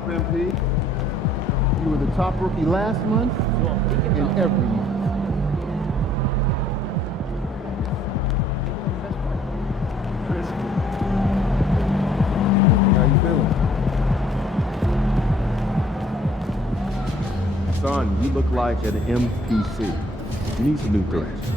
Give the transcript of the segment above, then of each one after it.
up, MP? You were the top rookie last month and every month. How you feeling? Son, you look like an MPC. You need some new things.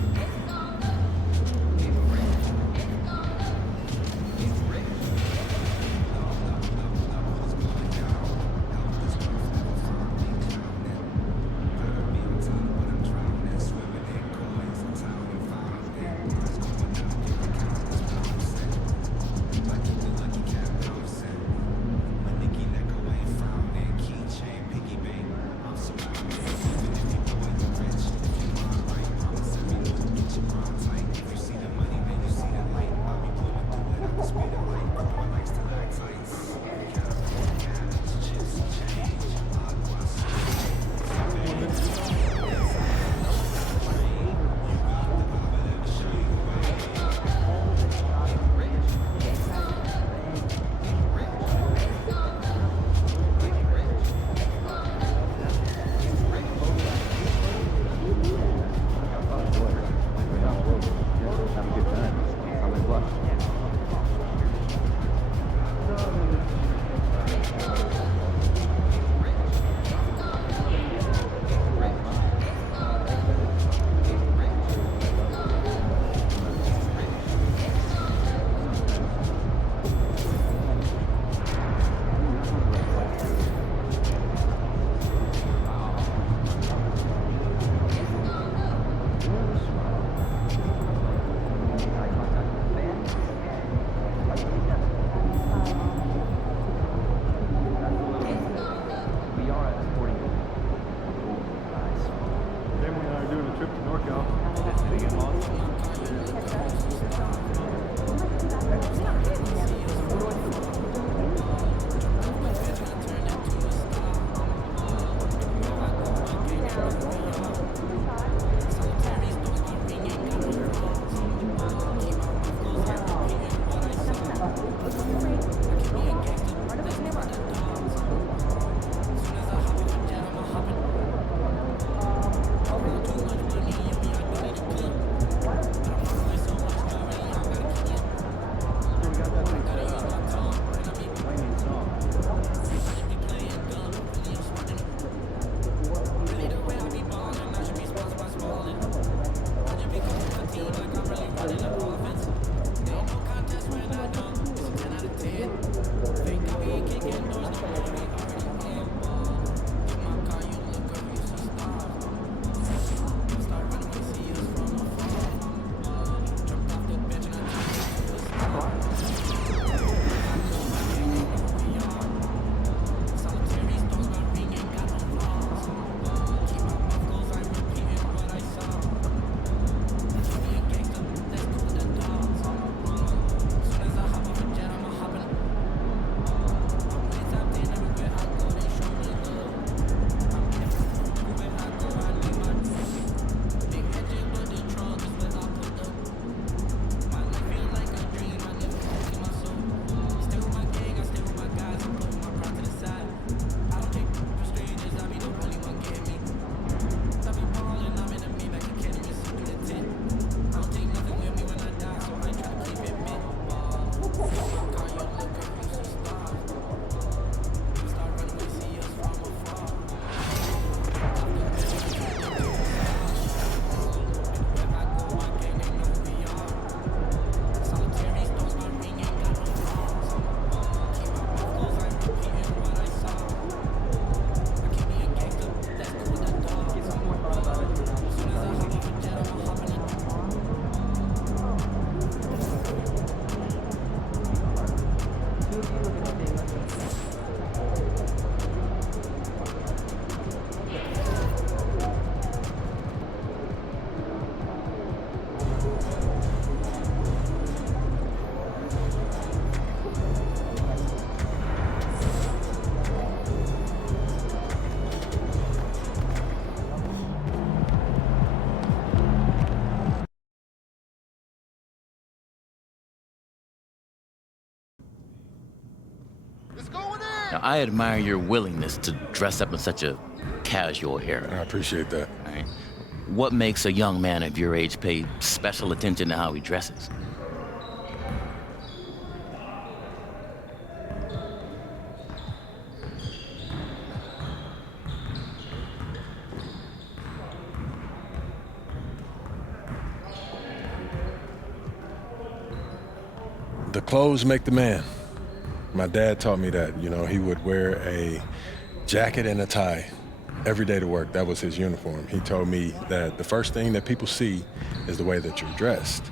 Now, I admire your willingness to dress up in such a casual era. I appreciate that. All right? What makes a young man of your age pay special attention to how he dresses? The clothes make the man. My dad taught me that. You know, he would wear a jacket and a tie every day to work. That was his uniform. He told me that the first thing that people see is the way that you're dressed.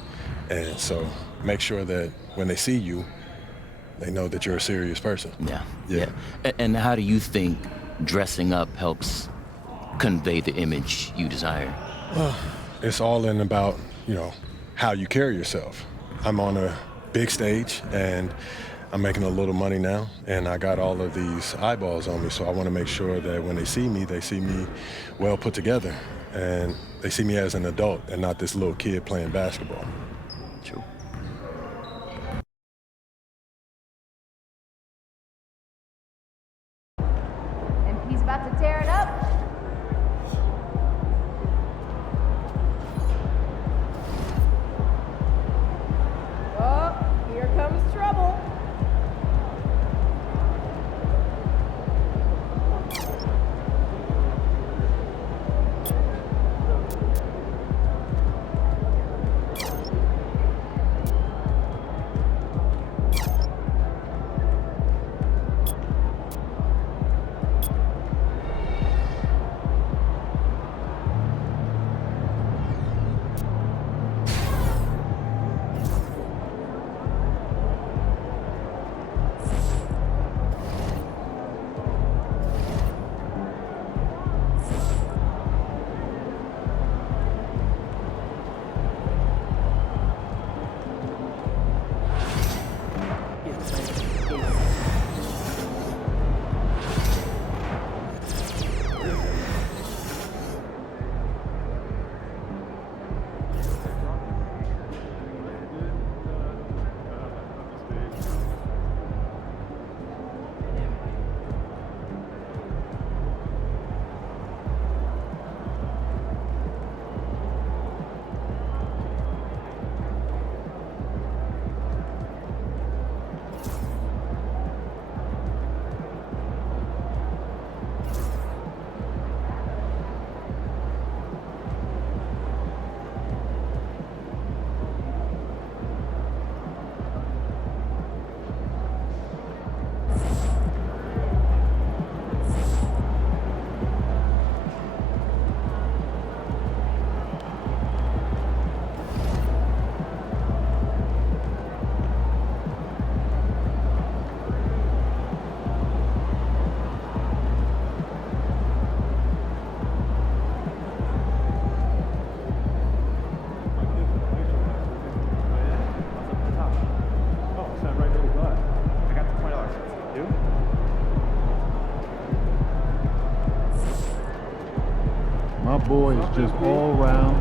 And so make sure that when they see you, they know that you're a serious person. Yeah. And how do you think dressing up helps convey the image you desire? It's all in about, you know, how you carry yourself. I'm on a big stage and I'm making a little money now, and I got all of these eyeballs on me, so I want to make sure that when they see me well put together, and they see me as an adult and not this little kid playing basketball. True. And he's about to tear it up. Oh, here comes trouble. My boy is just all around.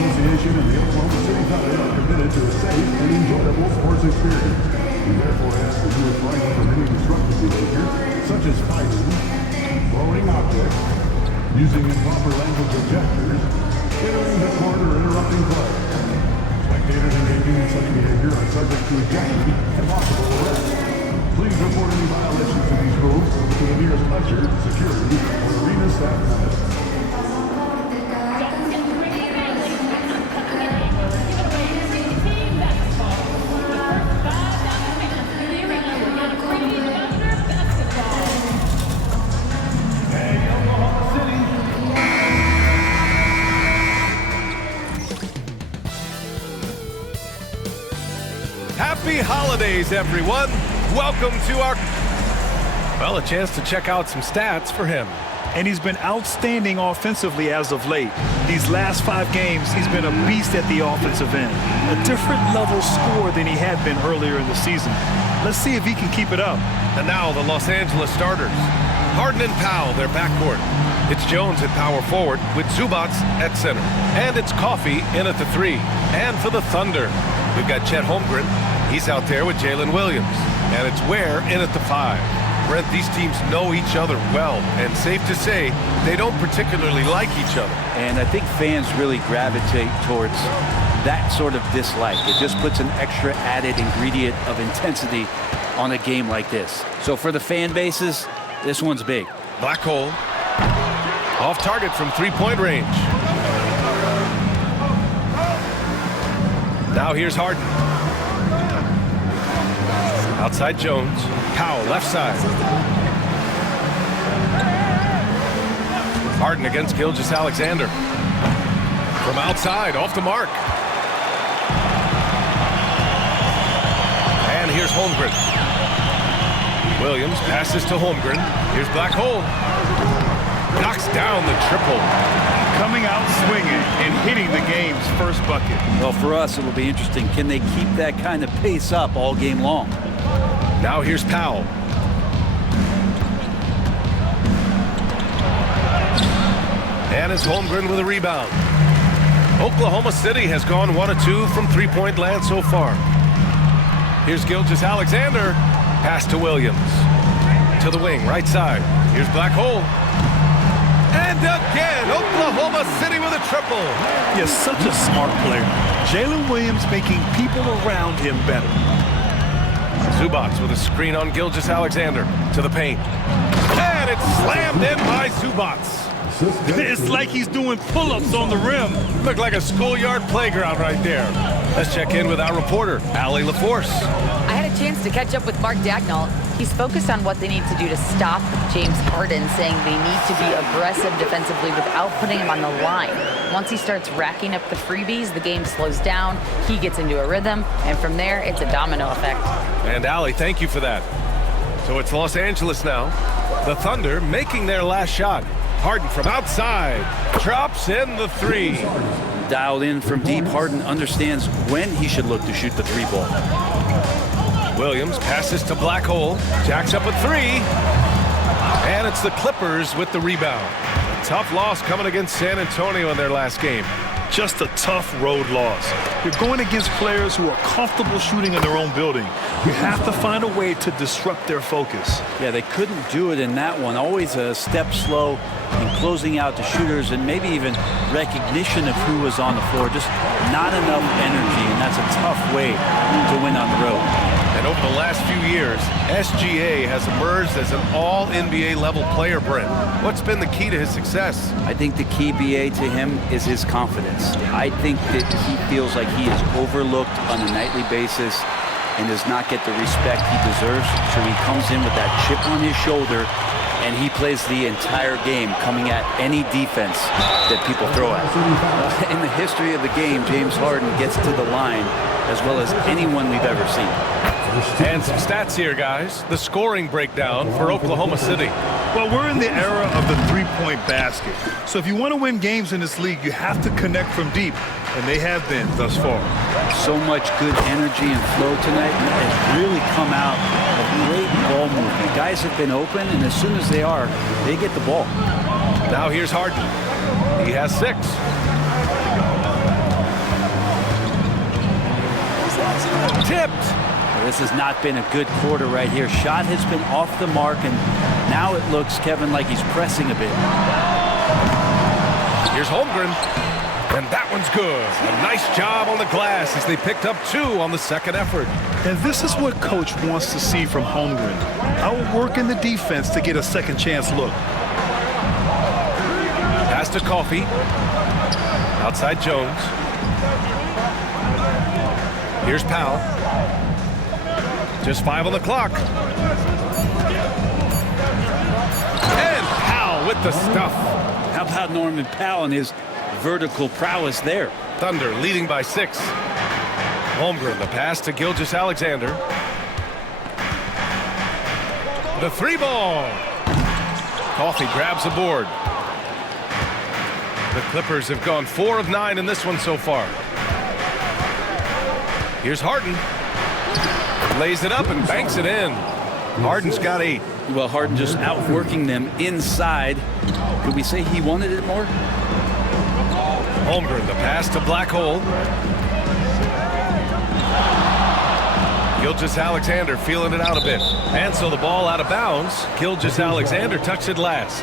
Association and the Oklahoma City Thunder are committed to a safe and enjoyable sports experience. We therefore ask that you refrain from any disruptive behavior, such as fighting, throwing objects, using improper language or gestures, entering the court or interrupting play. Spectators engaging in such behavior are subject to ejection and possible arrest. Please report any violations of these rules to the nearest usher, security, or arena staff member. Happy holidays, everyone. Welcome to our Well, a chance to check out some stats for him. And he's been outstanding offensively as of late. These last 5 games, he's been a beast at the offensive end. A different level scorer than he had been earlier in the season. Let's see if he can keep it up. And now the Los Angeles starters. Harden and Powell, their backcourt. It's Jones at power forward with Zubats at center. And it's Coffey in at the 3. And for the Thunder, we've got Chet Holmgren. He's out there with Jalen Williams. And it's Ware in at the 5. Brent, these teams know each other well, and safe to say, they don't particularly like each other. And I think fans really gravitate towards that sort of dislike. It just puts an extra added ingredient of intensity on a game like this. So for the fan bases, this one's big. Black hole. Off target from three-point range. Now here's Harden. Outside Jones. Powell left side. Harden against Gilgeous-Alexander. From outside, off the mark. And here's Holmgren. Williams passes to Holmgren. Here's Black hole. Knocks down the triple. Coming out swinging and hitting the game's first bucket. Well, for us, it will be interesting. Can they keep that kind of pace up all game long? Now here's Powell. And it's Holmgren with a rebound. Oklahoma City has gone 1 of 2 from three-point land so far. Here's Gilgeous-Alexander. Pass to Williams. To the wing, right side. Here's Black hole. And again, Oklahoma City with a triple. He's such a smart player. Jalen Williams making people around him better. Zubats with a screen on Gilgeous-Alexander to the paint. And it's slammed in by Zubats. It's like he's doing pull-ups on the rim. Looked like a schoolyard playground right there. Let's check in with our reporter, Allie LaForce. I had a chance to catch up with Mark Dagnall. He's focused on what they need to do to stop James Harden, saying they need to be aggressive defensively without putting him on the line. Once he starts racking up the freebies, the game slows down, he gets into a rhythm, and from there, it's a domino effect. And Allie, thank you for that. So it's Los Angeles now. The Thunder making their last shot. Harden from outside, drops in the 3. Dialed in from deep, Harden understands when he should look to shoot the 3 ball. Williams passes to Black hole, jacks up a 3. And it's the Clippers with the rebound. A tough loss coming against San Antonio in their last game. Just a tough road loss. You're going against players who are comfortable shooting in their own building. You have to find a way to disrupt their focus. Yeah, they couldn't do it in that one. Always a step slow in closing out the shooters and maybe even recognition of who was on the floor. Just not enough energy, and that's a tough way to win on the road. And over the last few years, SGA has emerged as an all-NBA level player, Brent. What's been the key to his success? I think the key, BA, to him is his confidence. I think that he feels like he is overlooked on a nightly basis and does not get the respect he deserves. So he comes in with that chip on his shoulder, and he plays the entire game coming at any defense that people throw at him. In the history of the game, James Harden gets to the line as well as anyone we've ever seen. And some stats here, guys. The scoring breakdown for Oklahoma City. Well, we're in the era of the three-point basket. So if you want to win games in this league, you have to connect from deep, and they have been thus far. So much good energy and flow tonight, and it has really come out of great ball movement. Guys have been open, and as soon as they are, they get the ball. Now here's Harden. He has 6. Tipped. This has not been a good quarter right here. Shot has been off the mark, and now it looks, Kevin, like he's pressing a bit. Here's Holmgren, and that one's good. A nice job on the glass as they picked up 2 on the second effort. And this is what Coach wants to see from Holmgren. Outworking the defense to get a second chance look. Pass to Coffey. Outside Jones. Here's Powell. Just 5 on the clock. And Powell with the stuff. How about Norman Powell and his vertical prowess there? Thunder leading by 6. Holmgren, the pass to Gilgeous-Alexander. The three ball. Coffee grabs the board. The Clippers have gone 4 of 9 in this one so far. Here's Harden. Lays it up and banks it in. Harden's got 8. Well, Harden just outworking them inside. Could we say he wanted it more? Holmgren, the pass to Black Hole. Gilgeous-Alexander feeling it out a bit. And so the ball out of bounds. Gilgeous-Alexander touched it last.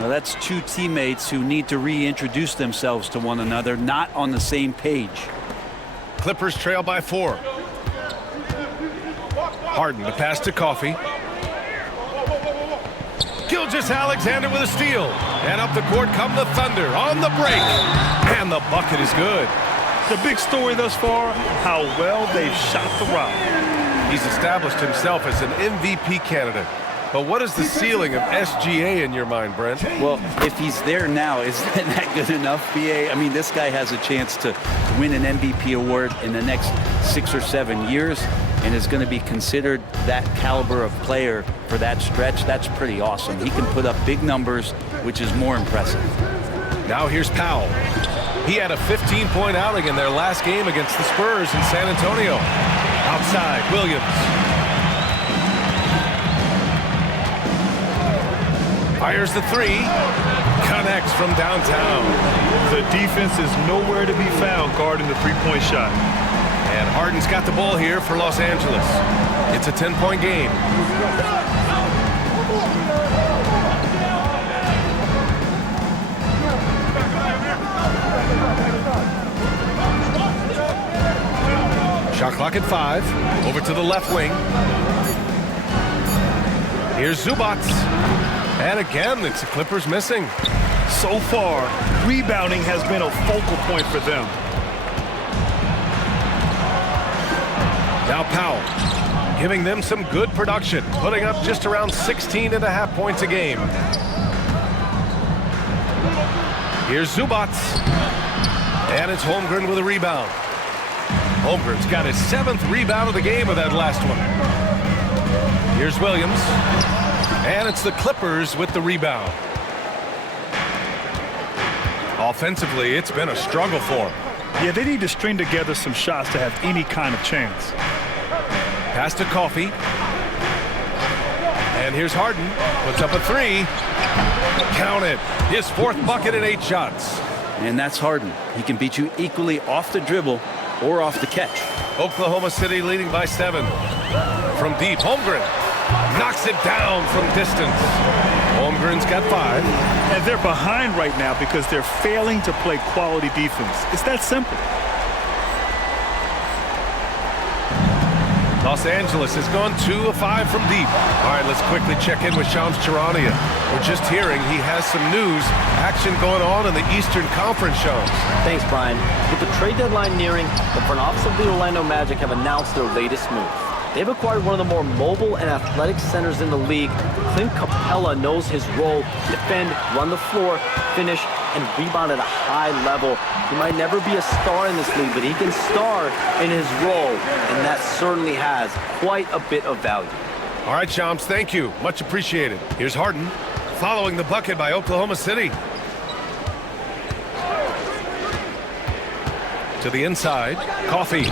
Now that's two teammates who need to reintroduce themselves to one another, not on the same page. Clippers trail by 4. Harden, the pass to Coffee. Gilgeous-Alexander with a steal. And up the court come the Thunder on the break. And the bucket is good. The big story thus far, how well they've shot the rock. He's established himself as an MVP candidate. But what is the ceiling of SGA in your mind, Brent? Well, if he's there now, is that good enough, BA? I mean, this guy has a chance to win an MVP award in the next 6 or 7 years and is going to be considered that caliber of player for that stretch. That's pretty awesome. He can put up big numbers, which is more impressive. Now here's Powell. He had a 15-point outing in their last game against the Spurs in San Antonio. Outside, Williams. Fires the 3. Connects from downtown. The defense is nowhere to be found guarding the three-point shot. And Harden's got the ball here for Los Angeles. It's a 10-point game. Shot clock at 5. Over to the left wing. Here's Zubac. And again, it's the Clippers missing. So far, rebounding has been a focal point for them. Now Powell, giving them some good production, putting up just around 16.5 points a game. Here's Zubac. And it's Holmgren with a rebound. Holmgren's got his 7th rebound of the game with that last one. Here's Williams. And it's the Clippers with the rebound. Offensively, it's been a struggle for them. Yeah, they need to string together some shots to have any kind of chance. Pass to Coffee. And here's Harden. Puts up a 3. Count it. His 4th bucket in 8 shots. And that's Harden. He can beat you equally off the dribble or off the catch. Oklahoma City leading by 7. From deep, Holmgren knocks it down from distance. Holmgren's got 5. And they're behind right now because they're failing to play quality defense. It's that simple. Los Angeles has gone 2 of 5 from deep. All right, let's quickly check in with Shams Charania. We're just hearing he has some news, action going on in the Eastern Conference, Shams. Thanks, Brian. With the trade deadline nearing, the front office of the Orlando Magic have announced their latest move. They've acquired one of the more mobile and athletic centers in the league. Clint Capella knows his role: defend, run the floor, finish, and rebound at a high level. He might never be a star in this league, but he can star in his role, and that certainly has quite a bit of value. All right, Shams, thank you. Much appreciated. Here's Harden, following the bucket by Oklahoma City. To the inside, Coffee.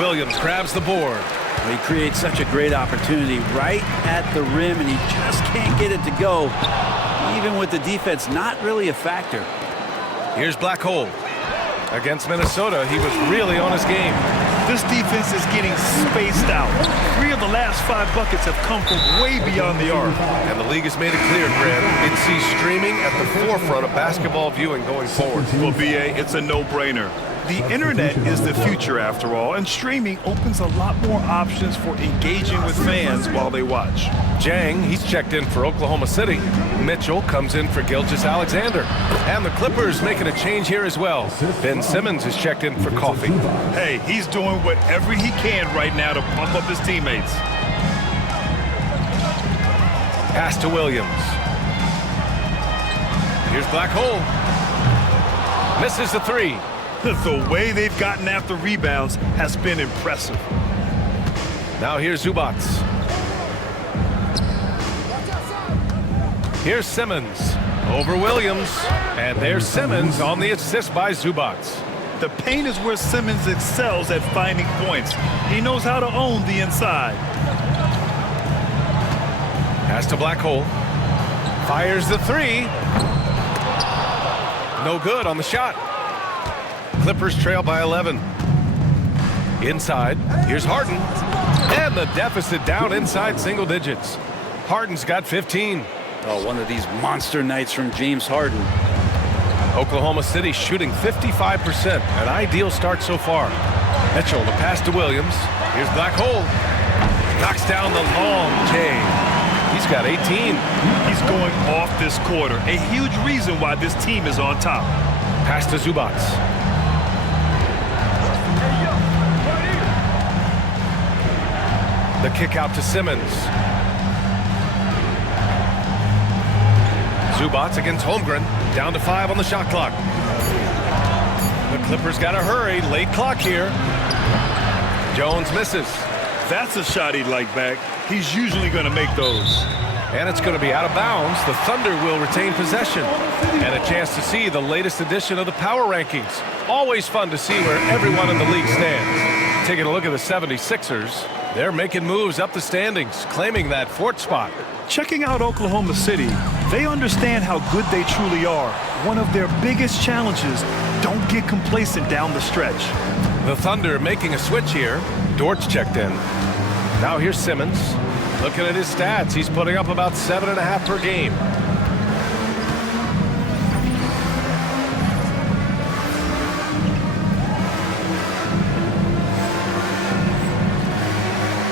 Williams grabs the board. He creates such a great opportunity right at the rim, and he just can't get it to go. Even with the defense not really a factor. Here's Black Hole. Against Minnesota, he was really on his game. This defense is getting spaced out. 3 of the last 5 buckets have come from way beyond the arc. And the league has made it clear, Grant, it sees streaming at the forefront of basketball viewing going forward. Well, BA, it's a no-brainer. The internet is the future, after all, and streaming opens a lot more options for engaging with fans while they watch. Jang, he's checked in for Oklahoma City. Mitchell comes in for Gilgeous-Alexander. And the Clippers making a change here as well. Ben Simmons is checked in for Coffee. Hey, he's doing whatever he can right now to pump up his teammates. Pass to Williams. Here's Black Hole. Misses the 3. The way they've gotten after rebounds has been impressive. Now here's Zubac. Here's Simmons over Williams. And there's Simmons on the assist by Zubac. The paint is where Simmons excels at finding points. He knows how to own the inside. Pass to Black Hole. Fires the three. No good on the shot. Clippers trail by 11. Inside, here's Harden. And the deficit down inside single digits. Harden's got 15. Oh, one of these monster nights from James Harden. Oklahoma City shooting 55%. An ideal start so far. Mitchell, the pass to Williams. Here's Black Hole. Knocks down the long J. He's got 18. He's going off this quarter. A huge reason why this team is on top. Pass to Zubac. The kick out to Simmons. Zubac against Holmgren. Down to 5 on the shot clock. The Clippers got to hurry. Late clock here. Jones misses. That's a shot he'd like back. He's usually going to make those. And it's going to be out of bounds. The Thunder will retain possession. And a chance to see the latest edition of the power rankings. Always fun to see where everyone in the league stands. Taking a look at the 76ers. They're making moves up the standings, claiming that 4th spot. Checking out Oklahoma City, they understand how good they truly are. One of their biggest challenges, don't get complacent down the stretch. The Thunder making a switch here. Dort's checked in. Now here's Simmons. Looking at his stats, he's putting up about 7.5 per game.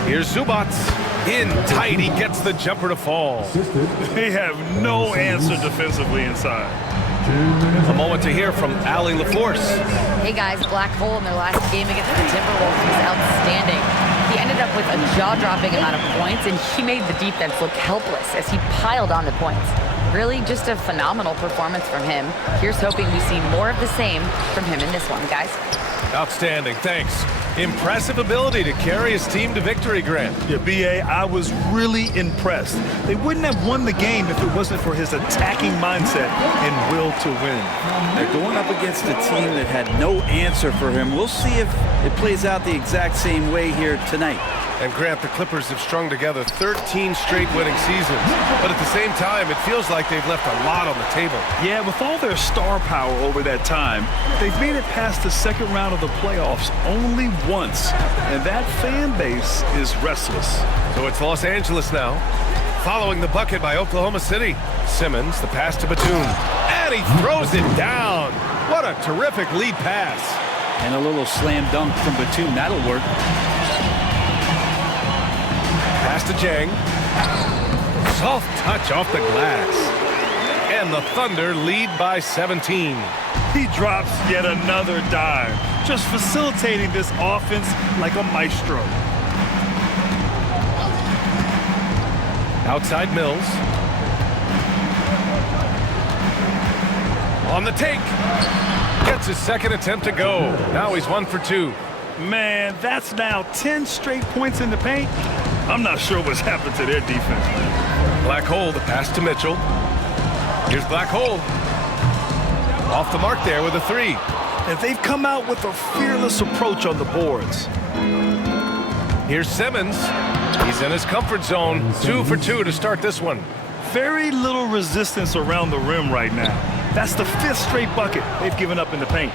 Here's Zubac. In tight, he gets the jumper to fall. They have no answer defensively inside. A moment to hear from Allie LaForce. Hey guys, Black Hole in their last game against the Timberwolves was outstanding. He ended up with a jaw-dropping amount of points, and he made the defense look helpless as he piled on the points. Really just a phenomenal performance from him. Here's hoping we see more of the same from him in this one, guys. Outstanding, thanks. Impressive ability to carry his team to victory, Grant. Yeah, B.A., I was really impressed. They wouldn't have won the game if it wasn't for his attacking mindset and will to win. They're going up against a team that had no answer for him. We'll see if it plays out the exact same way here tonight. And Grant, the Clippers have strung together 13 straight winning seasons. But at the same time, it feels like they've left a lot on the table. Yeah, with all their star power over that time, they've made it past the second round of the playoffs only once. And that fan base is restless. So it's Los Angeles now. Following the bucket by Oklahoma City. Simmons, the pass to Batum. And he throws it down. What a terrific lead pass. And a little slam dunk from Batum. That'll work. Pass to Jang. Soft touch off the glass. And the Thunder lead by 17. He drops yet another dime, just facilitating this offense like a maestro. Outside Mills. On the take. Gets his second attempt to go. Now he's 1 for 2. Man, that's now 10 straight points in the paint. I'm not sure what's happened to their defense. Black Hole, the pass to Mitchell. Here's Black Hole. Off the mark there with a 3. And they've come out with a fearless approach on the boards. Here's Simmons. He's in his comfort zone. 2 for 2 to start this one. Very little resistance around the rim right now. That's the 5th straight bucket they've given up in the paint.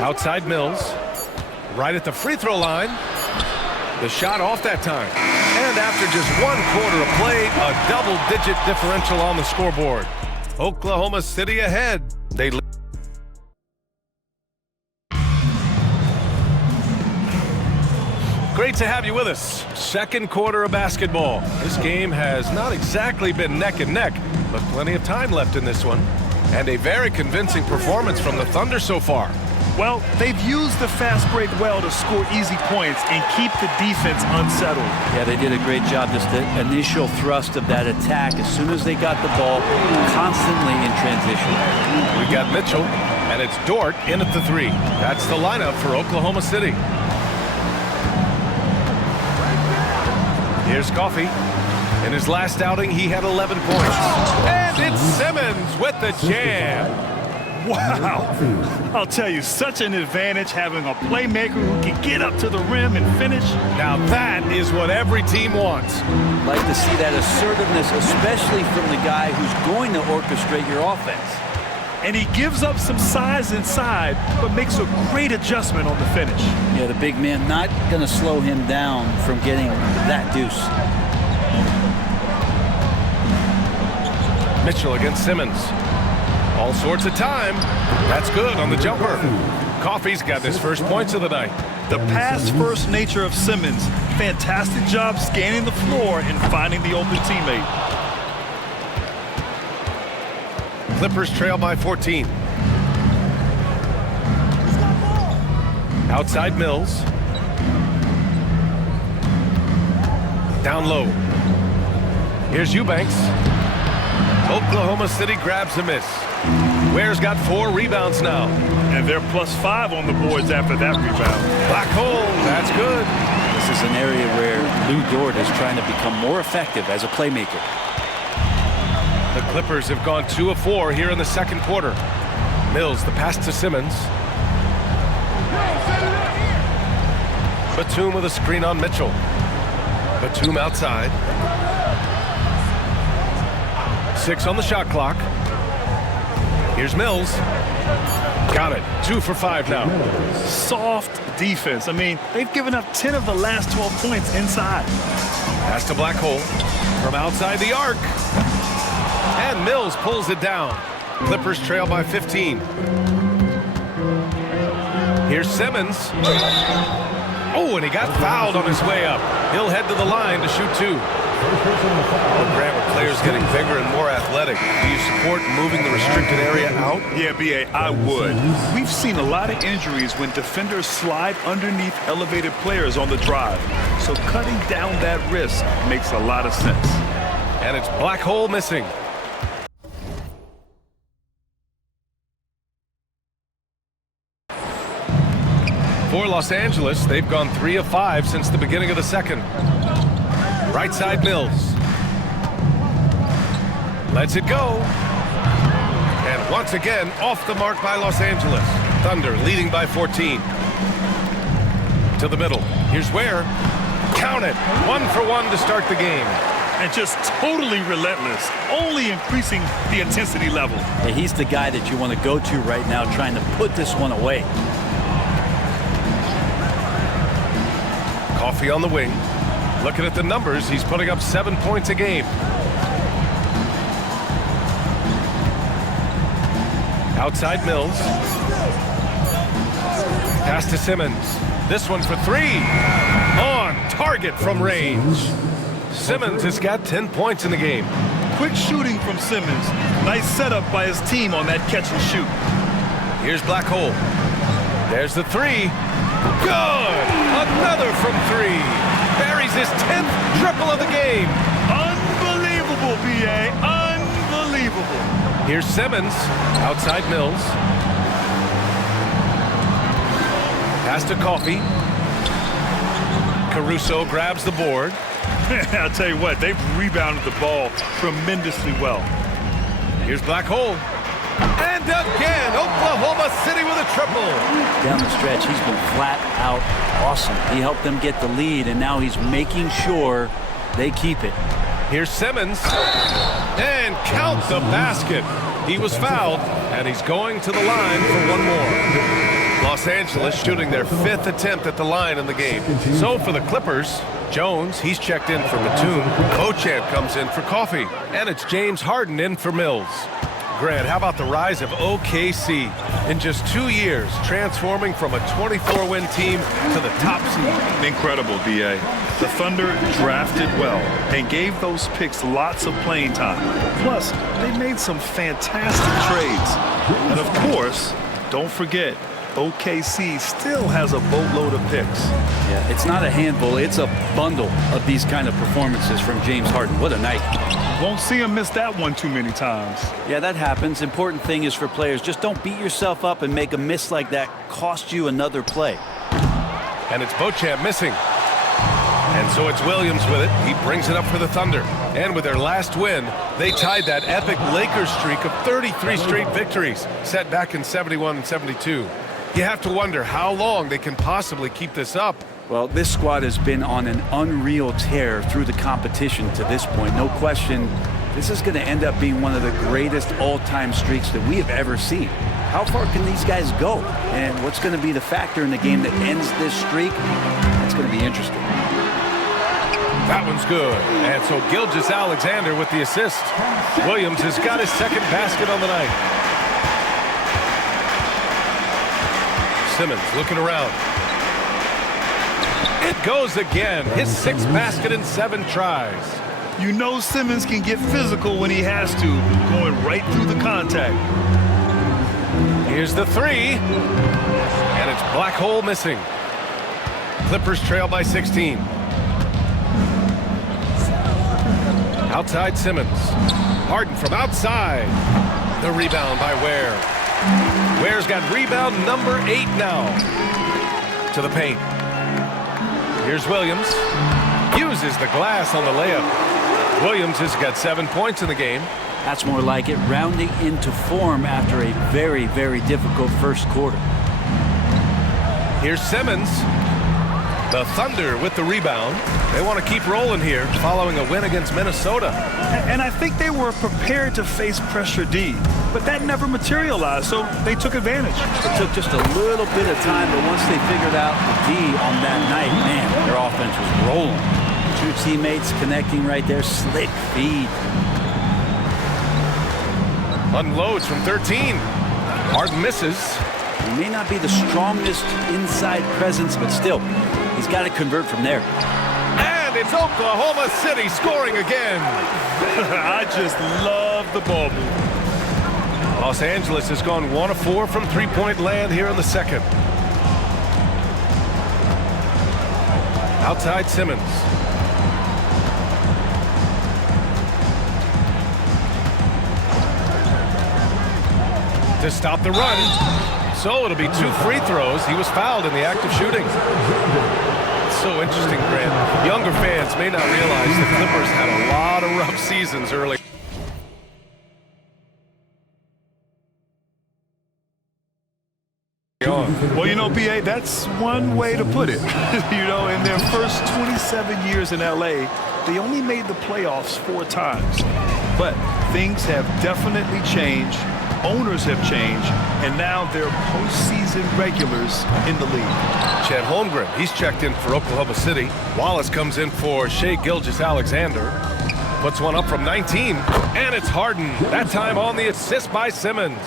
Outside Mills. Right at the free throw line. The shot off that time. And after just 1 quarter of play, a double-digit differential on the scoreboard. Oklahoma City ahead. They lead. Great to have you with us. Second quarter of basketball. This game has not exactly been neck and neck, but plenty of time left in this one. And a very convincing performance from the Thunder so far. Well, they've used the fast break well to score easy points and keep the defense unsettled. Yeah, they did a great job. Just the initial thrust of that attack, as soon as they got the ball, constantly in transition. We got Mitchell, and it's Dort in at the 3. That's the lineup for Oklahoma City. Here's Coffee. In his last outing, he had 11 points. And it's Simmons with the jam. Wow. I'll tell you, such an advantage having a playmaker who can get up to the rim and finish. Now that is what every team wants. Like to see that assertiveness, especially from the guy who's going to orchestrate your offense. And he gives up some size inside, but makes a great adjustment on the finish. Yeah, the big man not going to slow him down from getting that deuce. Mitchell against Simmons. All sorts of time. That's good on the jumper. Coffee's got his first points of the night. The pass-first nature of Simmons. Fantastic job scanning the floor and finding the open teammate. Clippers trail by 14. Outside Mills. Down low. Here's Eubanks. Oklahoma City grabs a miss. Ware's got 4 rebounds now. And they're +5 on the boards after that rebound. Black hole, that's good. This is an area where Lou Dort is trying to become more effective as a playmaker. The Clippers have gone 2 of 4 here in the second quarter. Mills, the pass to Simmons. Batum with a screen on Mitchell. Batum outside. 6 on the shot clock. Here's Mills. Got it. 2 for 5 now. Soft defense. I mean, they've given up 10 of the last 12 points inside. Pass to Black hole. From outside the arc. And Mills pulls it down. Clippers trail by 15. Here's Simmons. Oh, and he got fouled on his way up. He'll head to the line to shoot 2. Grant, with players getting bigger and more athletic, do you support moving the restricted area out? Yeah, B.A., I would. We've seen a lot of injuries when defenders slide underneath elevated players on the drive. So cutting down that risk makes a lot of sense. And it's Black hole missing. For Los Angeles, they've gone 3 of 5 since the beginning of the second. Right side Mills. Lets it go. And once again, off the mark by Los Angeles. Thunder leading by 14. To the middle. Here's Ware. Count it. 1 for 1 to start the game. And just totally relentless, only increasing the intensity level. Yeah, he's the guy that you want to go to right now, trying to put this one away. Coffee on the wing. Looking at the numbers, he's putting up 7 points a game. Outside Mills. Pass to Simmons. This one for 3. On target from range. Simmons has got 10 points in the game. Quick shooting from Simmons. Nice setup by his team on that catch and shoot. Here's Black hole. There's the 3. Good! Another from 3. Buries his 10th triple of the game. Unbelievable, B.A. Unbelievable. Here's Simmons. Outside Mills. Pass to Coffee. Caruso grabs the board. I'll tell you what, they've rebounded the ball tremendously well. Here's Black hole. And again, Oklahoma City with a triple. Down the stretch, he's been flat out awesome. He helped them get the lead, and now he's making sure they keep it. Here's Simmons. And count the basket. He was fouled, and he's going to the line for 1 more. Los Angeles shooting their 5th attempt at the line in the game. So for the Clippers, Jones, he's checked in for Batum. Beauchamp comes in for Coffee. And it's James Harden in for Mills. Grant, how about the rise of OKC? In just 2 years, transforming from a 24-win team to the top seed. Incredible, B.A. The Thunder drafted well and gave those picks lots of playing time. Plus, they made some fantastic trades. And of course, don't forget, OKC still has a boatload of picks. Yeah, it's not a handful, it's a bundle of these kind of performances from James Harden. What a night. Won't see him miss that one too many times. Yeah, that happens. Important thing is for players, just don't beat yourself up and make a miss like that cost you another play. And it's Beauchamp missing. And so it's Williams with it. He brings it up for the Thunder. And with their last win, they tied that epic Lakers streak of 33 straight victories set back in 71 and 72. You have to wonder how long they can possibly keep this up. Well, this squad has been on an unreal tear through the competition to this point. No question, this is going to end up being one of the greatest all-time streaks that we have ever seen. How far can these guys go? And what's going to be the factor in the game that ends this streak? That's going to be interesting. That one's good. And so Gilgeous-Alexander with the assist. Williams has got his second basket on the night. Simmons looking around. It goes again. His 6th basket in 7 tries. You know Simmons can get physical when he has to, going right through the contact. Here's the 3. And it's black hole missing. Clippers trail by 16. Outside Simmons. Harden from outside. The rebound by Ware. Ware's got rebound number 8 now. To the paint. Here's Williams. Uses the glass on the layup. Williams has got 7 points in the game. That's more like it, rounding into form after a very, very difficult first quarter. Here's Simmons. The Thunder with the rebound. They want to keep rolling here following a win against Minnesota. And I think they were prepared to face pressure D, but that never materialized, so they took advantage. It took just a little bit of time, but once they figured out the D on that night, man, their offense was rolling. 2 teammates connecting right there, slick feed. Unloads from 13. Harden misses. He may not be the strongest inside presence, but still, he's got to convert from there. And it's Oklahoma City scoring again. I just love the ball move. Los Angeles has gone 1 of 4 from three-point land here in the second. Outside Simmons. To stop the run. So it'll be 2 free throws. He was fouled in the act of shooting. It's so interesting, Grant. Younger fans may not realize the Clippers had a lot of rough seasons early. Well, you know, B.A., that's one way to put it. You know, in their first 27 years in L.A., they only made the playoffs 4 times. But things have definitely changed. Owners have changed, and now they're postseason regulars in the league. Chet Holmgren, he's checked in for Oklahoma City. Wallace comes in for Shai Gilgeous-Alexander. Puts one up from 19, and it's Harden. That time on the assist by Simmons.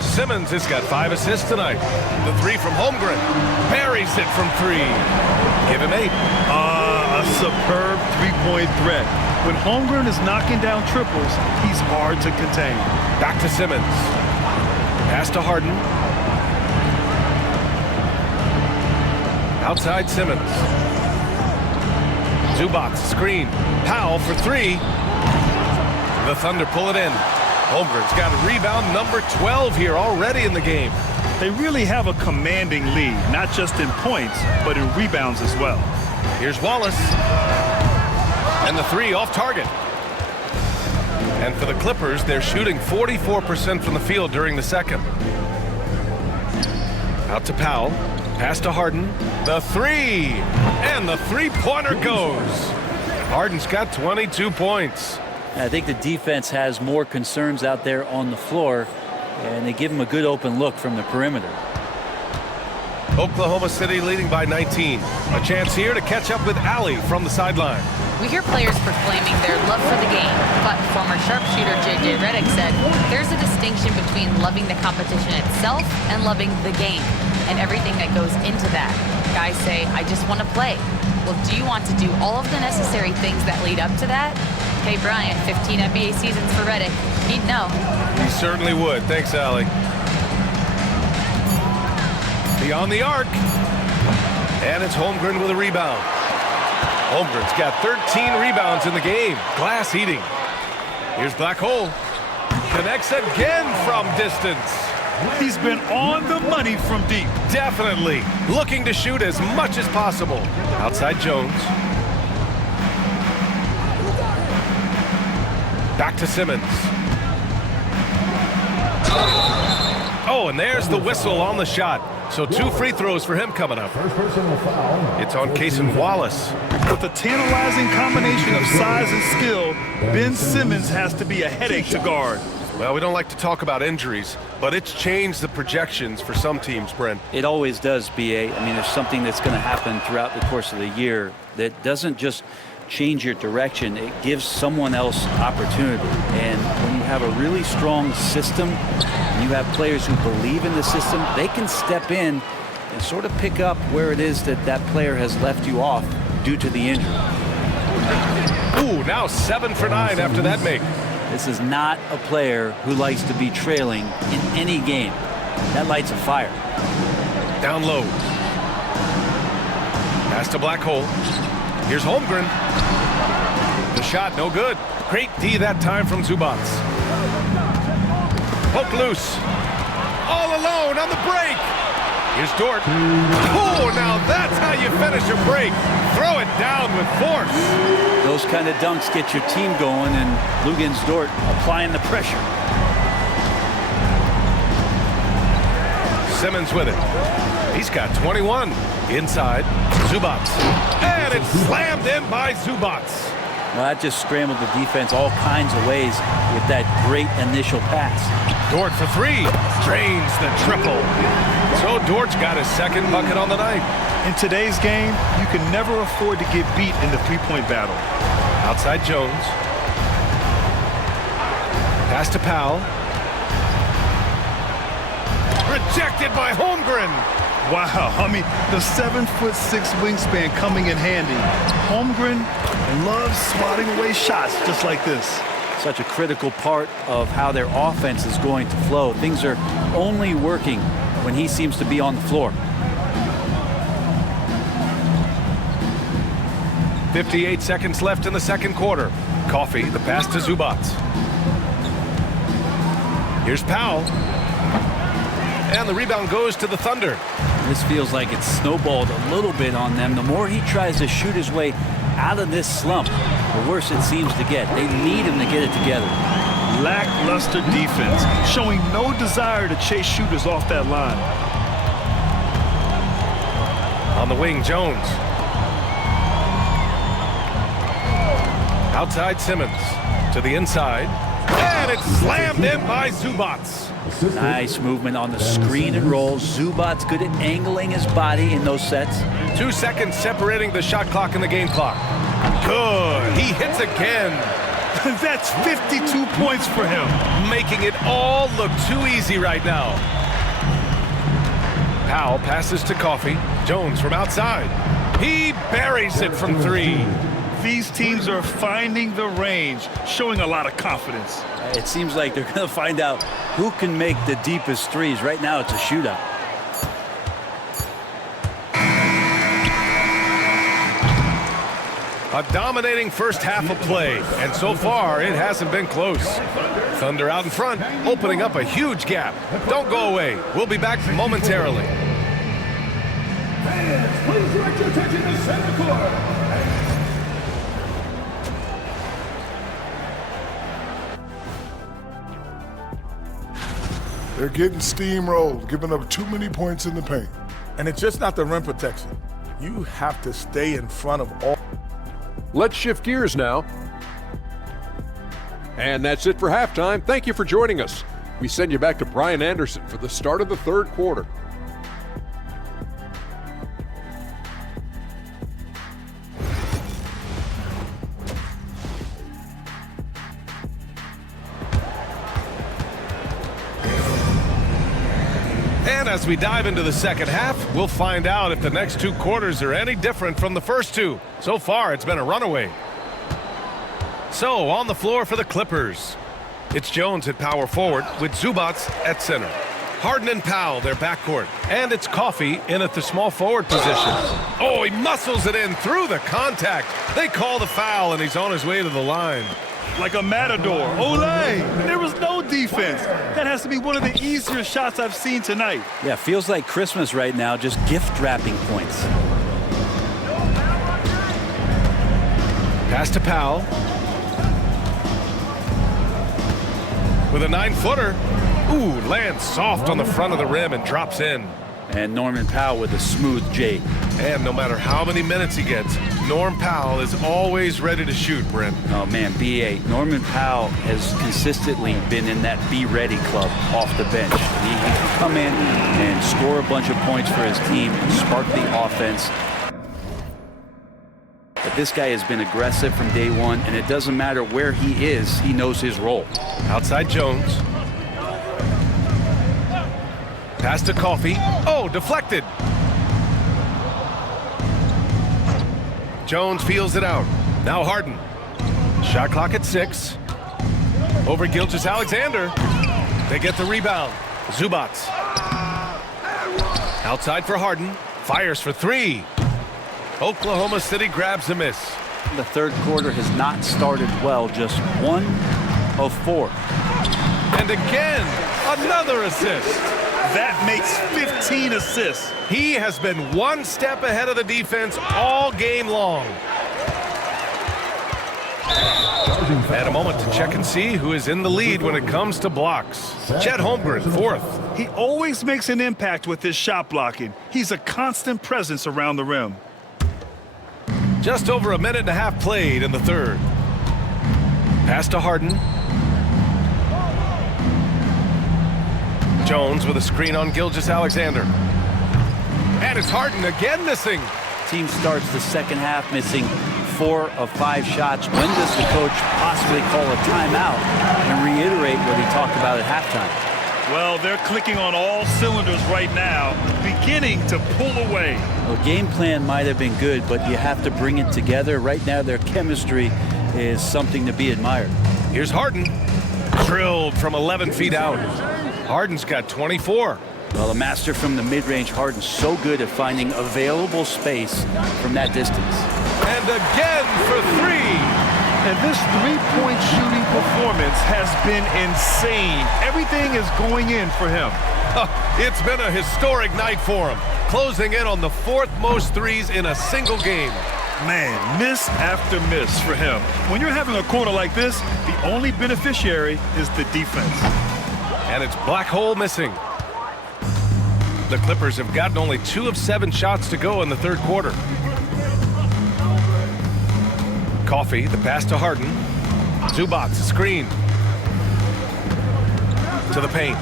Simmons has got 5 assists tonight. The 3 from Holmgren. Buries it from 3. Give him 8. A superb three-point threat. When Holmgren is knocking down triples, he's hard to contain. Back to Simmons. Pass to Harden. Outside Simmons. Zubac screen. Powell for 3. The Thunder pull it in. Holmgren's got a rebound number 12 here already in the game. They really have a commanding lead, not just in points, but in rebounds as well. Here's Wallace. And the 3 off target. And for the Clippers, they're shooting 44% from the field during the second. Out to Powell. Pass to Harden. The 3. And the three-pointer goes. Harden's got 22 points. I think the defense has more concerns out there on the floor, and they give him a good open look from the perimeter. Oklahoma City leading by 19. A chance here to catch up with Allie from the sideline. We hear players proclaiming their love for the game, but former sharpshooter J.J. Redick said there's a distinction between loving the competition itself and loving the game and everything that goes into that. Guys say, I just want to play. Well, do you want to do all of the necessary things that lead up to that? Hey, Brian, 15 NBA seasons for Redick. He'd know. He certainly would. Thanks, Allie. Beyond the arc. And it's Holmgren with a rebound. Holmgren's got 13 rebounds in the game. Glass eating. Here's Black Hole. Connects again from distance. He's been on the money from deep. Definitely. Looking to shoot as much as possible. Outside Jones. Back to Simmons. Oh, and there's the whistle on the shot. So 2 free throws for him coming up. First personal foul. It's on Cason Wallace. With a tantalizing combination of size and skill, Ben Simmons has to be a headache to guard. Well, we don't like to talk about injuries, but it's changed the projections for some teams, Brent. It always does, B.A. I mean, there's something that's going to happen throughout the course of the year that doesn't just change your direction. It gives someone else opportunity. And when you have a really strong system, and you have players who believe in the system, they can step in and sort of pick up where it is that that player has left you off due to the injury. Ooh, now 7 for 9 after that make. This is not a player who likes to be trailing in any game. That lights a fire. Down low. Pass to Black Hole. Here's Holmgren. The shot, no good. Great D that time from Zubac. Poke loose. All alone on the break. Here's Dort. Oh, now that's how you finish a break. Throw it down with force. Those kind of dunks get your team going, and Luguentz Dort applying the pressure. Simmons with it. He's got 21. Inside, Zubac. And it's slammed in by Zubac. Well, that just scrambled the defense all kinds of ways with that great initial pass. Dort for 3. Drains the triple. So Dort's got his second bucket on the night. In today's game, you can never afford to get beat in the three-point battle. Outside Jones. Pass to Powell. Rejected by Holmgren. Wow, I mean, the 7'6" wingspan coming in handy. Holmgren loves swatting away shots just like this. Such a critical part of how their offense is going to flow. Things are only working when he seems to be on the floor. 58 seconds left in the second quarter. Coffee, the pass to Zubac. Here's Powell. And the rebound goes to the Thunder. This feels like it's snowballed a little bit on them. The more he tries to shoot his way out of this slump, the worse it seems to get. They need him to get it together. Lackluster defense, showing no desire to chase shooters off that line. On the wing, Jones. Outside Simmons. To the inside. And it's slammed in by Zubac. Nice movement on the screen and roll. Zubac's good at angling his body in those sets. 2 seconds separating the shot clock and the game clock. Good. He hits again. That's 52 points for him. Making it all look too easy right now. Powell passes to Coffee. Jones from outside. He buries it from 3. These teams are finding the range, showing a lot of confidence. It seems like they're going to find out who can make the deepest threes. Right now, it's a shootout. A dominating first half of play, and so far it hasn't been close. Thunder out in front, opening up a huge gap. Don't go away. We'll be back momentarily. Fans, please direct your attention to center court. They're getting steamrolled, giving up too many points in the paint. And it's just not the rim protection. You have to stay in front of all. Let's shift gears now. And that's it for halftime. Thank you for joining us. We send you back to Brian Anderson for the start of the third quarter. And as we dive into the second half, we'll find out if the next 2 quarters are any different from the first 2. So far, it's been a runaway. So, on the floor for the Clippers. It's Jones at power forward with Zubac at center. Harden and Powell, their backcourt. And it's Coffee in at the small forward position. Oh, he muscles it in through the contact. They call the foul, and he's on his way to the line. like a matador. Olay! There was no defense. That has to be one of the easier shots I've seen tonight. Yeah, feels like Christmas right now, just gift wrapping points. Pass to Powell. With a 9-footer. Ooh, lands soft on the front of the rim and drops in. And Norman Powell with a smooth J. And no matter how many minutes he gets, Norm Powell is always ready to shoot, Brent. Oh, man, B.A. Norman Powell has consistently been in that Be Ready club off the bench. He can come in and score a bunch of points for his team, spark the offense. But this guy has been aggressive from day one, and it doesn't matter where he is, he knows his role. Outside Jones. Pass to Coffey. Oh, deflected. Jones feels it out. Now Harden. Shot clock at 6. Over Gilgeous-Alexander. They get the rebound. Zubac. Outside for Harden. Fires for 3. Oklahoma City grabs a miss. The third quarter has not started well, just 1 of 4. And again, another assist. That makes 15 assists. He has been one step ahead of the defense all game long. And a moment to check and see who is in the lead when it comes to blocks. Chet Holmgren, 4th. He always makes an impact with his shot blocking. He's a constant presence around the rim. Just over a minute and a half played in the third. Pass to Harden. Jones with a screen on Gilgeous-Alexander. And it's Harden again missing. Team starts the second half missing 4 of 5 shots. When does the coach possibly call a timeout and reiterate what he talked about at halftime? Well, they're clicking on all cylinders right now, beginning to pull away. Well, game plan might have been good, but you have to bring it together. Right now, their chemistry is something to be admired. Here's Harden. Drilled from 11 feet out. Harden's got 24. Well, a master from the mid-range. Harden's so good at finding available space from that distance. And again for 3. And this three-point shooting performance has been insane. Everything is going in for him. It's been a historic night for him, closing in on the 4th most threes in a single game. Man, miss after miss for him. When you're having a quarter like this, the only beneficiary is the defense. And it's Black Hole missing. The Clippers have gotten only 2 of 7 shots to go in the third quarter. Coffey, the pass to Harden. Zubac, a screen. To the paint.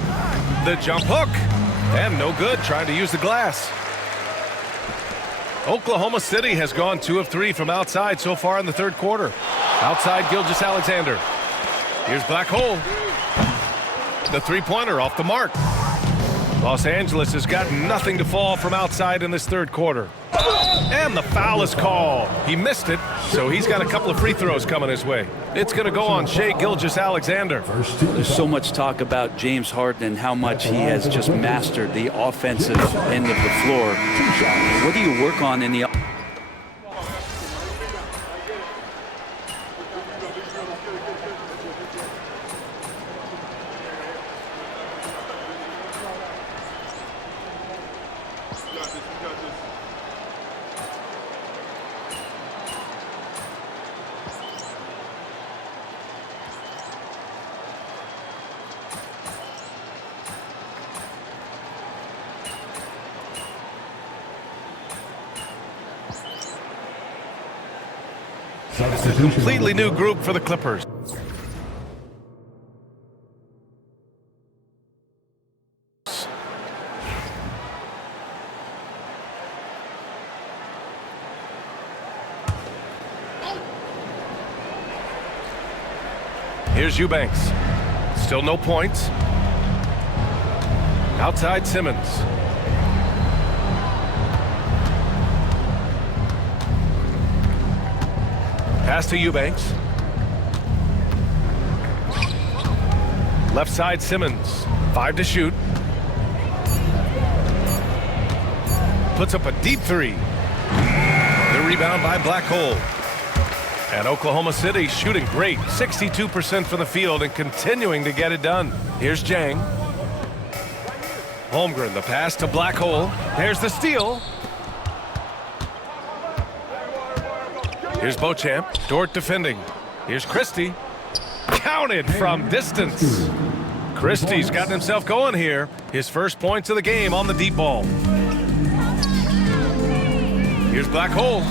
The jump hook. And no good, trying to use the glass. Oklahoma City has gone 2 of 3 from outside so far in the third quarter. Outside Gilgeous-Alexander. Here's Black Hole. The three-pointer off the mark. Los Angeles has got nothing to fall from outside in this third quarter. And the foul is called. He missed it, so he's got a couple of free throws coming his way. It's going to go on Shai Gilgeous-Alexander. There's so much talk about James Harden and how much he has just mastered the offensive end of the floor. What do you work on in the It's a completely new group for the Clippers. Here's Eubanks. Still no points. Outside Simmons. Pass to Eubanks. Left side Simmons. 5 to shoot. Puts up a deep 3. The rebound by Black Hole. And Oklahoma City shooting great, 62% from the field and continuing to get it done. Here's Jang. Holmgren, the pass to Black Hole. There's the steal. Here's Beauchamp. Dort defending. Here's Christie. Counted from distance. Christie's gotten himself going here. His first points of the game on the deep ball. Here's Black Hole.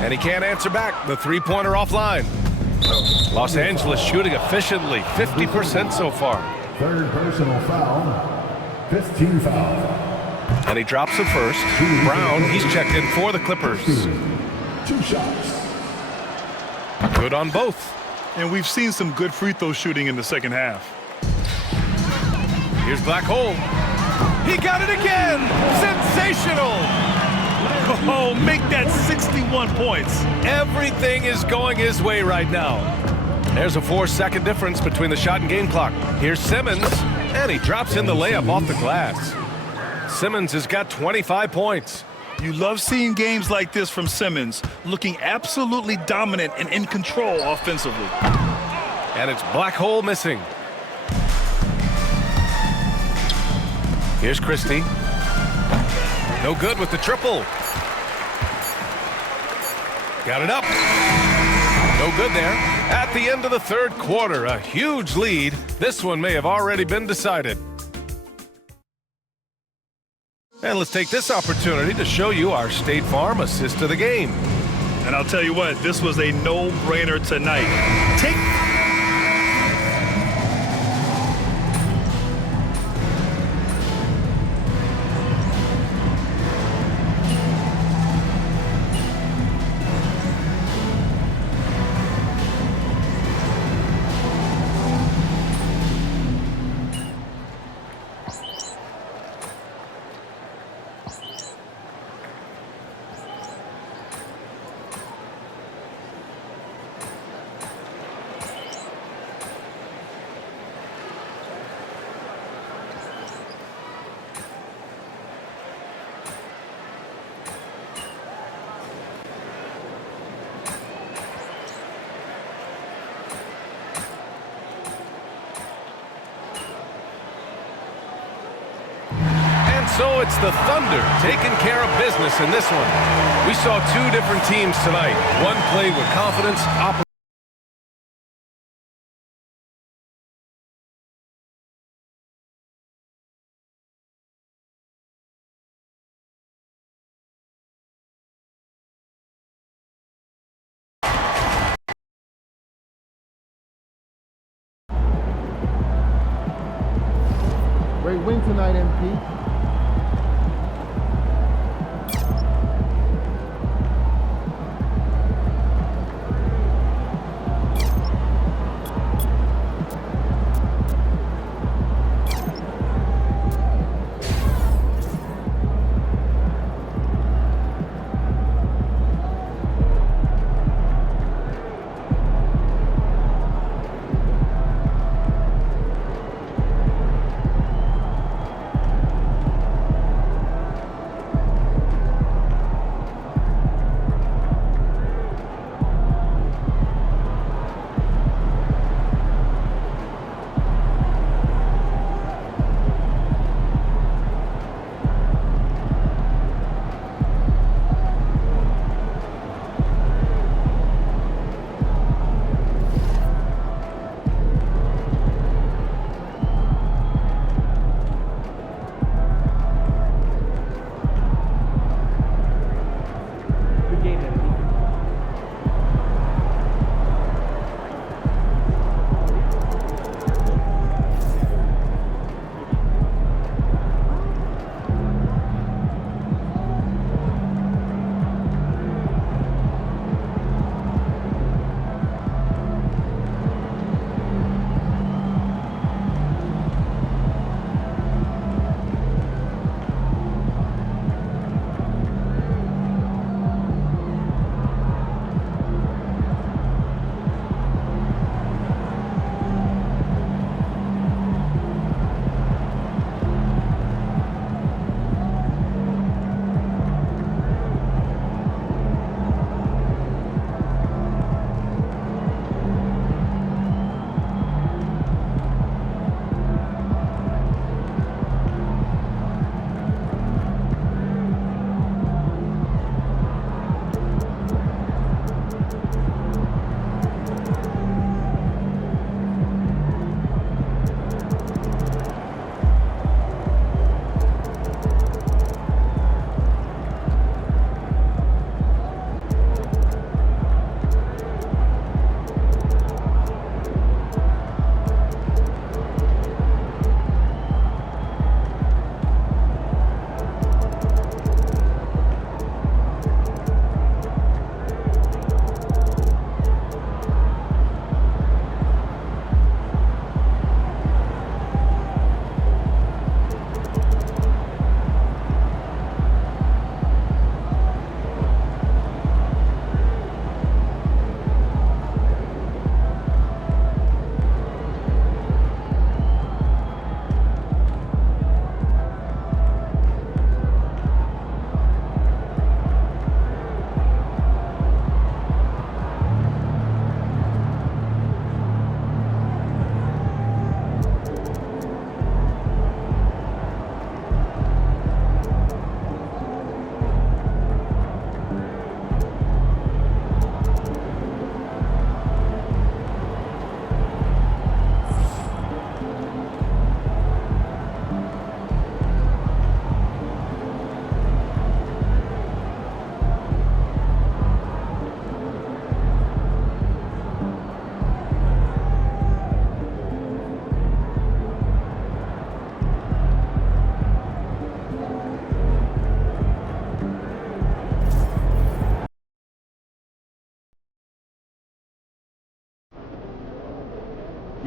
And he can't answer back. The three-pointer offline. Los Angeles shooting efficiently, 50% so far. Third personal foul. 15 foul. And he drops it first. Brown, he's checked in for the Clippers. 2 shots. Good on both. And we've seen some good free throw shooting in the second half. Here's Black Hole. He got it again! Sensational! Oh, make that 61 points. Everything is going his way right now. There's a 4-second difference between the shot and game clock. Here's Simmons, and he drops in the layup off the glass. Simmons has got 25 points. You love seeing games like this from Simmons, looking absolutely dominant and in control offensively. And it's Black Hole missing. Here's Christie. No good with the triple. Got it up. No good there. At the end of the third quarter, a huge lead. This one may have already been decided. And let's take this opportunity to show you our State Farm assist of the game. And I'll tell you what, this was a no-brainer tonight. Take... So it's the Thunder taking care of business in this one. We saw 2 different teams tonight. One played with confidence, Great win tonight, MP.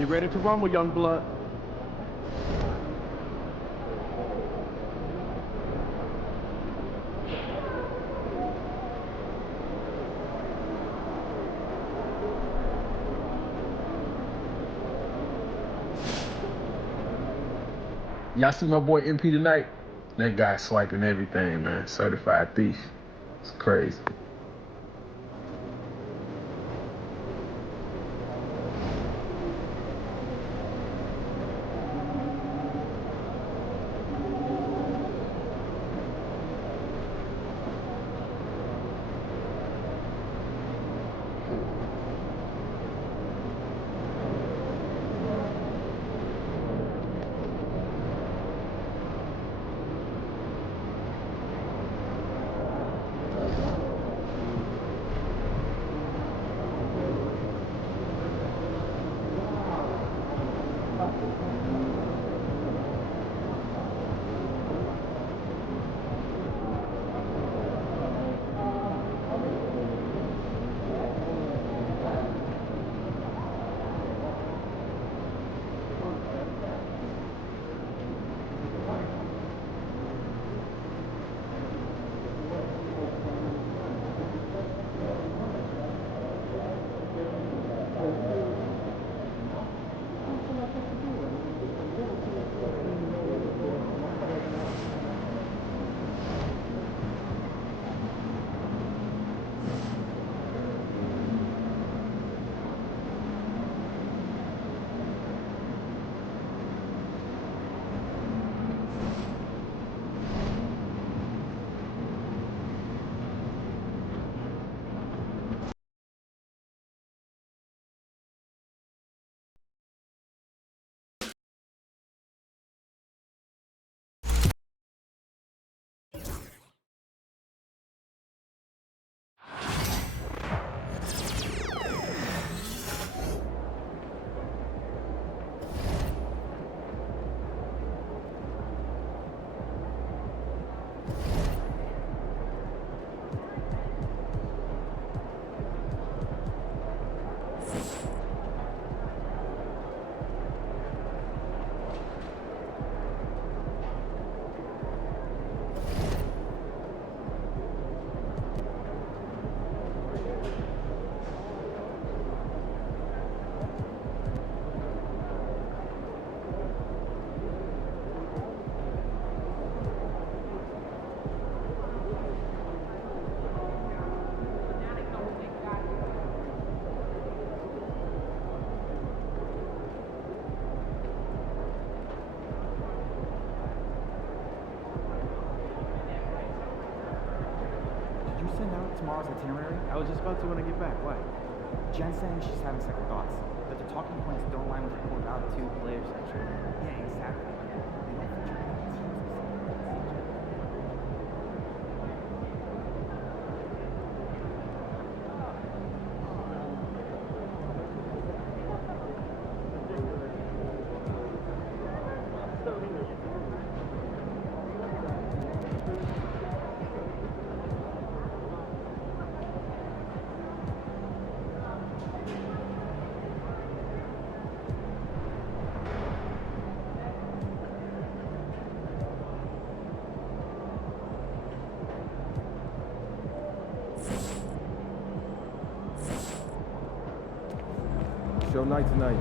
Get ready to rumble, young blood. Y'all see my boy MP tonight? That guy swiping everything, man. Certified thief. It's crazy. Tomorrow's itinerary? I was just about to when I get back. What? Jen saying she's having second thoughts. That the talking points don't align with the core value. Two players section. Yeah, exactly. They don't feature Show night tonight.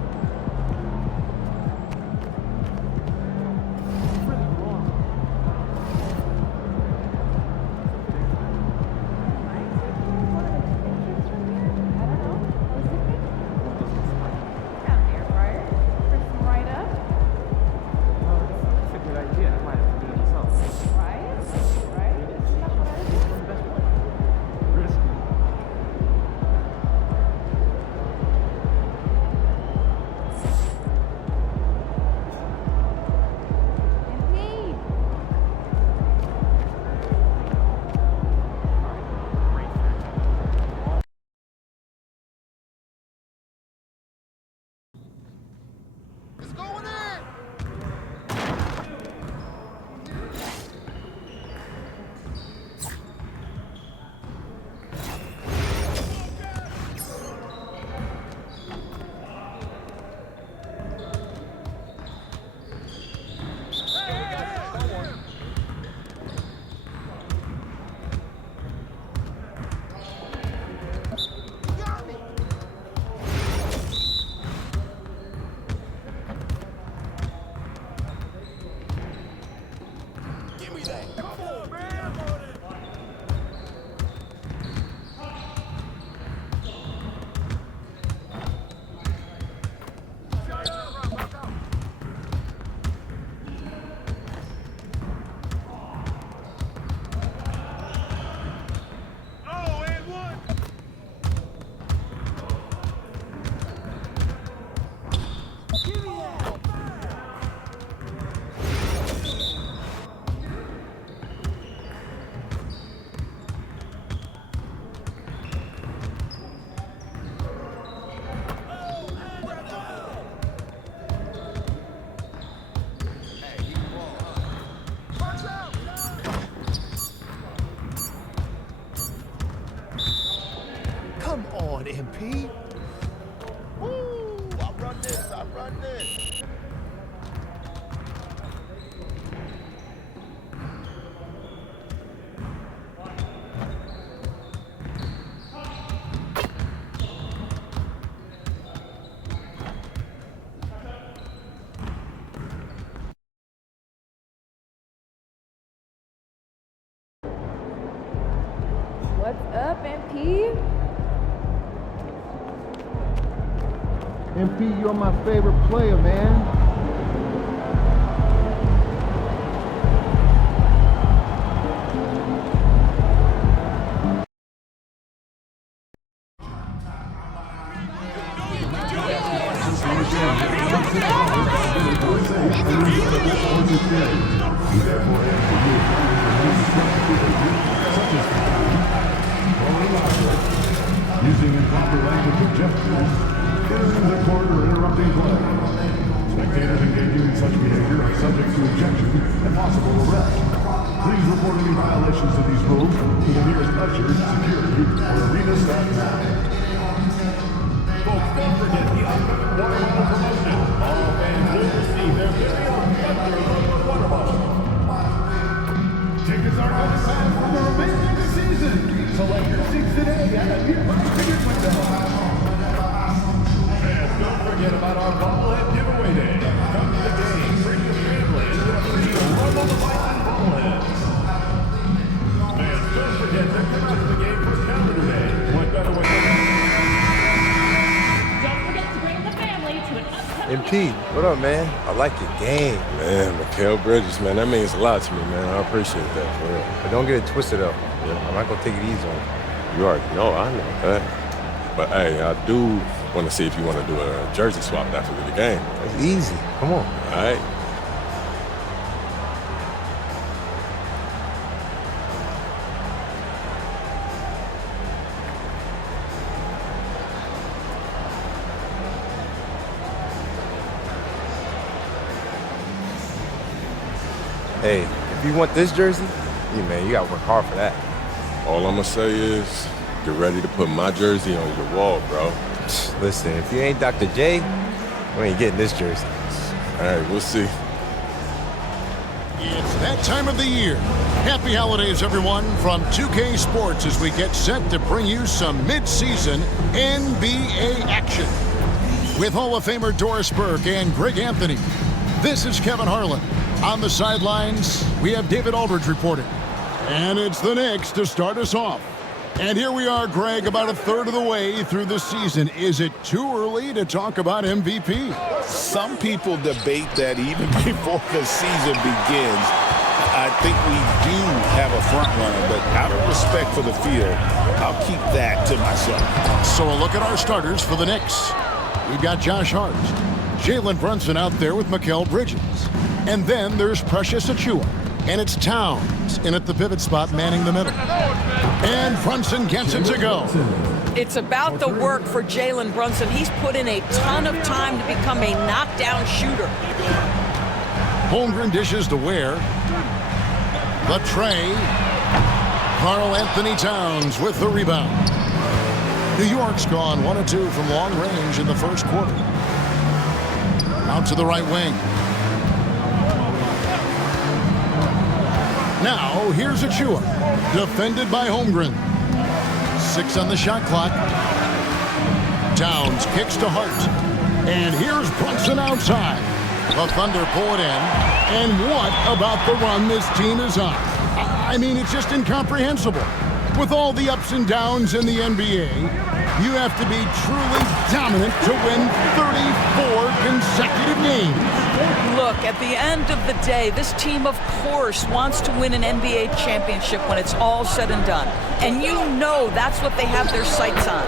MP? Woo! I run this. I run this. What's up, MP? MP, you're my favorite player, man. Using improper language and gestures, entering the court or interrupting play. Spectators engaging in such behavior are subject to ejection and possible arrest. Please report any violations of these rules to the nearest usher, security, or arena staff now. Folks, don't forget the upcoming water bottle promotion. All fans will receive their very own Thunder water bottle. Tickets are on sale for the remainder of the season. Select your seats today at a nearby ticket window. And don't forget about our bobblehead giveaway day. Come to the game, bring your family, and get a free Rumble the Bison bobblehead. And don't forget to come out to the game for Calendar Day. What better way to Don't forget to bring the family to an upcoming MP, what up, man? I like your game. Man, Mikal Bridges, man, that means a lot to me, man. I appreciate that, for real. But don't get it twisted up. I'm not gonna take it easy on you. You already know, I know that. But hey, I do want to see if you want to do a jersey swap after the game. It's easy. Come on. All right. Hey, if you want this jersey, yeah, man, you gotta work hard for that. All I'm gonna say is, get ready to put my jersey on your wall, bro. Listen, if you ain't Dr. J, we ain't getting this jersey. All right, we'll see. It's that time of the year. Happy holidays, everyone, from 2K Sports as we get set to bring you some mid-season NBA action. With Hall of Famer Doris Burke and Greg Anthony, this is Kevin Harlan. On the sidelines, we have David Aldridge reporting. And it's the Knicks to start us off. And here we are, Greg, about a third of the way through the season. Is it too early to talk about MVP? Some people debate that even before the season begins. I think we do have a front runner, but out of respect for the field, I'll keep that to myself. So a look at our starters for the Knicks. We've got Josh Hart, Jalen Brunson out there with Mikal Bridges. And then there's Precious Achiuwa. And it's Towns in at the pivot spot manning the middle. And Brunson gets it to go. It's about the work for Jalen Brunson. He's put in a ton of time to become a knockdown shooter. Holmgren dishes to Ware. The tray. Karl Anthony Towns with the rebound. New York's gone 1 of 2 from long range in the first quarter. Out to the right wing. Now, here's Achiuwa, defended by Holmgren. 6 on the shot clock. Towns kicks to Hart. And here's Brunson outside. The Thunder pull it in. And what about the run this team is on? I mean, it's just incomprehensible. With all the ups and downs in the NBA, you have to be truly dominant to win 34 consecutive games. Look, at the end of the day, this team, of course, wants to win an NBA championship when it's all said and done. And you know that's what they have their sights on.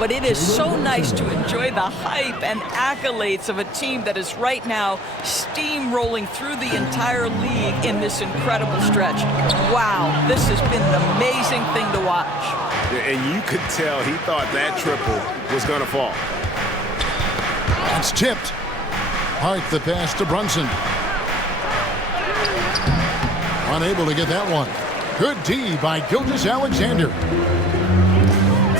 But it is so nice to enjoy the hype and accolades of a team that is right now steamrolling through the entire league in this incredible stretch. Wow, this has been an amazing thing to watch. And you could tell he thought that triple was going to fall. It's tipped. Hart the pass to Brunson. Unable to get that one. Good D by Gilgeous-Alexander.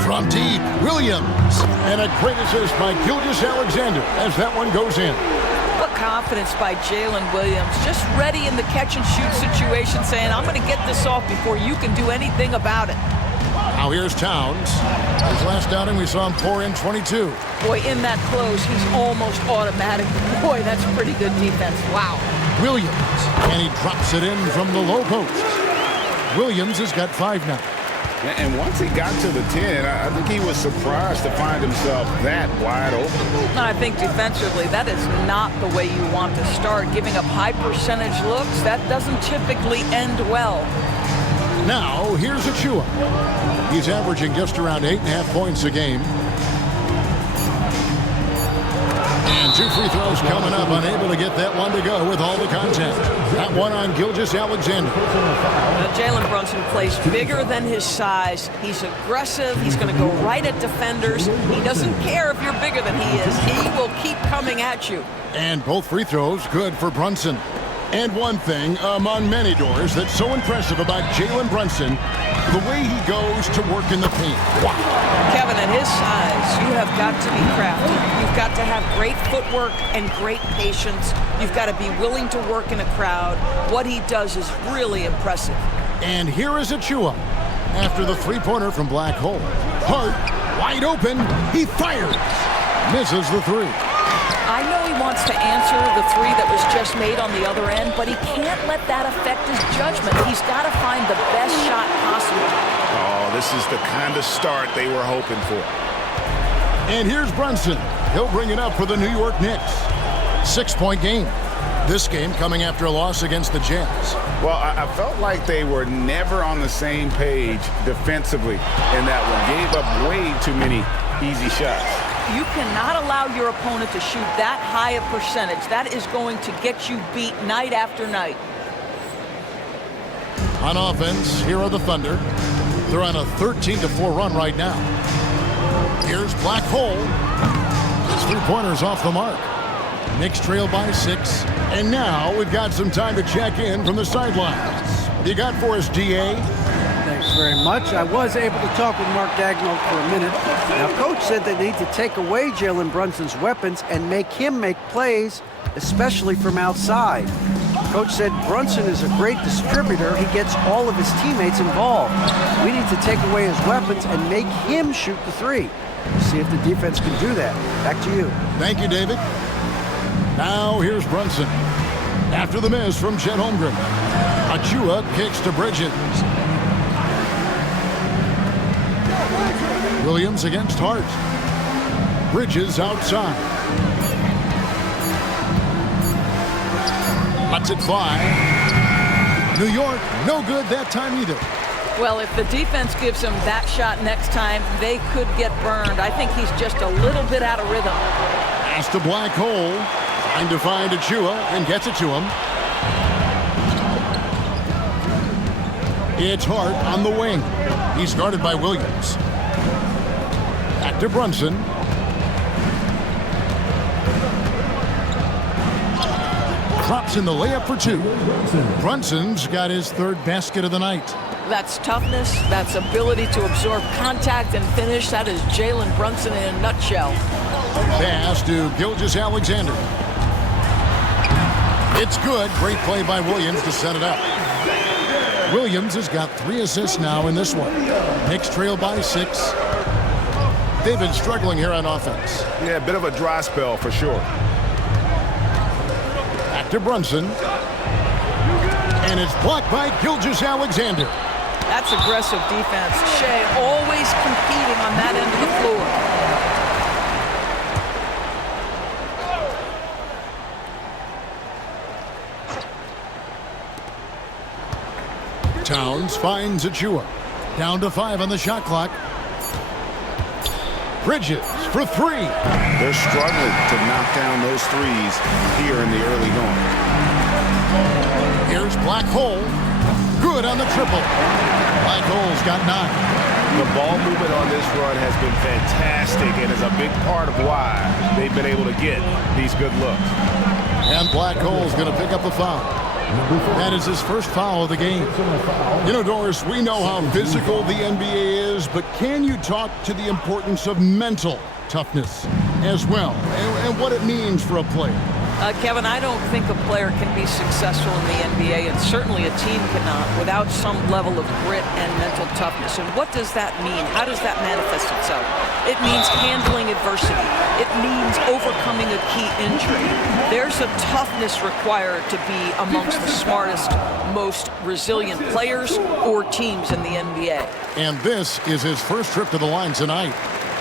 From deep, Williams. And a great assist by Gilgeous-Alexander as that one goes in. What confidence by Jalen Williams. Just ready in the catch-and-shoot situation, saying, I'm going to get this off before you can do anything about it. Now here's Towns. His last outing, we saw him pour in 22. Boy, in that close, he's almost automatic. Boy, that's pretty good defense. Wow. Williams, and he drops it in from the low post. Williams has got 5 now. And once he got to the 10, I think he was surprised to find himself that wide open. And I think defensively, that is not the way you want to start. Giving up high percentage looks, that doesn't typically end well. Now, here's Achua. He's averaging just around 8.5 points a game. And 2 free throws coming up, unable to get that one to go with all the contact. That one on Gilgeous-Alexander. Jalen Brunson plays bigger than his size. He's aggressive. He's going to go right at defenders. He doesn't care if you're bigger than he is. He will keep coming at you. And both free throws good for Brunson. And one thing among many doors that's so impressive about Jalen Brunson, the way he goes to work in the paint. Wow. Kevin, at his size, you have got to be crafty. You've got to have great footwork and great patience. You've got to be willing to work in a crowd. What he does is really impressive. And here is Achua. After the three-pointer from Black Hole. Hart, wide open, he fires. Misses the 3. I know he wants to answer the 3 that was just made on the other end, but he can't let that affect his judgment. He's got to find the best shot possible. Oh, this is the kind of start they were hoping for. And here's Brunson. He'll bring it up for the New York Knicks. 6-point game. This game coming after a loss against the Jazz. Well, I felt like they were never on the same page defensively in that one. Gave up way too many easy shots. You cannot allow your opponent to shoot that high a percentage. That is going to get you beat night after night. On offense, here are the Thunder. They're on a 13-4 run right now. Here's Black Hole. His three-pointer's off the mark. Knicks trail by 6. And now we've got some time to check in from the sidelines. What do you got for us, DA? Thanks very much. I was able to talk with Mark Daigneault for a minute. Now, Coach said they need to take away Jalen Brunson's weapons and make him make plays, especially from outside. Coach said Brunson is a great distributor. He gets all of his teammates involved. We need to take away his weapons and make him shoot the 3. See if the defense can do that. Back to you. Thank you, David. Now here's Brunson. After the miss from Chet Holmgren. Achua kicks to Bridges. Williams against Hart. Bridges outside. Lets it fly. New York, no good that time either. Well, if the defense gives him that shot next time, they could get burned. I think he's just a little bit out of rhythm. Pass to Black Hole. Trying to find Achua and gets it to him. It's Hart on the wing. He's guarded by Williams. Back to Brunson. Drops in the layup for 2. Brunson's got his 3rd basket of the night. That's toughness. That's ability to absorb contact and finish. That is Jalen Brunson in a nutshell. Pass to Gilgeous-Alexander. It's good. Great play by Williams to set it up. Williams has got 3 assists now in this one. Knicks trail by 6. They've been struggling here on offense. Yeah, a bit of a dry spell for sure. Back to Brunson. And it's blocked by Gilgeous-Alexander. That's aggressive defense. Shea always competing on that end of the floor. Towns finds Achua. Down to 5 on the shot clock. Bridges for 3. They're struggling to knock down those threes here in the early going. Here's Black Hole. Good on the triple. Black Hole's got 9. The ball movement on this run has been fantastic and is a big part of why they've been able to get these good looks. And Black Hole's going to pick up the foul. That is his first foul of the game. You know, Doris, we know how physical the NBA is, but can you talk to the importance of mental toughness as well, and what it means for a player? Kevin, I don't think a player can be successful in the NBA, and certainly a team cannot, without some level of grit and mental toughness. And what does that mean? How does that manifest itself? It means handling adversity. It means overcoming a key injury. There's a toughness required to be amongst the smartest, most resilient players or teams in the NBA. And this is his first trip to the line tonight.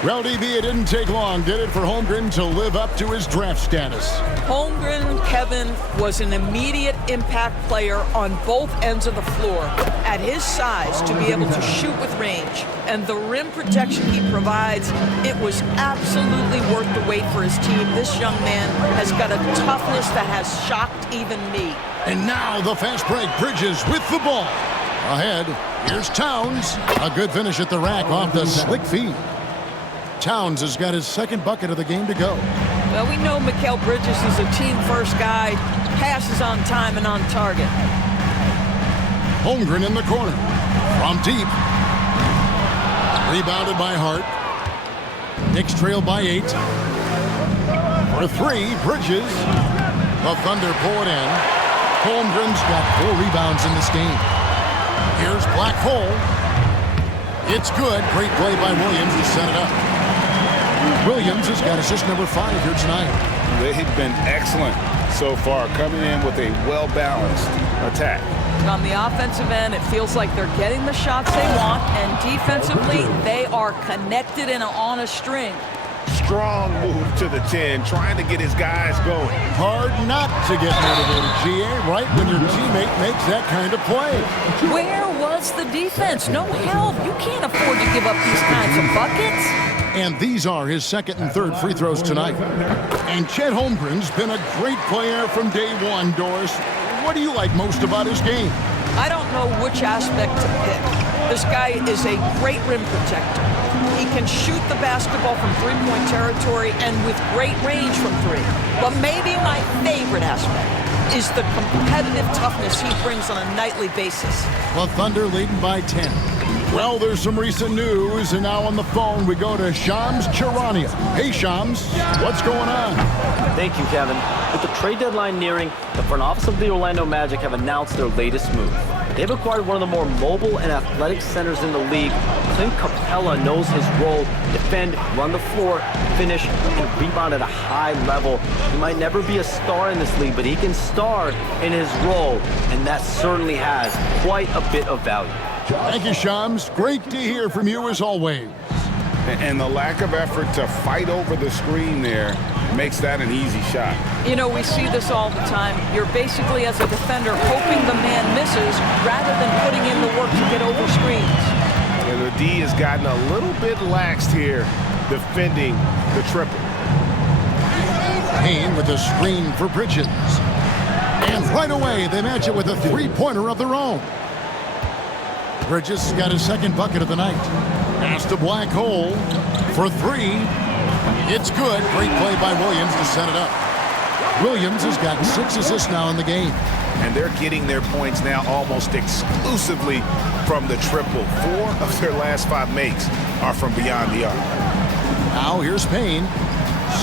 Well, DB, it didn't take long, did it, for Holmgren to live up to his draft status? Holmgren, Kevin, was an immediate impact player on both ends of the floor. At his size, to be able to shoot with range and the rim protection he provides, it was absolutely worth the wait for his team. This young man has got a toughness that has shocked even me. And now the fast break. Bridges with the ball. Ahead, here's Towns. A good finish at the rack off the slick feed. Towns has got his second bucket of the game to go. Well, we know Mikal Bridges is a team-first guy, passes on time and on target. Holmgren in the corner. From deep. Rebounded by Hart. Knicks trail by 8. For 3, Bridges. The Thunder pull it in. Holmgren's got 4 rebounds in this game. Here's Black Hole. It's good. Great play by Williams to set it up. Williams has got assist number 5 here tonight. They've been excellent so far, coming in with a well-balanced attack. On the offensive end, it feels like they're getting the shots they want, and defensively, they are connected and on a string. Strong move to the 10, trying to get his guys going. Hard not to get motivated, GA, right when your teammate makes that kind of play. Where was the defense? No help. You can't afford to give up these kinds of buckets. And these are his second and third free throws tonight. And Chet Holmgren's been a great player from day one, Doris. What do you like most about his game? I don't know which aspect to pick. This guy is a great rim protector. He can shoot the basketball from three-point territory and with great range from 3. But maybe my favorite aspect is the competitive toughness he brings on a nightly basis. The Thunder leading by 10. Well, there's some recent news, and now on the phone we go to Shams Charania. Hey, Shams, what's going on? Thank you, Kevin. With the trade deadline nearing, the front office of the Orlando Magic have announced their latest move. They've acquired one of the more mobile and athletic centers in the league. Clint Capella knows his role: defend, run the floor, finish, and rebound at a high level. He might never be a star in this league, but he can star in his role, and that certainly has quite a bit of value. Thank you, Shams. Great to hear from you as always. And the lack of effort to fight over the screen there makes that an easy shot. You know, we see this all the time. You're basically, as a defender, hoping the man misses rather than putting in the work to get over screens. And the D has gotten a little bit laxed here defending the triple. Payne with a screen for Bridges. And right away, they match it with a three-pointer of their own. Bridges has got his second bucket of the night. Pass to Black Hole for 3. It's good. Great play by Williams to set it up. Williams has got 6 assists now in the game. And they're getting their points now almost exclusively from the triple. 4 of their last 5 makes are from beyond the arc. Now here's Payne.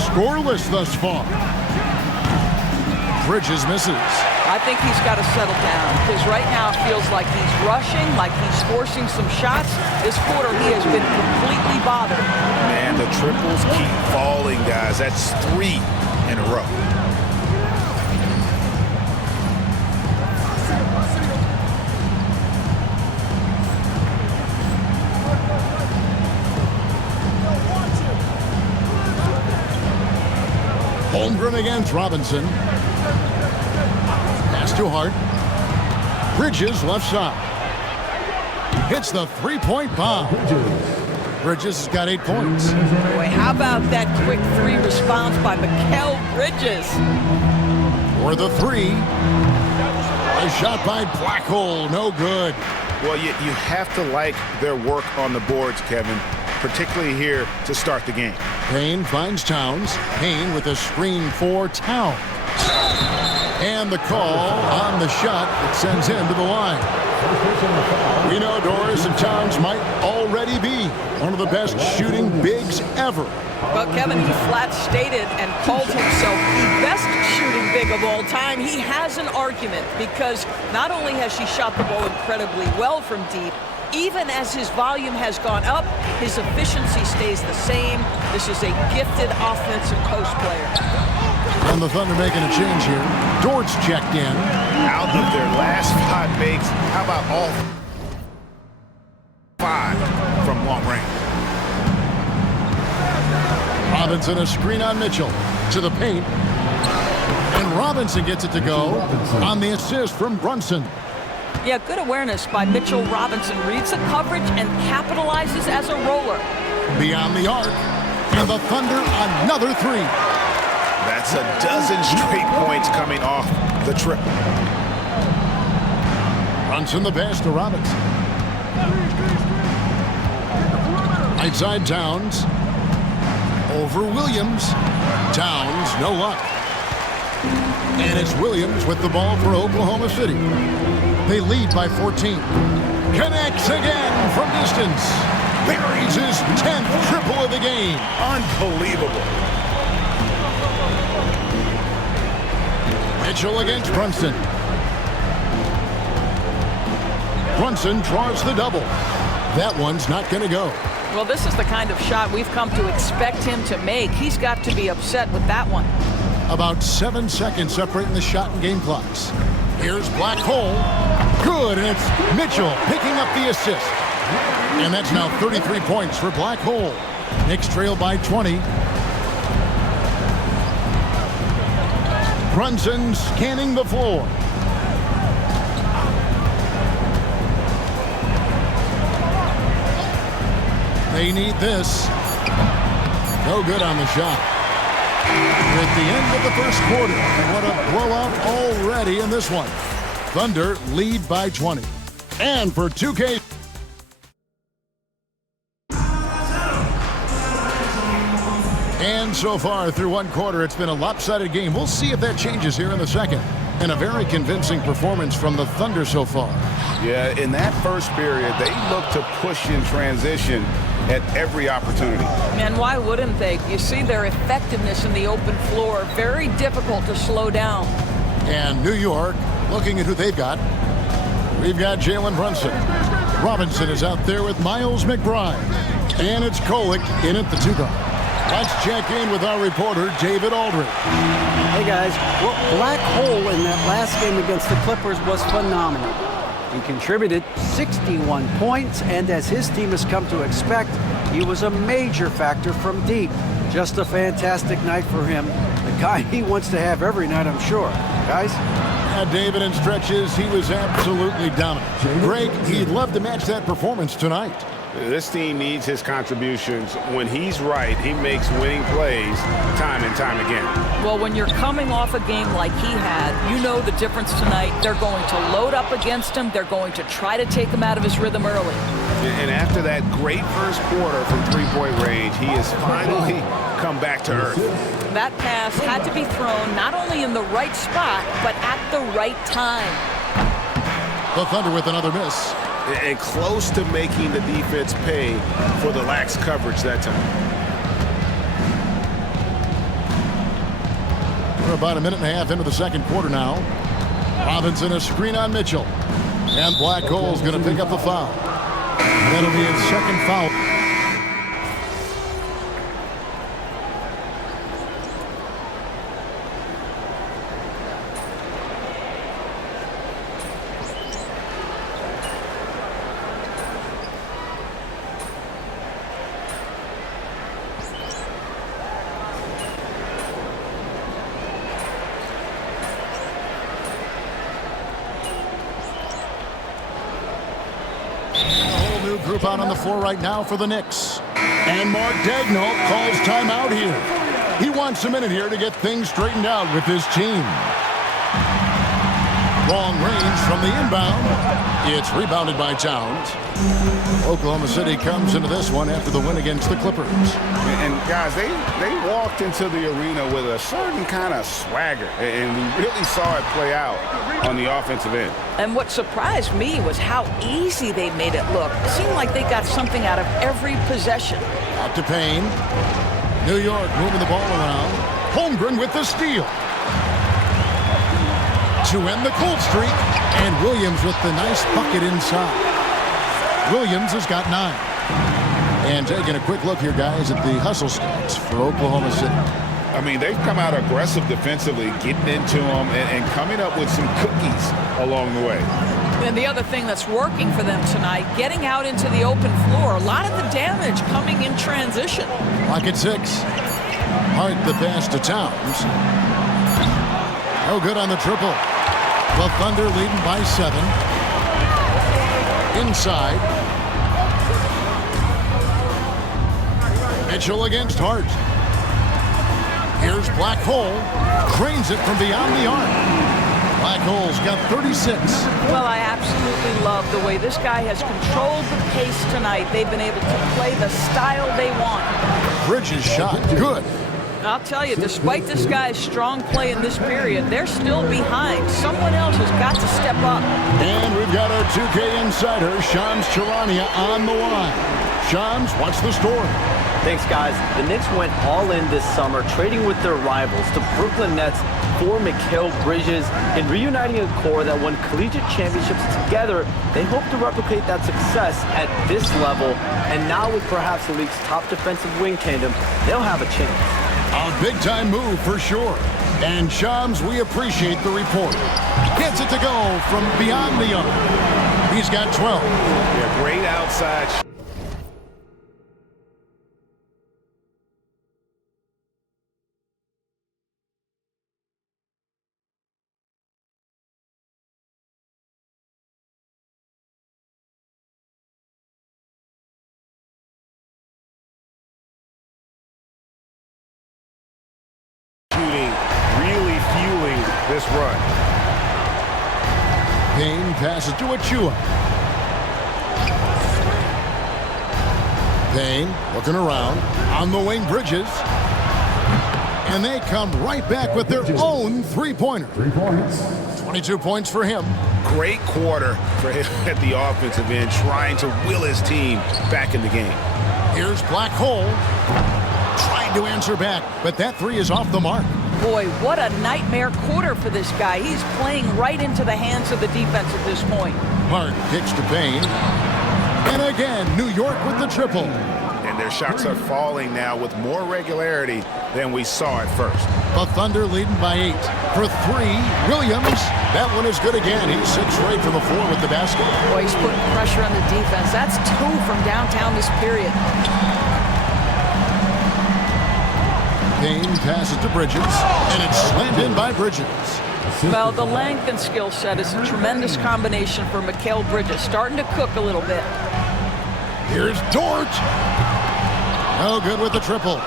Scoreless thus far. Bridges misses. I think he's got to settle down, because right now it feels like he's rushing, like he's forcing some shots. This quarter, he has been completely bothered. Man, the triples keep falling, guys. That's 3 in a row. Holmgren against Robinson. Pass to Hart. Bridges left side. Hits the three-point bomb. Bridges has got 8 points. Boy, how about that quick 3 response by Mikal Bridges? For the 3. A shot by Black Hole, no good. Well, you have to like their work on the boards, Kevin, particularly here to start the game. Payne finds Towns. Payne with a screen for Towns. And the call on the shot that sends him to the line. We know Doris and Towns might already be one of the best shooting bigs ever. Well, Kevin, he flat stated and called himself the best shooting big of all time. He has an argument because not only has she shot the ball incredibly well from deep, even as his volume has gone up, his efficiency stays the same. This is a gifted offensive post player. And the Thunder making a change here. Dortz checked in. Out of their last 5 makes, how about all 5 from long range? Robinson a screen on Mitchell to the paint. And Robinson gets it to go on the assist from Brunson. Yeah, good awareness by Mitchell Robinson. Reads the coverage and capitalizes as a roller. Beyond the arc. And the Thunder another 3. That's a dozen straight points coming off the trip. Brunson the pass to Robinson. Right side Towns. Over Williams. Towns, no luck. And it's Williams with the ball for Oklahoma City. They lead by 14. Connects again from distance. Buries his 10th triple of the game. Unbelievable. Mitchell against Brunson. Brunson draws the double. That one's not going to go. Well, this is the kind of shot we've come to expect him to make. He's got to be upset with that one. About 7 seconds separating the shot and game clocks. Here's Black Hole. Good, and it's Mitchell picking up the assist. And that's now 33 points for Black Hole. Knicks trail by 20. Brunson scanning the floor. They need this. No good on the shot. We're at the end of the first quarter. And what a blowout already in this one. Thunder lead by 20. And for 2K. And so far through one quarter, it's been a lopsided game. We'll see if that changes here in the second. And a very convincing performance from the Thunder so far. Yeah, in that first period, they looked to push in transition at every opportunity. And why wouldn't they? You see their effectiveness in the open floor. Very difficult to slow down. And New York, looking at who they've got. We've got Jalen Brunson. Robinson is out there with Miles McBride. And it's Kolek in at the 2 guard. Let's check in with our reporter, David Aldridge. Hey, guys. Well, Black Hole in that last game against the Clippers was phenomenal. He contributed 61 points, and as his team has come to expect, he was a major factor from deep. Just a fantastic night for him. The kind he wants to have every night, I'm sure. Guys? David, in stretches, he was absolutely dominant. Greg, he'd love to match that performance tonight. This team needs his contributions. When he's right, he makes winning plays time and time again. Well, when you're coming off a game like he had, you know the difference tonight. They're going to load up against him. They're going to try to take him out of his rhythm early. And after that great first quarter from three-point range, he has finally come back to earth. That pass had to be thrown not only in the right spot, but at the right time. The Thunder with another miss. And close to making the defense pay for the lax coverage that time. We're about a minute and a half into the second quarter now. Robinson a screen on Mitchell. And Black Hole's going to pick up the foul. That'll be his second foul. Group out on the floor right now for the Knicks. And Mark Daigneault calls timeout here. He wants a minute here to get things straightened out with his team. Long range from the inbound. It's rebounded by Towns. Oklahoma City comes into this one after the win against the Clippers. And guys, they walked into the arena with a certain kind of swagger, and we really saw it play out on the offensive end. And what surprised me was how easy they made it look. It seemed like they got something out of every possession. Out to Payne. New York moving the ball around. Holmgren with the steal. To end the cold streak, and Williams with the nice bucket inside. Williams has got 9. And taking a quick look here, guys, at the hustle stats for Oklahoma City. I mean, they've come out aggressive defensively, getting into them and coming up with some cookies along the way. And the other thing that's working for them tonight, getting out into the open floor. A lot of the damage coming in transition. Clock at 6. Hart the pass to Towns. No good on the triple. The Thunder leading by 7. Inside. Mitchell against Hart. Here's Black Hole. Cranes it from beyond the arc. Black Hole's got 36. Well, I absolutely love the way this guy has controlled the pace tonight. They've been able to play the style they want. Bridges shot good. I'll tell you, despite this guy's strong play in this period, they're still behind. Someone else has got to step up. And we've got our 2K insider, Shams Charania, on the line. Shams, what's the story? Thanks, guys. The Knicks went all in this summer, trading with their rivals, the Brooklyn Nets, for Mikal Bridges, and reuniting a core that won collegiate championships together. They hope to replicate that success at this level, and now with perhaps the league's top defensive wing tandem, they'll have a chance. A big-time move for sure. And Shams, we appreciate the report. Gets it to go from beyond the arc. He's got 12. Yeah, great outside. Really fueling this run. Payne passes to Achua. Payne looking around. On the wing, Bridges. And they come right back with their own three-pointer. 3 points. 22 points for him. Great quarter for him at the offensive end, trying to will his team back in the game. Here's Black Hole. Trying to answer back, but that 3 is off the mark. Boy, what a nightmare quarter for this guy. He's playing right into the hands of the defense at this point. Hart kicks to Payne. And again, New York with the triple. And their shots are falling now with more regularity than we saw at first. The Thunder leading by 8. For 3, Williams. That one is good again. He sits right from the floor with the basket. Boy, he's putting pressure on the defense. That's 2 from downtown this period. Payne passes to Bridges, and it's slammed in by Bridges. Well, the length and skill set is a tremendous combination for Mikal Bridges, starting to cook a little bit. Here's Dort. No good with the triple.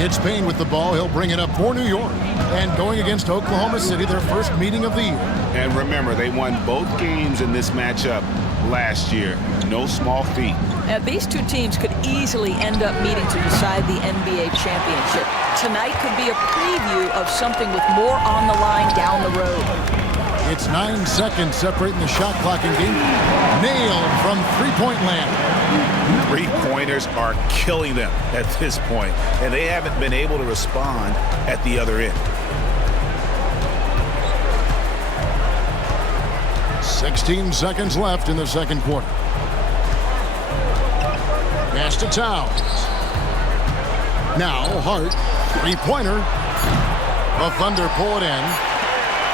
It's Payne with the ball. He'll bring it up for New York. And going against Oklahoma City, their first meeting of the year. And remember, they won both games in this matchup last year. No small feat. Now, these two teams could easily end up meeting to decide the NBA championship. Tonight could be a preview of something with more on the line down the road. It's 9 seconds separating the shot clock and game. Nailed from three-point land. Three-pointers are killing them at this point, and they haven't been able to respond at the other end. 16 seconds left in the second quarter. Pass to Towns. Now Hart, three-pointer. The Thunder pull it in.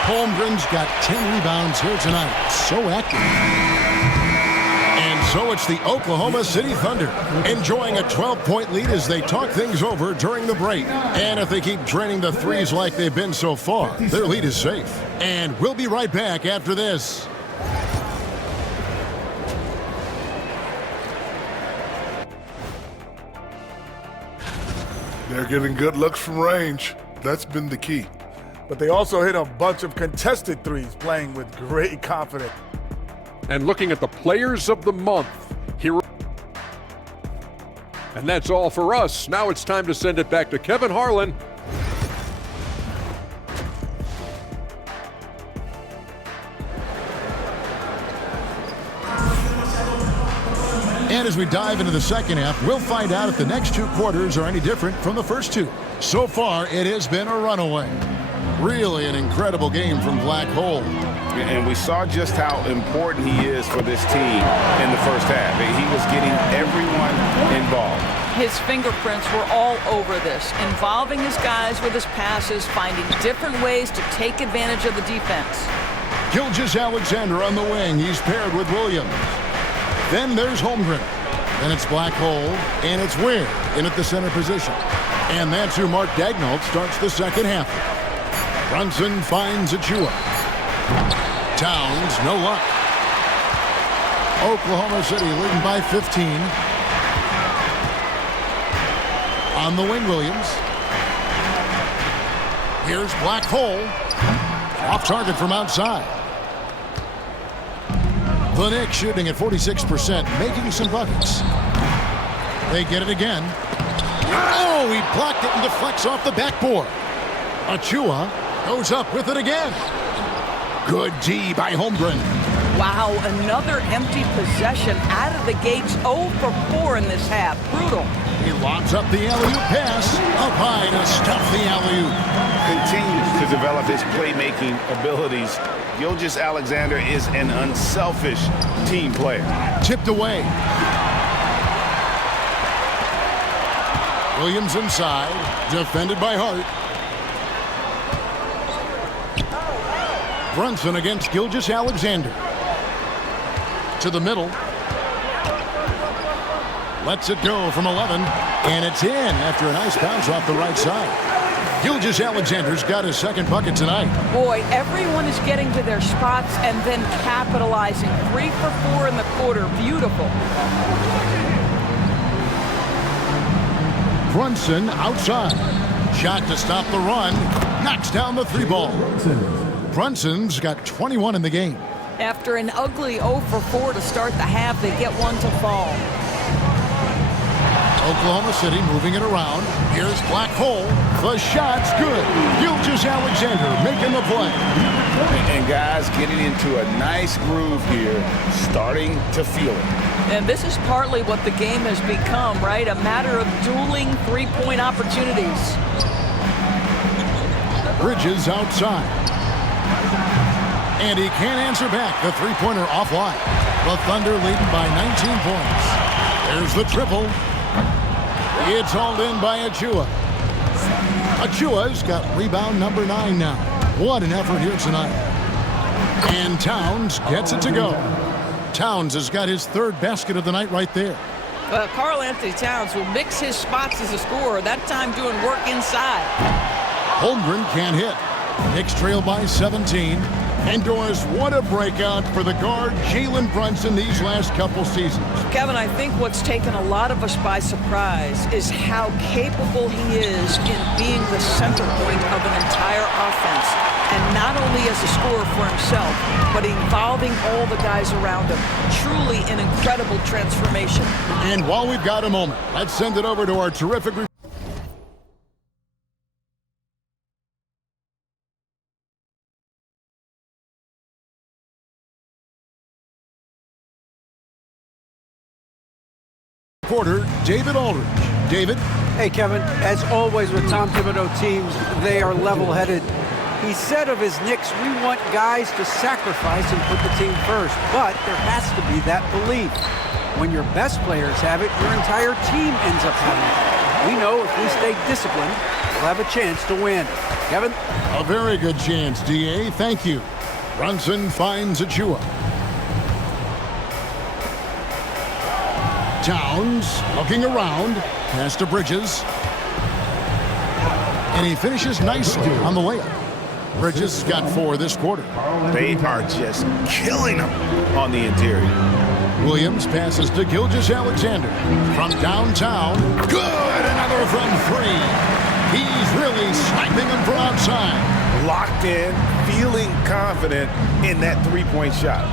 Holmgren's got 10 rebounds here tonight. So active. And so it's the Oklahoma City Thunder enjoying a 12-point lead as they talk things over during the break. And if they keep draining the threes like they've been so far, their lead is safe. And we'll be right back after this. They're getting good looks from range. That's been the key. but they also hit a bunch of contested threes, playing with great confidence. And looking at the players of the month here. And that's all for us. Now it's time to send it back to Kevin Harlan. And as we dive into the second half, we'll find out if the next 2 quarters are any different from the first 2. So far, it has been a runaway. Really an incredible game from Black Hole. And we saw just how important he is for this team in the first half. He was getting everyone involved. His fingerprints were all over this, involving his guys with his passes, finding different ways to take advantage of the defense. Gilgeous-Alexander on the wing. He's paired with Williams. Then there's Holmgren. Then it's Black Hole, and it's Ware in at the center position. And that's who Mark Daigneault starts the second half. Brunson finds Achua. Towns, no luck. Oklahoma City leading by 15. On the wing, Williams. Here's Black Hole. Off target from outside. The Knicks shooting at 46%, making some buckets. They get it again. Oh, he blocked it and deflects off the backboard. Achua goes up with it again. Good D by Holmgren. Wow, another empty possession out of the gates. 0 for 4 in this half. Brutal. He lobs up the alley-oop pass. Up high to stuff the alley-oop. Continues to develop his playmaking abilities. Gilgeous-Alexander is an unselfish team player. Tipped away. Williams inside. Defended by Hart. Brunson against Gilgeous-Alexander. To the middle. Lets it go from 11. And it's in after a nice bounce off the right side. Gilgeous-Alexander's got his second bucket tonight. Boy, everyone is getting to their spots and then capitalizing. 3 for 4 in the quarter. Beautiful. Brunson outside. Shot to stop the run. Knocks down the 3 ball. Brunson's got 21 in the game. After an ugly 0 for 4 to start the half, they get one to fall. Oklahoma City moving it around. Here's Black Hole. The shot's good. Gilgeous-Alexander making the play. And guys getting into a nice groove here, starting to feel it. And this is partly what the game has become, right? A matter of dueling 3-point opportunities. Bridges outside. And he can't answer back. The 3-pointer offline. The Thunder leading by 19 points. There's the triple. It's hauled in by Achua. Achua's got rebound number 9 now. What an effort here tonight. And Towns gets it to go. Towns has got his 3rd basket of the night right there. Well, Karl-Anthony Towns will mix his spots as a scorer, that time doing work inside. Holmgren can't hit. Knicks trail by 17. And Doris, what a breakout for the guard Jalen Brunson these last couple seasons. Kevin, I think what's taken a lot of us by surprise is how capable he is in being the center point of an entire offense. And not only as a scorer for himself, but involving all the guys around him. Truly an incredible transformation. And while we've got a moment, let's send it over to our terrific reporter, David Aldridge. David? Hey, Kevin. As always with Tom Thibodeau teams, they are level-headed. He said of his Knicks, we want guys to sacrifice and put the team first. But there has to be that belief. When your best players have it, your entire team ends up having it. We know if we stay disciplined, we'll have a chance to win. Kevin? A very good chance, D.A. Thank you. Brunson finds Achua. Towns looking around. Pass to Bridges. And he finishes nicely on the layup. Bridges got 4 this quarter. They are just killing them on the interior. Williams passes to Gilgeous-Alexander. From downtown. Good! Another from 3. He's really sniping them from outside. locked in, feeling confident in that three-point shot.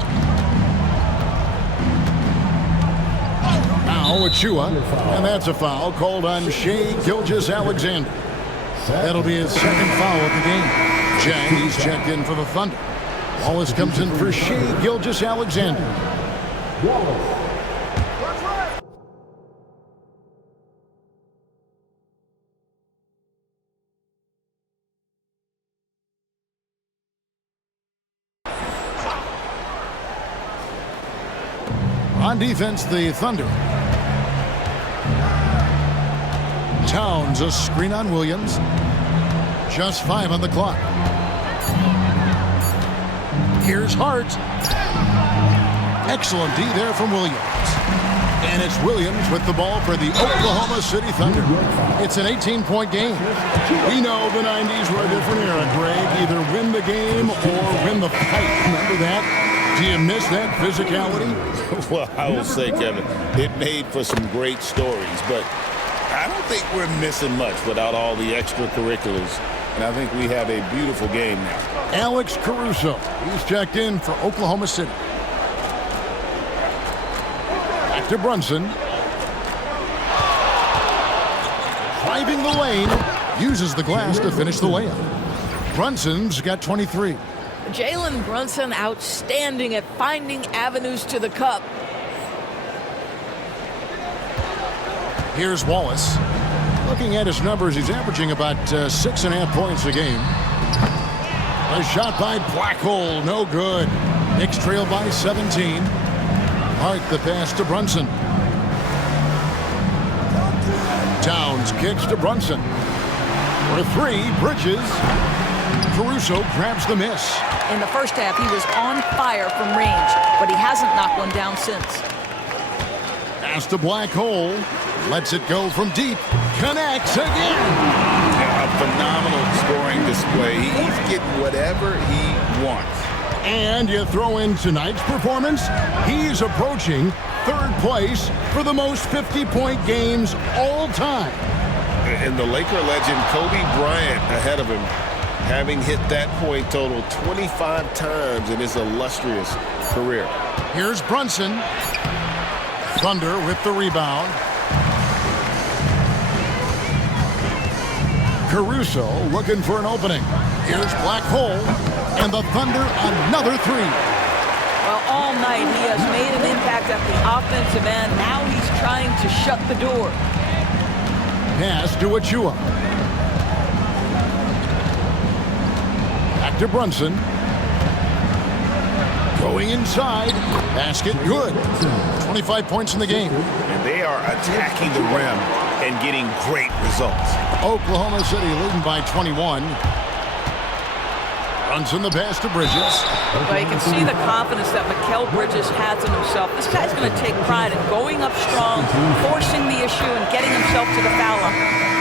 Now Achua, and that's a foul called on Shai Gilgeous-Alexander. That'll be his second foul of the game. Jang, he's checked in for the Thunder. Wallace comes in for Shai Gilgeous-Alexander. On defense, the Thunder. Towns, a screen on Williams. Just 5 on the clock. Here's Hart. Excellent D there from Williams. And it's Williams with the ball for the Oklahoma City Thunder. It's an 18-point game. We know the 90s were a different era, Greg. Either win the game or win the fight. Remember that? Do you miss that physicality? Well, I will say, Kevin, it made for some great stories, but I don't think we're missing much without all the extracurriculars, and I think we have a beautiful game now. Alex Caruso, he's checked in for Oklahoma City. Back to Brunson. Driving the lane, uses the glass to finish the layup. Brunson's got 23. Jalen Brunson outstanding at finding avenues to the cup. Here's Wallace. Looking at his numbers, he's averaging about 6.5 points a game. A shot by Blackhole, no good. Knicks trail by 17. Hart the pass to Brunson. Towns kicks to Brunson. For 3, Bridges. Caruso grabs the miss. In the first half, he was on fire from range, but he hasn't knocked one down since. Pass to Blackhole. Lets it go from deep. Connects again. Yeah, a phenomenal scoring display. He's getting whatever he wants. And you throw in tonight's performance, he's approaching 3rd place for the most 50-point games all time. And the Laker legend Kobe Bryant ahead of him, having hit that point total 25 times in his illustrious career. Here's Brunson. Thunder with the rebound. Caruso looking for an opening. Here's Blackhole, and the Thunder another 3. Well, all night he has made an impact at the offensive end. Now he's trying to shut the door. Pass to Achua. Back to Brunson. Going inside. Basket good. 25 points in the game. And they are attacking the rim and getting great results. Oklahoma City leading by 21. Brunson the pass to Bridges. Well, you can see the confidence that Mikal Bridges has in himself. This guy's going to take pride in going up strong, forcing the issue, and getting himself to the foul line.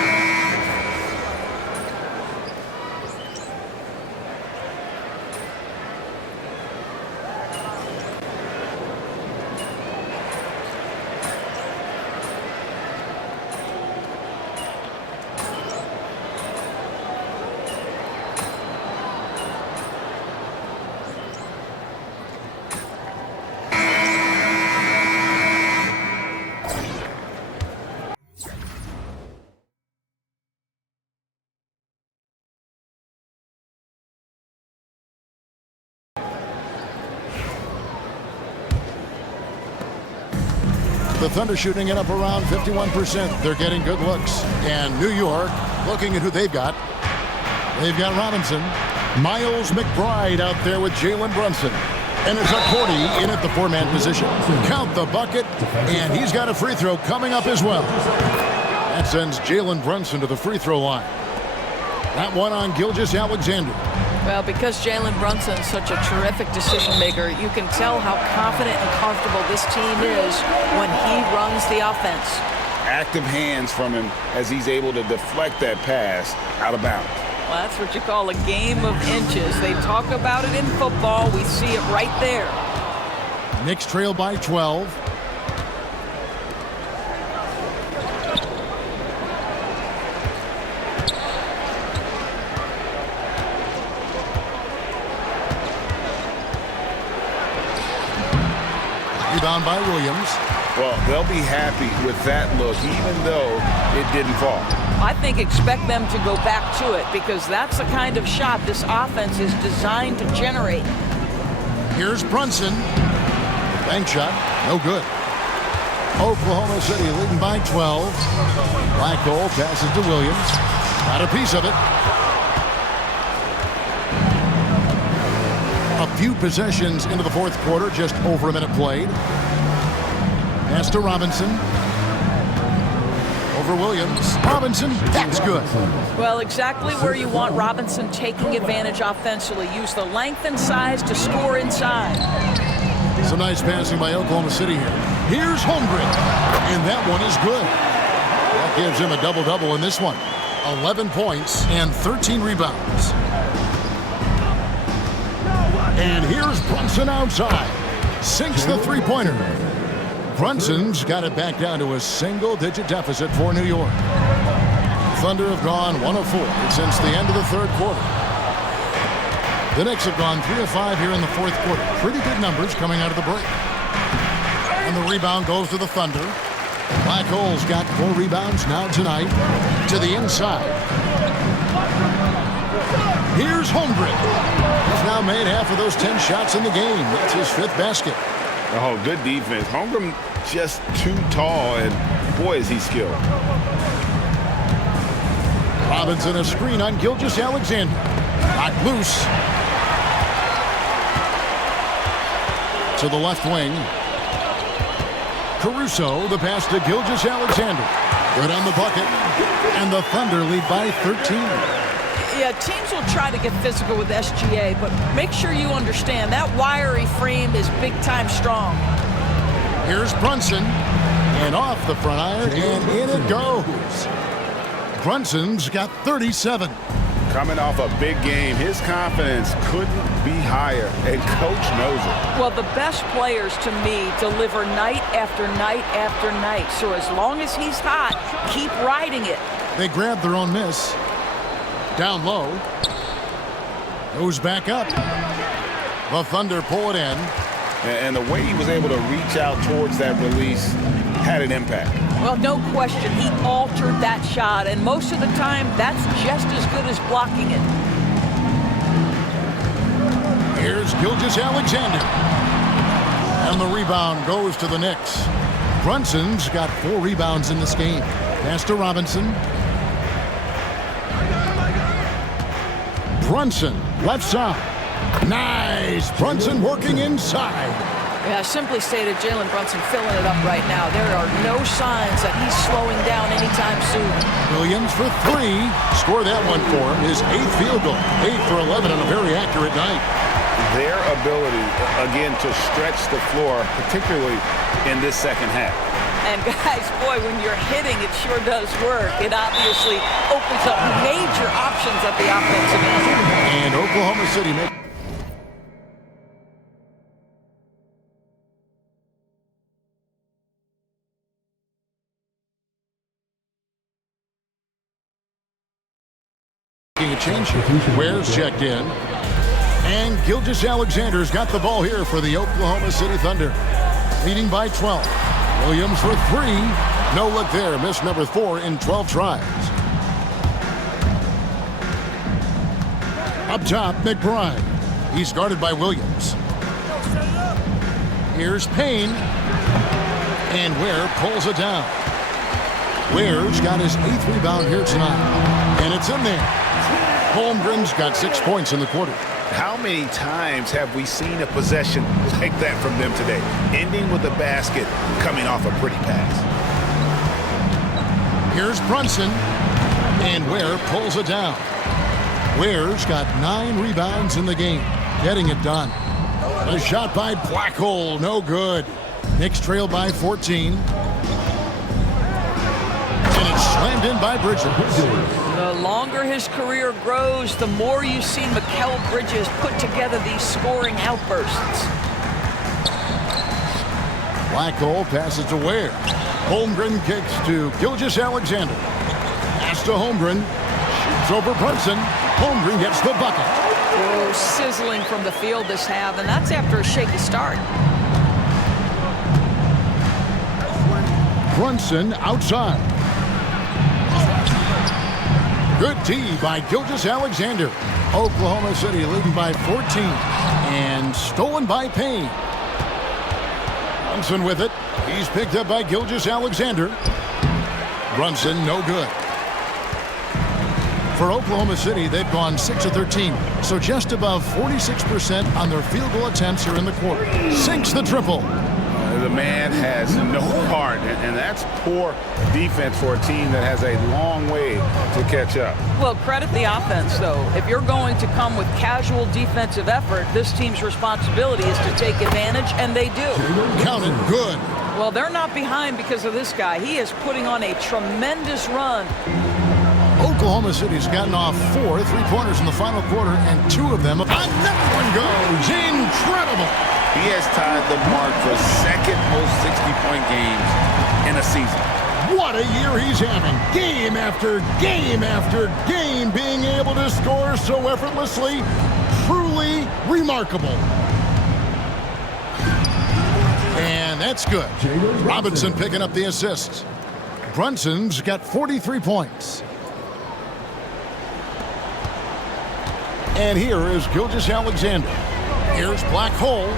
The Thunder shooting it up around 51%. They're getting good looks. And New York, looking at who they've got. They've got Robinson. Miles McBride out there with Jalen Brunson. And it's a Cordy in at the 4-man position. Count the bucket, and he's got a free throw coming up as well. That sends Jalen Brunson to the free throw line. That one on Gilgeous-Alexander. Well, because Jalen Brunson's such a terrific decision maker, you can tell how confident and comfortable this team is when he runs the offense. Active hands from him as he's able to deflect that pass out of bounds. Well, that's what you call a game of inches. They talk about it in football. We see it right there. Knicks trail by 12. Rebound by Williams. Well, they'll be happy with that look, even though it didn't fall. I think expect them to go back to it because that's the kind of shot this offense is designed to generate. Here's Brunson. Bank shot, no good. Oklahoma City leading by 12. Blackwell passes to Williams. Got a piece of it. A few possessions into the fourth quarter, just over a minute played. Pass to Robinson. Over Williams. Robinson, that's good. Well, exactly where you want Robinson taking advantage offensively. Use the length and size to score inside. Some nice passing by Oklahoma City here. Here's Holmgren, and that one is good. That gives him a double-double in this one. 11 points and 13 rebounds. And here's Brunson outside. Sinks the three-pointer. Brunson's got it back down to a single-digit deficit for New York. Thunder have gone 1 of 4 since the end of the third quarter. The Knicks have gone 3 of 5 here in the fourth quarter. Pretty good numbers coming out of the break. And the rebound goes to the Thunder. Black Hole's got 4 rebounds now tonight. To the inside. Here's Holmgren. He's now made half of those 10 shots in the game. That's his 5th basket. Oh, good defense. Holmgren just too tall, and boy, is he skilled. Robinson a screen on Gilgeous-Alexander. Knocked loose. To the left wing. Caruso, the pass to Gilgeous-Alexander. Good on the bucket. And the Thunder lead by 13. Yeah, teams will try to get physical with SGA, but make sure you understand that wiry frame is big-time strong. Here's Brunson. And off the front iron, and in it goes. Brunson's got 37. Coming off a big game, his confidence couldn't be higher, and coach knows it. Well, the best players, to me, deliver night after night after night. So as long as he's hot, keep riding it. They grab their own miss. Down low. Goes back up. The Thunder pull it in. And the way he was able to reach out towards that release had an impact. Well, no question. He altered that shot, and most of the time, that's just as good as blocking it. Here's Gilgeous-Alexander. And the rebound goes to the Knicks. Brunson's got 4 rebounds in this game. Pass to Robinson. Brunson, left side. Nice. Brunson working inside. Yeah, simply stated, Jalen Brunson filling it up right now. There are no signs that he's slowing down anytime soon. Williams for 3. Score that one for him. His 8th field goal. 8 for 11 on a very accurate night. Their ability, again, to stretch the floor, particularly in this second half. And guys, boy, when you're hitting, it sure does work. It obviously opens up major options at the offensive end. And Oklahoma City makes a change here. Ware's checked in. And Gilgeous-Alexander's got the ball here for the Oklahoma City Thunder. Leading by 12. Williams for 3. No look there. Miss number 4 in 12 tries. Up top, McBride. He's guarded by Williams. Here's Payne. And Ware pulls it down. Ware's got his 8th rebound here tonight. And it's in there. Holmgren's got 6 points in the quarter. How many times have we seen a possession like that from them today? Ending with a basket, coming off a pretty pass. Here's Brunson. And Ware pulls it down. Ware's got 9 rebounds in the game. Getting it done. A shot by Blackhole, no good. Knicks trail by 14. And it's slammed in by Bridges. The longer his career grows, the more you see Mikal Bridges put together these scoring outbursts. Blackhole passes to Ware. Holmgren kicks to Gilgeous-Alexander. Pass to Holmgren. Shoots over Brunson. Holmgren gets the bucket. Oh, sizzling from the field this half, and that's after a shaky start. Brunson outside. Good D by Gilgeous-Alexander. Oklahoma City leading by 14. And stolen by Payne. Brunson with it. He's picked up by Gilgeous-Alexander. Brunson, no good. For Oklahoma City, they've gone 6 of 13, so just above 46% on their field goal attempts here in the quarter. Sinks the triple. The man has no heart, and that's poor defense for a team that has a long way to catch up. Well, credit the offense, though. If you're going to come with casual defensive effort, this team's responsibility is to take advantage, and they do. Counted good. Well, they're not behind because of this guy. He is putting on a tremendous run. Oklahoma City's gotten off 4 3-pointers in the final quarter, and 2 of them. Another one goes. Incredible. He has tied the mark for second most 60-point games in a season. What a year he's having. Game after game after game, being able to score so effortlessly. Truly remarkable. And that's good. Robinson picking up the assists. Brunson's got 43 points. And here is Gilgeous-Alexander. Here's Black Hole.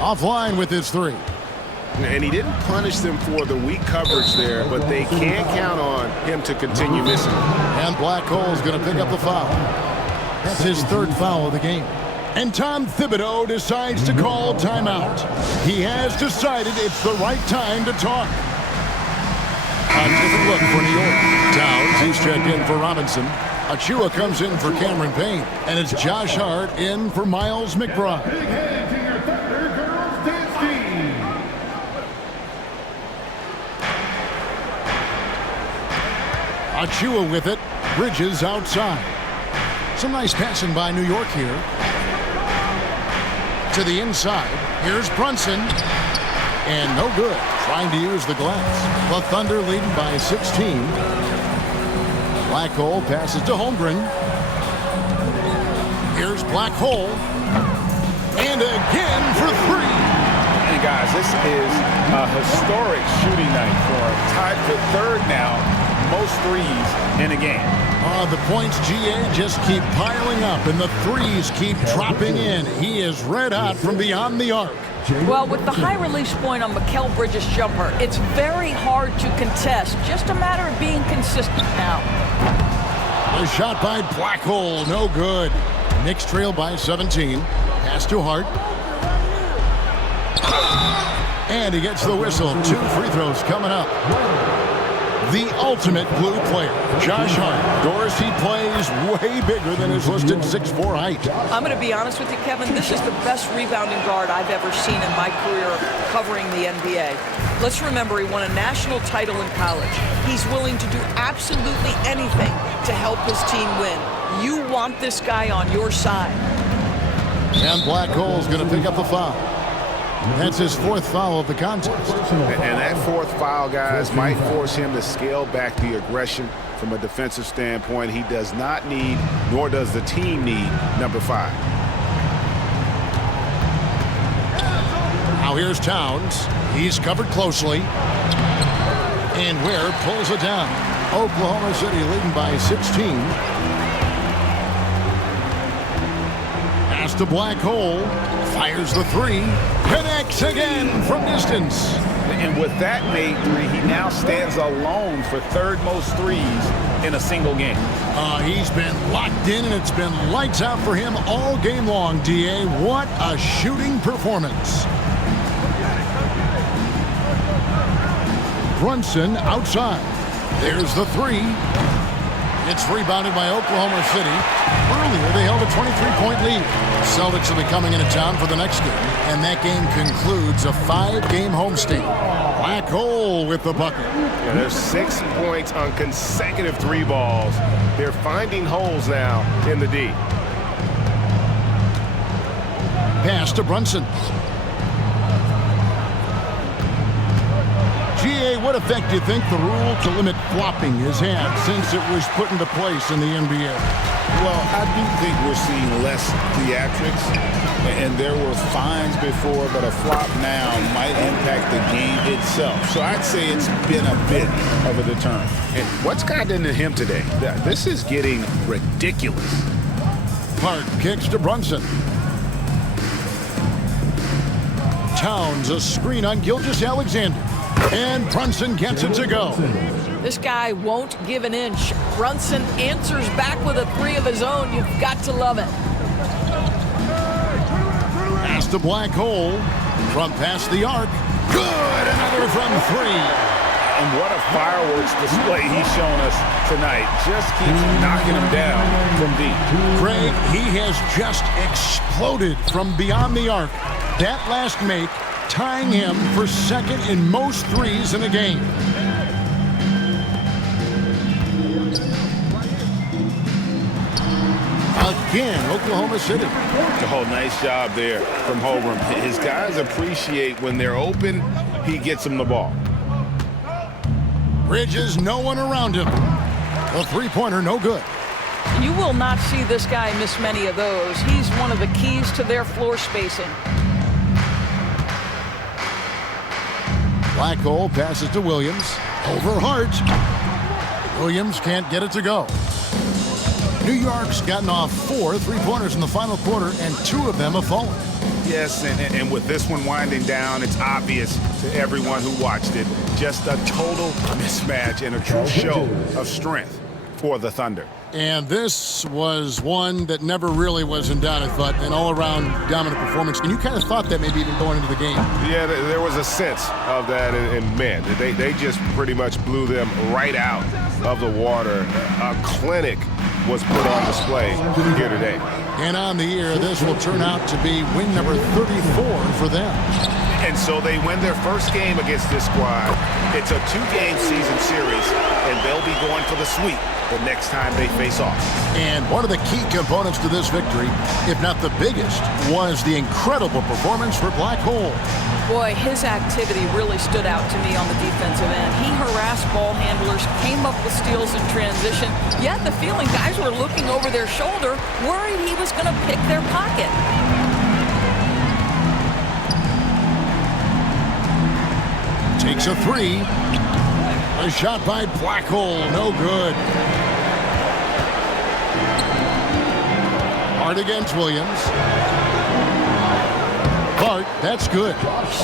Offline with his 3. And he didn't punish them for the weak coverage there, but they can't count on him to continue missing. And Black Hole's going to pick up the foul. That's his 3rd foul of the game. And Tom Thibodeau decides to call timeout. He has decided it's the right time to talk. A different look for New York. Towns, he's checked in for Robinson. Achua comes in for Cameron Payne. And it's Josh Hart in for Miles McBride. Big hand to your Thunder Girls dance team. Achua with it. Bridges outside. Some nice passing by New York here. To the inside. Here's Brunson. And no good. Trying to use the glass. The Thunder leading by 16. Black Hole passes to Holmgren. Here's Black Hole. And again for 3. And guys, this is a historic shooting night for him. Tied for 3rd now, most threes in a game. The points, GA, just keep piling up, and the threes keep dropping in. He is red hot from beyond the arc. Well, with the high release point on Mikal Bridges' jumper, it's very hard to contest. Just a matter of being consistent now. A shot by Black Hole, no good. Knicks trail by 17. Pass to Hart. And he gets the whistle. 2 free throws coming up. The ultimate blue player, Josh Hart. Doris, he plays way bigger than his listed 6'4" height. I'm going to be honest with you, Kevin. This is the best rebounding guard I've ever seen in my career covering the NBA. Let's remember, he won a national title in college. He's willing to do absolutely anything to help his team win. You want this guy on your side. And Black Hole's going to pick up the foul. That's his 4th foul of the contest. And that 4th foul, guys, might force him to scale back the aggression from a defensive standpoint. He does not need, nor does the team need, number 5. Now here's Towns. He's covered closely. And Ware pulls it down. Oklahoma City leading by 16. Pass to Black Hole. Fires the 3. Connects again from distance. And with that made 3, he now stands alone for 3rd most threes in a single game. He's been locked in, and it's been lights out for him all game long, DA. What a shooting performance. Brunson outside. There's the 3. It's rebounded by Oklahoma City. Earlier, they held a 23-point lead. Celtics will be coming into town for the next game, and that game concludes a 5-game homestand. Black Hole with the bucket. Yeah, there's 6 points on consecutive 3 balls. They're finding holes now in the D. Pass to Brunson. GA, what effect do you think the rule to limit flopping has had since it was put into place in the NBA? Well, I do think we're seeing less theatrics, and there were fines before, but a flop now might impact the game itself. So I'd say it's been a bit of a deterrent. And what's gotten into him today? This is getting ridiculous. Hart kicks to Brunson. Towns a screen on Gilgeous-Alexander. And Brunson gets it to go. This guy won't give an inch. Brunson answers back with a three of his own. You've got to love it. Past the black hole. From past the arc. Good! Another from three. And what a fireworks display he's shown us tonight. Just keeps knocking him down from deep. Greg, he has just exploded from beyond the arc. That last make tying him for second in most threes in a game. Again, Oklahoma City. Oh, nice job there from Holmgren. His guys appreciate when they're open, he gets them the ball. Bridges, no one around him. The three-pointer, no good. You will not see this guy miss many of those. He's one of the keys to their floor spacing. Black hole passes to Williams. Over Hart. Williams can't get it to go. New York's gotten off 4 three-pointers in the final quarter, and 2 of them have fallen. Yes, and with this one winding down, it's obvious to everyone who watched it. Just a total mismatch and a true show of strength for the Thunder. And this was one that never really was in doubt, I thought, an all-around dominant performance. And you kind of thought that maybe even going into the game. Yeah, there was a sense of that, and man, they just pretty much blew them right out of the water. A clinic was put on display here today. And on the year, this will turn out to be win number 34 for them. And so they win their first game against this squad. It's a 2-game season series, and they'll be going for the sweep the next time they face off. And one of the key components to this victory, if not the biggest, was the incredible performance for Black Hole. Boy, his activity really stood out to me on the defensive end. He harassed ball handlers, came up with steals in transition. You had the feeling guys were looking over their shoulder, worried he was going to pick their pocket. Takes a three. A shot by Black Hole, no good. Hart against Williams. Hart, that's good.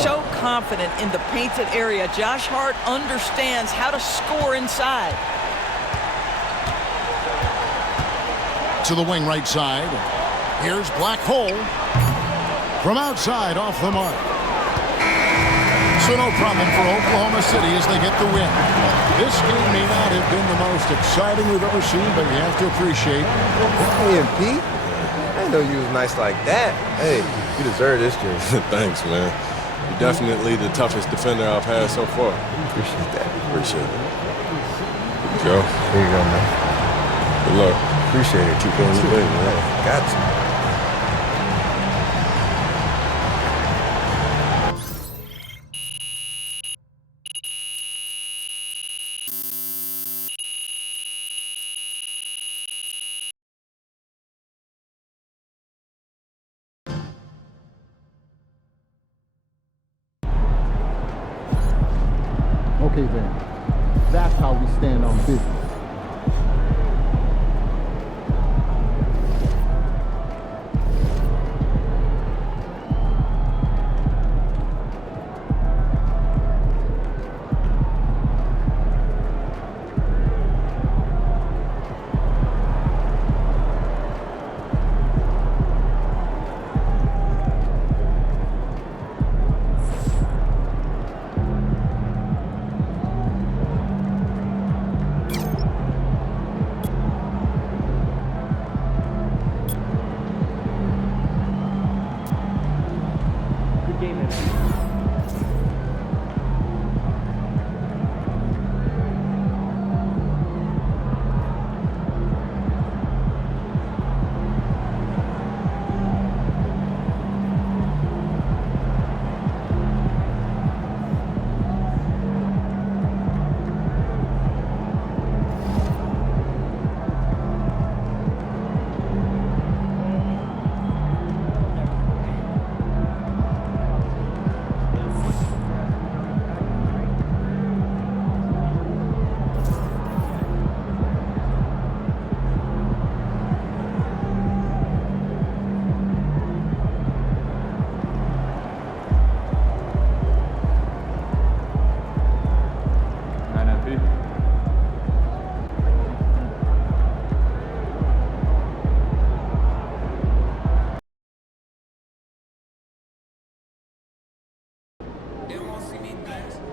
So confident in the painted area. Josh Hart understands how to score inside. To the wing right side. Here's Black Hole. From outside, off the mark. So no problem for Oklahoma City as they get the win. This game may not have been the most exciting we've ever seen, but you have to appreciate. Hey, and Pete, I didn't know you was nice like that. Hey, you deserve this jersey. Thanks, man. You're definitely the toughest defender I've had so far. Appreciate that. Appreciate it. Joe. Here you go, man. Good luck. Appreciate it. Keep doing your thing, man. Got you. Okay then, that's how we stand on business.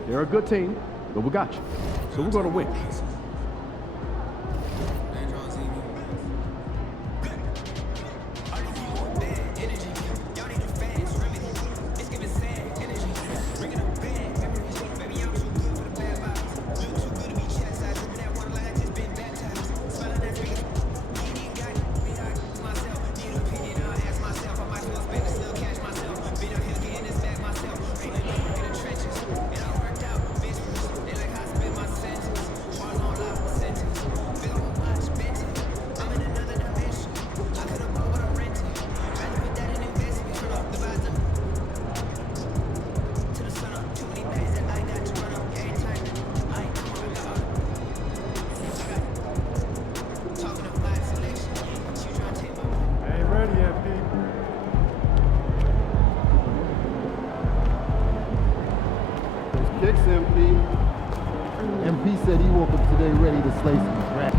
They're a good team, but we got you. So we're going to win. Kicks MP. MP said he woke up today ready to slay some crap.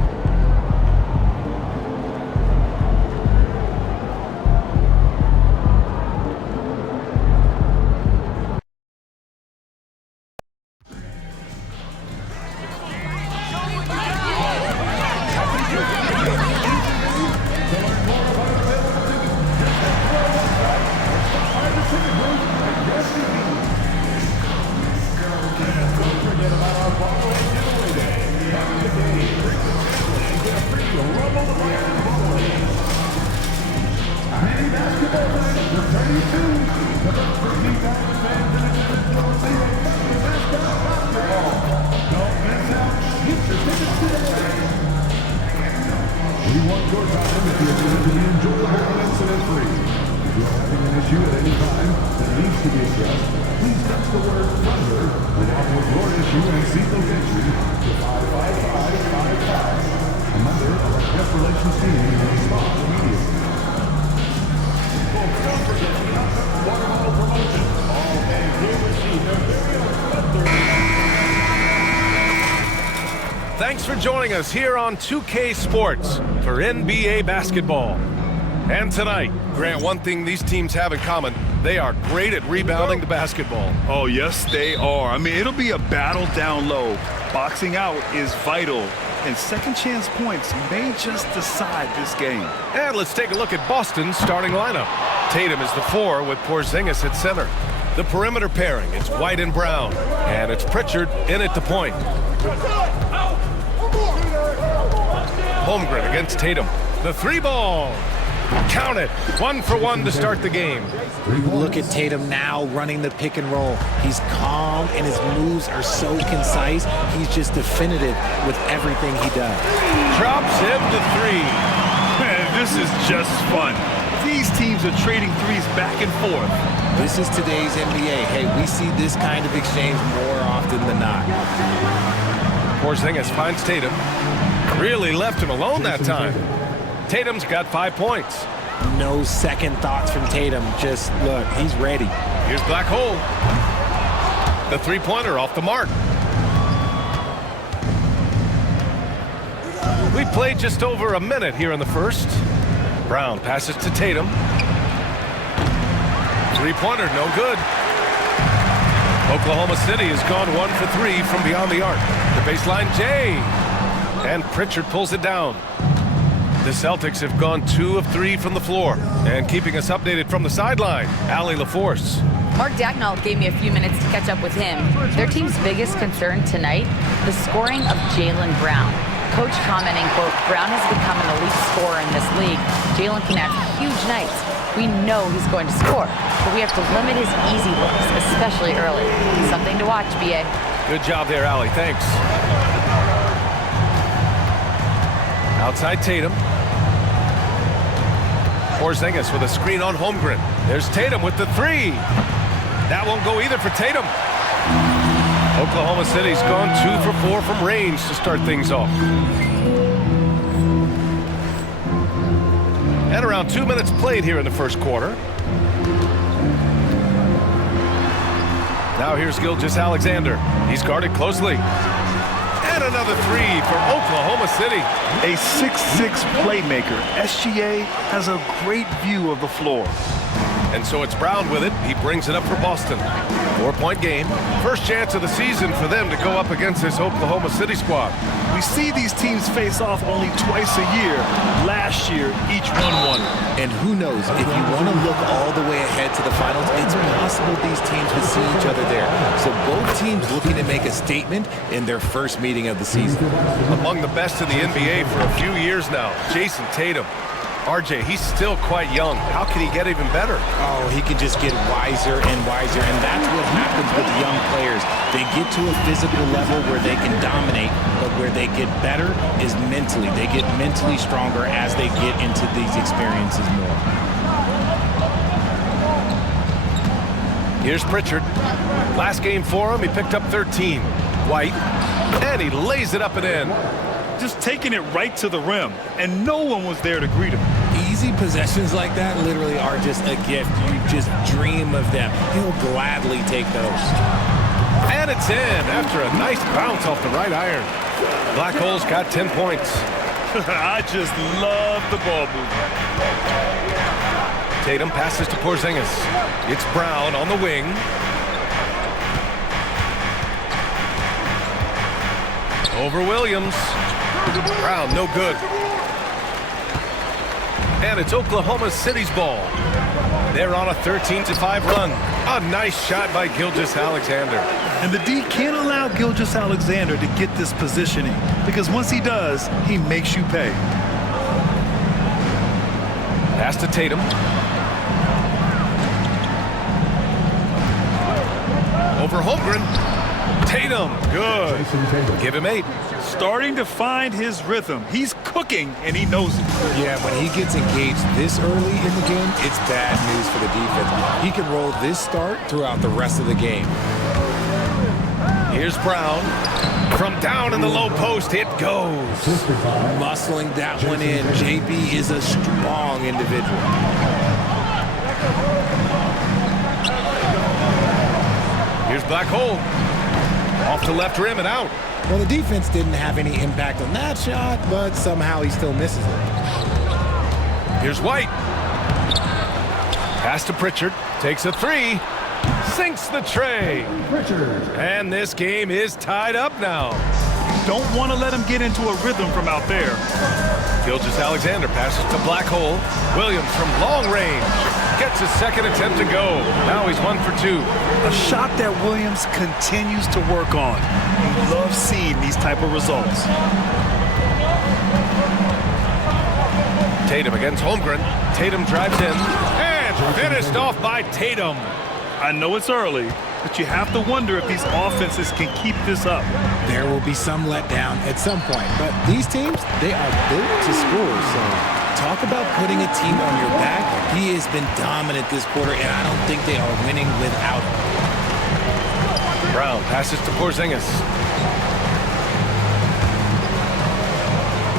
We want your time if you're going to be enjoyable and incident-free. If you're having an issue at any time that needs to be addressed, please text the word "thunder" along with your issue and seat location to 55555. A member of our guest relations team will respond immediately. Folks, don't forget the water bottle promotion. All fans will receive their very own thunder. Thanks for joining us here on 2K Sports for NBA basketball. And tonight, Grant, one thing these teams have in common, they are great at rebounding the basketball. Oh, yes, they are. I mean, it'll be a battle down low. Boxing out is vital, and second chance points may just decide this game. And let's take a look at Boston's starting lineup. Tatum is the 4 with Porzingis at center. The perimeter pairing, it's White and Brown, and it's Pritchard in at the point. Holmgren against Tatum. The 3-ball. Count it. 1 for 1 to start the game. Look at Tatum now running the pick and roll. He's calm and his moves are so concise. He's just definitive with everything he does. Drops him to 3. Man, this is just fun. These teams are trading threes back and forth. This is today's NBA. Hey, we see this kind of exchange more often than not. Porzingis finds Tatum. Really left him alone that time. Tatum's got 5 points. No second thoughts from Tatum. Just look, he's ready. Here's Black Hole. The 3-pointer off the mark. We played just over a minute here in the first. Brown passes to Tatum. 3-pointer, no good. Oklahoma City has gone 1 for 3 from beyond the arc. The baseline, Jay. And Pritchard pulls it down. The Celtics have gone 2 of 3 from the floor. And keeping us updated from the sideline, Allie LaForce. Mark Daigneault gave me a few minutes to catch up with him. Their team's biggest concern tonight, the scoring of Jaylen Brown. Coach commenting, quote, Brown has become an elite scorer in this league. Jaylen can have huge nights. We know he's going to score, but we have to limit his easy looks, especially early. Something to watch, B.A. Good job there, Allie. Thanks. Outside Tatum. Porzingis with a screen on Holmgren. There's Tatum with the 3. That won't go either for Tatum. Oklahoma City's gone 2 for 4 from range to start things off. And around 2 minutes played here in the first quarter. Now here's Gilgeous-Alexander. He's guarded closely. And another 3 for Oklahoma City. A 6'6" playmaker. SGA has a great view of the floor. And so it's Brown with it. He brings it up for Boston. 4-point game. First chance of the season for them to go up against this Oklahoma City squad. We see these teams face off only twice a year. Last year, each won. And who knows, if you want to look all the way ahead to the finals, it's possible these teams could see each other there. So both teams looking to make a statement in their first meeting of the season. Among the best in the NBA for a few years now, Jason Tatum. RJ, he's still quite young. How can he get even better? Oh, he can just get wiser and wiser, and that's what happens with young players. They get to a physical level where they can dominate, but where they get better is mentally. They get mentally stronger as they get into these experiences more. Here's Pritchard. Last game for him, he picked up 13. White, and he lays it up and in. Just taking it right to the rim, and no one was there to greet him. Easy possessions like that literally are just a gift. You just dream of them. He'll gladly take those. And it's in after a nice bounce off the right iron. Black Hole's got 10 points. I just love the ball movement. Tatum passes to Porzingis. It's Brown on the wing. Over Williams. Brown, no good. And it's Oklahoma City's ball. They're on a 13-5 run. A nice shot by Gilgeous-Alexander. And the D can't allow Gilgeous-Alexander to get this positioning, because once he does, he makes you pay. Pass to Tatum. Over Holmgren. Tatum, good. Give him 8. Starting to find his rhythm. He's cooking, and he knows it. Yeah, when he gets engaged this early in the game, it's bad news for the defense. He can roll this start throughout the rest of the game. Here's Brown. From down in the low post, it goes. Muscling that one in. JB is a strong individual. Here's Black Hole. Off the left rim and out. Well, the defense didn't have any impact on that shot, but somehow he still misses it. Here's White. Pass to Pritchard. Takes a 3. Sinks the tray. And this game is tied up now. Don't want to let him get into a rhythm from out there. Gilgeous-Alexander passes to Black Hole. Williams from long range. Gets his second attempt to go. Now he's 1 for 2. A shot that Williams continues to work on. You love seeing these type of results. Tatum against Holmgren. Tatum drives in. And finished off by Tatum. I know it's early, but you have to wonder if these offenses can keep this up. There will be some letdown at some point, but these teams, they are built to score, so talk about putting a team on your back. He has been dominant this quarter, and I don't think they are winning without him. Brown passes to Porzingis.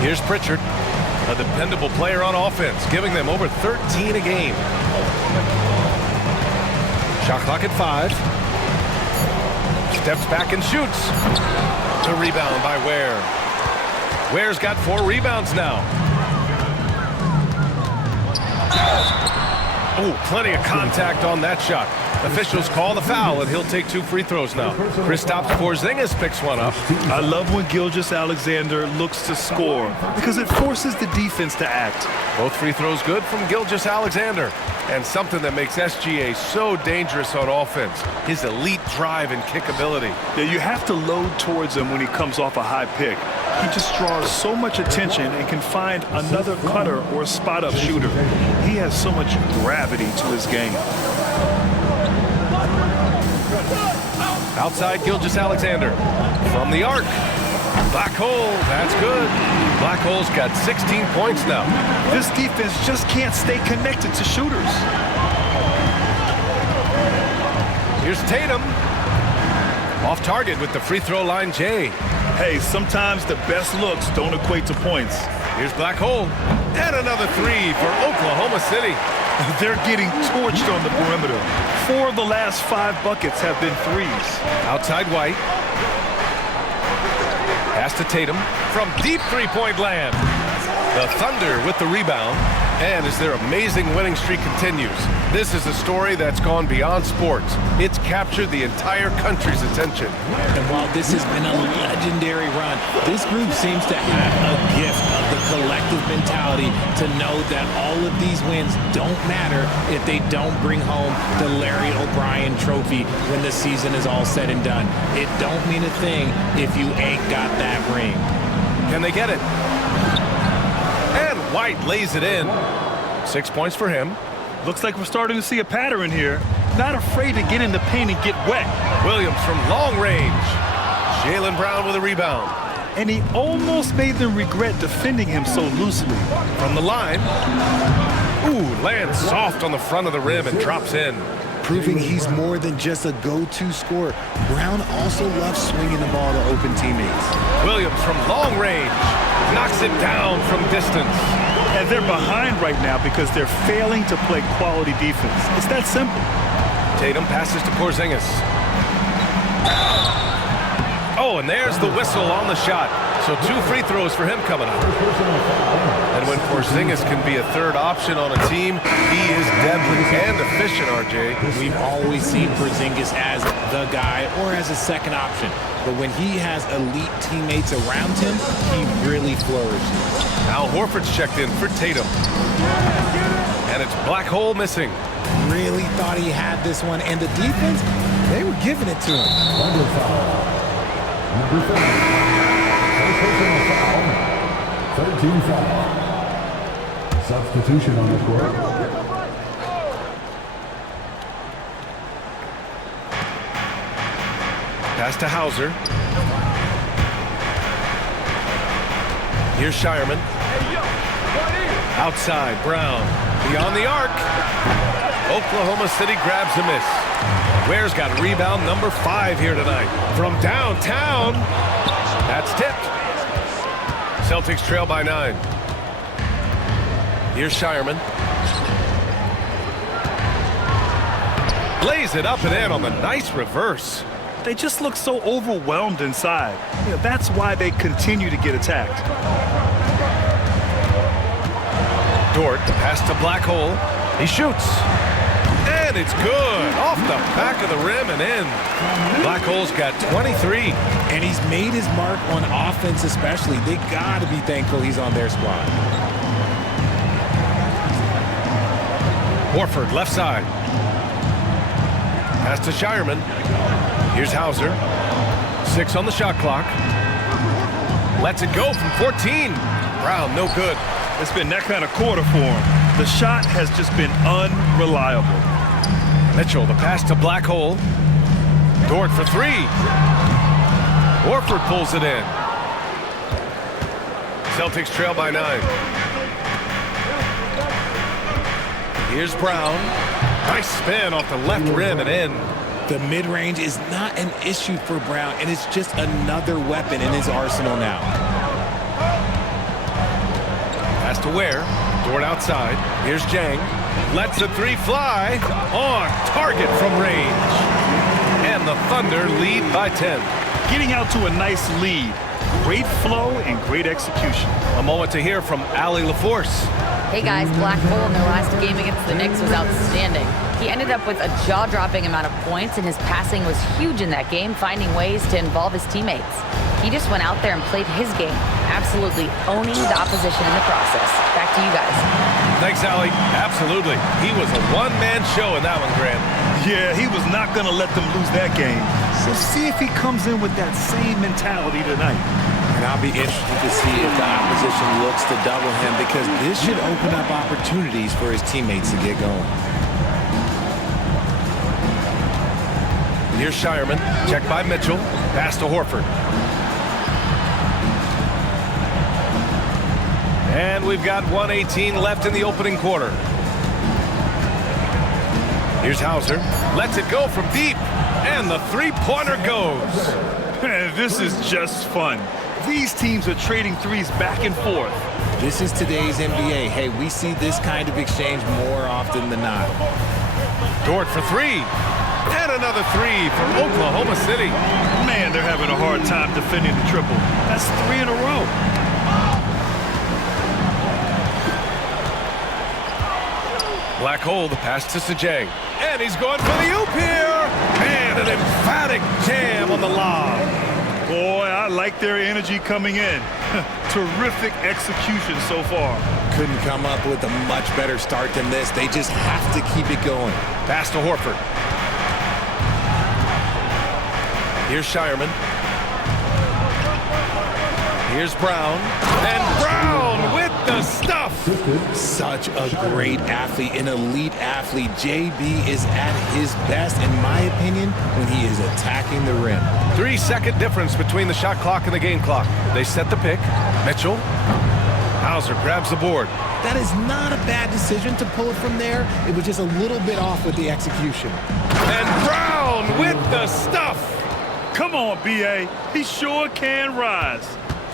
Here's Pritchard, a dependable player on offense, giving them over 13 a game. Shot clock at 5. Steps back and shoots. The rebound by Ware. Ware's got 4 rebounds now. Oh, plenty of contact on that shot. Officials call the foul, and he'll take 2 free throws now. Kristaps Porzingis picks one up. I love when Gilgeous-Alexander looks to score, because it forces the defense to act. Both free throws good from Gilgeous-Alexander. And something that makes SGA so dangerous on offense, his elite drive and kick ability. Yeah, you have to load towards him when he comes off a high pick. He just draws so much attention and can find another cutter or a spot-up shooter. He has so much gravity to his game. Outside Gilgeous-Alexander. From the arc. Black Hole, that's good. Black Hole's got 16 points now. This defense just can't stay connected to shooters. Here's Tatum. Off target with the free throw line, Jay. Hey, sometimes the best looks don't equate to points. Here's Black Hole. And another 3 for Oklahoma City. They're getting torched on the perimeter. 4 of the last 5 buckets have been threes. Outside White. Pass to Tatum from deep 3-point land. The Thunder with the rebound. And as their amazing winning streak continues, this is a story that's gone beyond sports. It's captured the entire country's attention. And while this has been a legendary run, this group seems to have a gift of the collective mentality to know that all of these wins don't matter if they don't bring home the Larry O'Brien trophy when the season is all said and done. It don't mean a thing if you ain't got that ring. Can they get it? And White lays it in. 6 points for him. Looks like we're starting to see a pattern here. Not afraid to get in the paint and get wet. Williams from long range. Jaylen Brown with a rebound. And he almost made them regret defending him so loosely. From the line. Ooh, lands soft on the front of the rim and drops in. Proving he's more than just a go-to scorer. Brown also loves swinging the ball to open teammates. Williams from long range. Knocks it down from distance. And they're behind right now because they're failing to play quality defense. It's that simple. Tatum passes to Porzingis. Oh, and there's the whistle on the shot. So 2 free throws for him coming up. And when Porzingis can be a third option on a team, he is deadly and efficient, RJ. We've always seen Porzingis as the guy or as a second option. But when he has elite teammates around him, he really flourishes. Al Horford's checked in for Tatum. And it's Black Hole missing. Really thought he had this one. And the defense, they were giving it to him. Number 5. 13 foul. Substitution on the court. Pass to Hauser. Here's Shireman. Outside, Brown. Beyond the arc. Oklahoma City grabs a miss. Ware's got rebound number 5 here tonight. From downtown. That's tipped. Celtics trail by 9. Here's Shireman. Lays it up and in on the nice reverse. They just look so overwhelmed inside. That's why they continue to get attacked. Dort, the pass to Black Hole. He shoots. And it's good. Off the back of the rim and in. Black Hole's got 23. And he's made his mark on offense especially. They got to be thankful he's on their squad. Horford, left side. Pass to Shireman. Here's Hauser. 6 on the shot clock. Lets it go from 14. Brown, no good. It's been that kind of quarter for him. The shot has just been unreliable. Mitchell, the pass to Black Hole. Dort for 3. Horford pulls it in. Celtics trail by 9. Here's Brown. Nice spin off the left rim and in. The mid-range is not an issue for Brown, and it's just another weapon in his arsenal now. Pass to Ware. Dort outside. Here's Jang. Lets the 3 fly. On target from range. And the Thunder lead by 10. Getting out to a nice lead. Great flow and great execution. A moment to hear from Allie LaForce. Hey guys, Black Hole in their last game against the Knicks was outstanding. He ended up with a jaw-dropping amount of points, and his passing was huge in that game, finding ways to involve his teammates. He just went out there and played his game, absolutely owning the opposition in the process. Back to you guys. Thanks, Allie. Absolutely. He was a one-man show in that one, Grant. Yeah, he was not going to let them lose that game. So see if he comes in with that same mentality tonight. And I'll be interested to see if the opposition looks to double him, because this should open up opportunities for his teammates to get going. Here's Shireman. Checked by Mitchell. Pass to Horford. And we've got 1:18 left in the opening quarter. Here's Hauser. Lets it go from deep. And the three-pointer goes. This is just fun. These teams are trading threes back and forth. This is today's NBA. Hey, we see this kind of exchange more often than not. Dort for 3. And another 3 from Oklahoma City. Man, they're having a hard time defending the triple. That's 3 in a row. Black hole, the pass to Sajang. And he's going for the oop here. And an emphatic jam on the lob. Boy, I like their energy coming in. Terrific execution so far. Couldn't come up with a much better start than this. They just have to keep it going. Pass to Horford. Here's Shireman. Here's Brown. And Brown with the stuff. Such a great athlete, an elite athlete. JB is at his best, in my opinion, when he is attacking the rim. 3-second difference between the shot clock and the game clock. They set the pick. Mitchell. Hauser grabs the board. That is not a bad decision to pull it from there. It was just a little bit off with the execution. And Brown with the stuff. Come on, B.A. He sure can rise.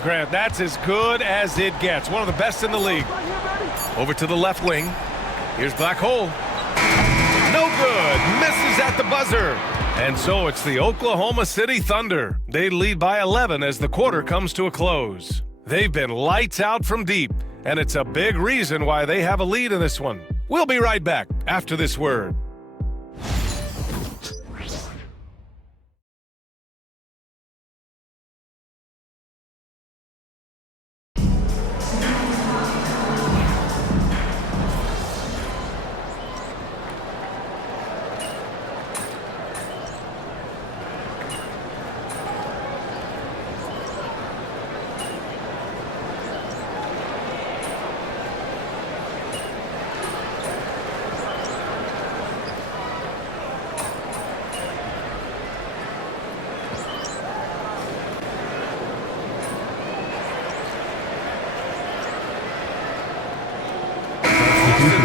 Grant, that's as good as it gets. One of the best in the league. Over to the left wing. Here's Black hole. No good. Misses at the buzzer. And so it's the Oklahoma City Thunder. They lead by 11 as the quarter comes to a close. They've been lights out from deep, and it's a big reason why they have a lead in this one. We'll be right back after this word.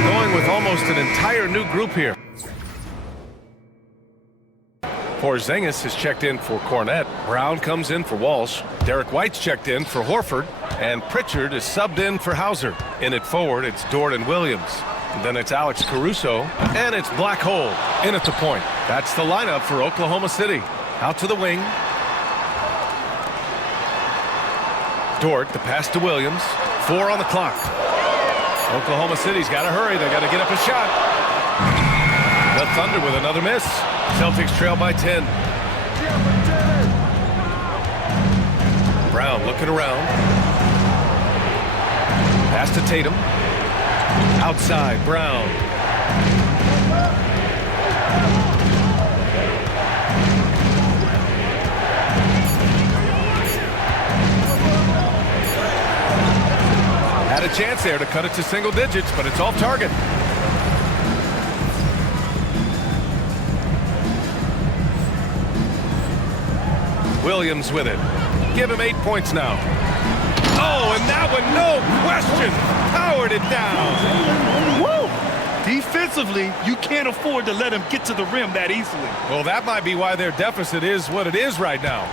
Going with almost an entire new group here. Porzingis is checked in for Cornette. Brown comes in for Walsh. Derek White's checked in for Horford. And Pritchard is subbed in for Hauser. In at forward, it's Dort and Williams. And then it's Alex Caruso. And it's Black hole in at the point. That's the lineup for Oklahoma City. Out to the wing. Dort, the pass to Williams. 4 on the clock. Oklahoma City's got to hurry. They got to get up a shot. The Thunder with another miss. Celtics trail by 10. Brown looking around. Pass to Tatum. Outside, Brown. Had a chance there to cut it to single digits, but it's off target. Williams with it. Give him 8 points now. Oh, and that one, no question, powered it down. Woo! Defensively, you can't afford to let him get to the rim that easily. Well, that might be why their deficit is what it is right now.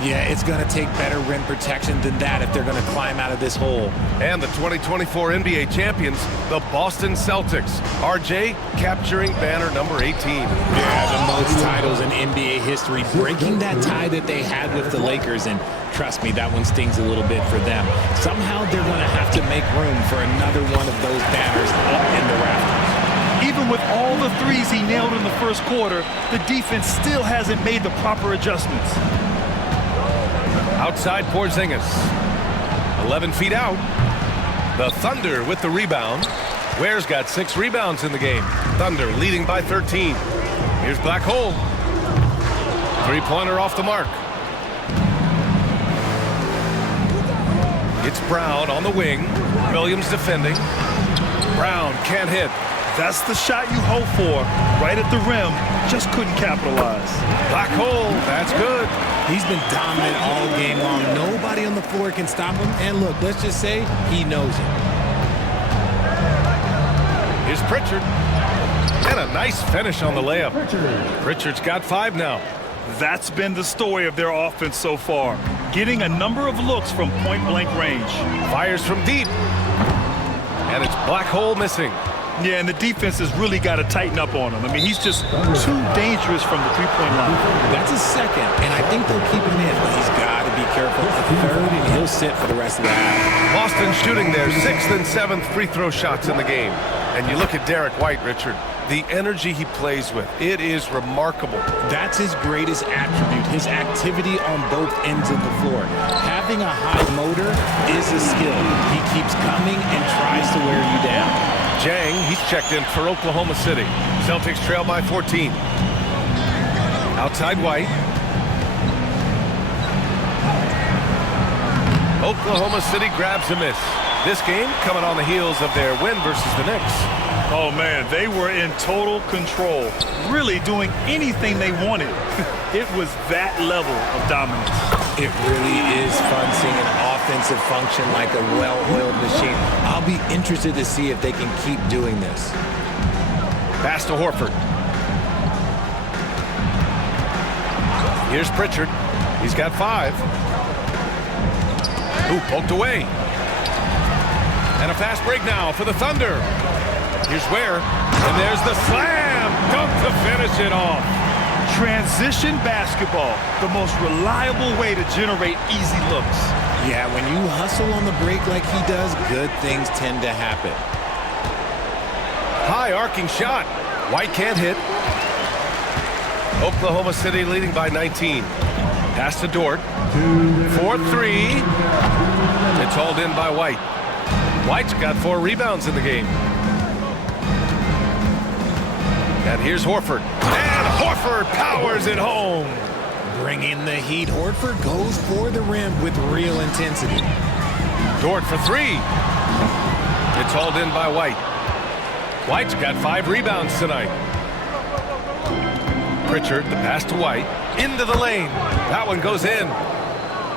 Yeah, it's going to take better rim protection than that if they're going to climb out of this hole. And the 2024 NBA champions, the Boston Celtics. RJ capturing banner number 18. Yeah, the most titles in NBA history, breaking that tie that they had with the Lakers. And trust me, that one stings a little bit for them. Somehow they're going to have to make room for another one of those banners up in the rafters. Even with all the threes he nailed in the first quarter, the defense still hasn't made the proper adjustments. Outside Porzingis. 11 feet out. The Thunder with the rebound. Ware's got 6 rebounds in the game. Thunder leading by 13. Here's Black hole. 3-pointer off the mark. It's Brown on the wing. Williams defending. Brown can't hit. That's the shot you hope for. Right at the rim. Just couldn't capitalize. Black hole. That's good. He's been dominant all game long. Nobody on the floor can stop him. And look, let's just say he knows it. Here's Pritchard. And a nice finish on the layup. Pritchard's got 5 now. That's been the story of their offense so far. Getting a number of looks from point-blank range. Fires from deep. And it's Black hole missing. Yeah, and the defense has really got to tighten up on him. I mean, he's just too dangerous from the three-point line. That's a second, and I think they'll keep him in, but he's got to be careful. A third, and he'll sit for the rest of the half. Boston shooting their 6th and 7th free throw shots in the game. And you look at Derek White, Richard, the energy he plays with, it is remarkable. That's his greatest attribute, his activity on both ends of the floor. Having a high motor is a skill. He keeps coming and tries to wear you down. Jang, he's checked in for Oklahoma City. Celtics trail by 14. Outside White. Oklahoma City grabs a miss. This game coming on the heels of their win versus the Knicks. Oh, man, they were in total control, really doing anything they wanted. It was that level of dominance. It really is fun seeing an offensive function like a well-oiled machine. I'll be interested to see if they can keep doing this. Pass to Horford. Here's Pritchard. He's got 5. Ooh, poked away. And a fast break now for the Thunder. Here's Ware. And there's the slam. Dunk to finish it off. Transition basketball, the most reliable way to generate easy looks. Yeah, when you hustle on the break like he does, good things tend to happen. High arcing shot. White can't hit. Oklahoma City leading by 19. Pass to Dort. 4-3. It's hauled in by White. White's got 4 rebounds in the game. And here's Horford. And Horford powers it home. Bringing the heat. Horford goes for the rim with real intensity. Dort for 3. It's hauled in by White. White's got 5 rebounds tonight. Pritchard, the pass to White. Into the lane. That one goes in.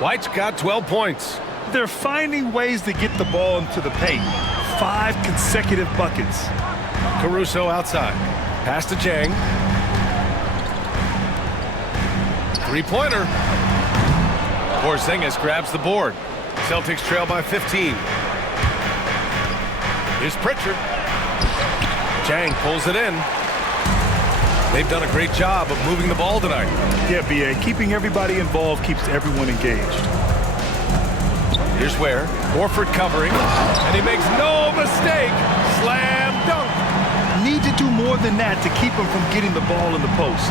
White's got 12 points. They're finding ways to get the ball into the paint. 5 consecutive buckets. Caruso outside. Pass to Jang. 3-pointer. Porzingis grabs the board. Celtics trail by 15. Here's Pritchard. Jang pulls it in. They've done a great job of moving the ball tonight. Yeah, B.A. Keeping everybody involved keeps everyone engaged. Here's Ware. Horford covering. And he makes no mistake. Slam dunk. Need to do more than that to keep him from getting the ball in the post.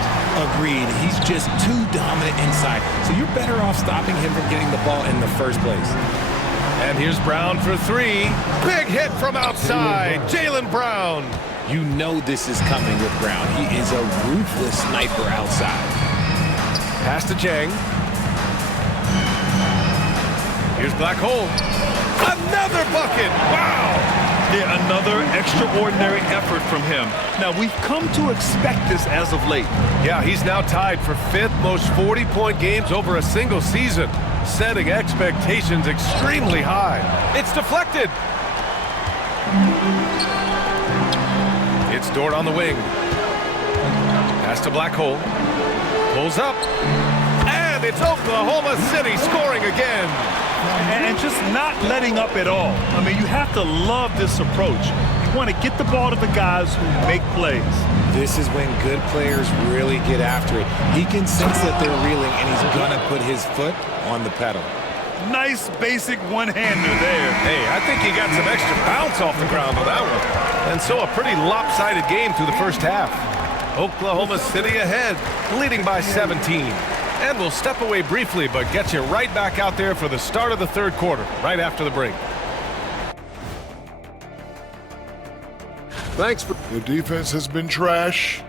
Agreed. He's just too dominant inside. So you're better off stopping him from getting the ball in the first place. And here's Brown for 3. Big hit from outside. Jaylen Brown. You know this is coming with Brown. He is a ruthless sniper outside. Pass to Jang. Here's Black Hole. Another bucket. Wow. Yeah, another extraordinary effort from him. Now, we've come to expect this as of late. Yeah, he's now tied for 5th most 40-point games over a single season, setting expectations extremely high. It's deflected. It's Dort on the wing. Pass to Black Hole. Pulls up. And it's Oklahoma City scoring again. And just not letting up at all. I mean, you have to love this approach. You want to get the ball to the guys who make plays. This is when good players really get after it. He can sense that they're reeling, and he's going to put his foot on the pedal. Nice basic one-hander there. Hey, I think he got some extra bounce off the ground on that one. And so a pretty lopsided game through the first half. Oklahoma City ahead, leading by 17. And we'll step away briefly, but get you right back out there for the start of the third quarter, right after the break. Thanks for... The defense has been trash.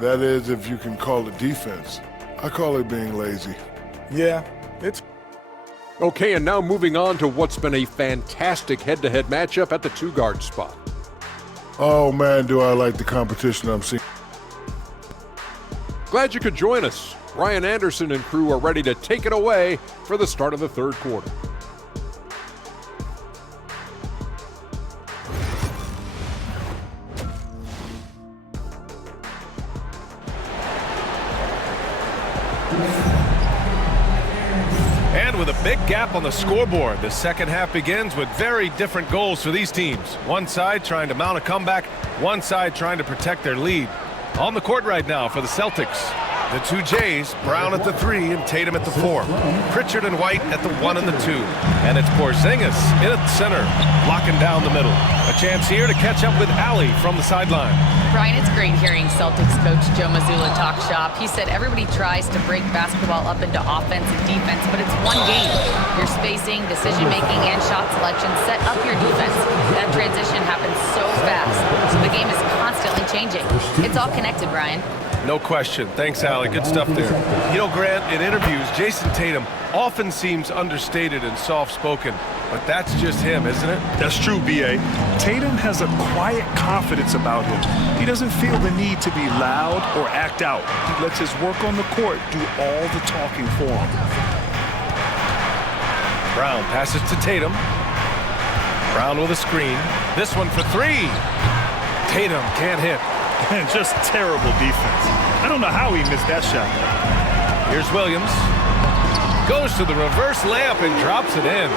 That is, if you can call it defense. I call it being lazy. Yeah, it's... Okay, and now moving on to what's been a fantastic head-to-head matchup at the 2-guard spot. Oh, man, do I like the competition I'm seeing. Glad you could join us. Brian Anderson and crew are ready to take it away for the start of the third quarter. And with a big gap on the scoreboard, the second half begins with very different goals for these teams. One side trying to mount a comeback, one side trying to protect their lead. On the court right now for the Celtics. The two Jays, Brown at the 3 and Tatum at the 4. Pritchard and White at the 1 and the 2. And it's Porzingis in at center, locking down the middle. A chance here to catch up with Allie from the sideline. Brian, it's great hearing Celtics coach Joe Mazzulla talk shop. He said everybody tries to break basketball up into offense and defense, but it's one game. Your spacing, decision-making, and shot selection set up your defense. That transition happens so fast, so the game is constantly changing. It's all connected, Brian. No question. Thanks, Allie. Good stuff there. You know, Grant, in interviews, Jason Tatum often seems understated and soft-spoken, but that's just him, isn't it? That's true, B.A. Tatum has a quiet confidence about him. He doesn't feel the need to be loud or act out. He lets his work on the court do all the talking for him. Brown passes to Tatum. Brown with a screen. This one for 3. Tatum can't hit. And just terrible defense. I don't know how he missed that shot. Here's Williams. Goes to the reverse layup and drops it in.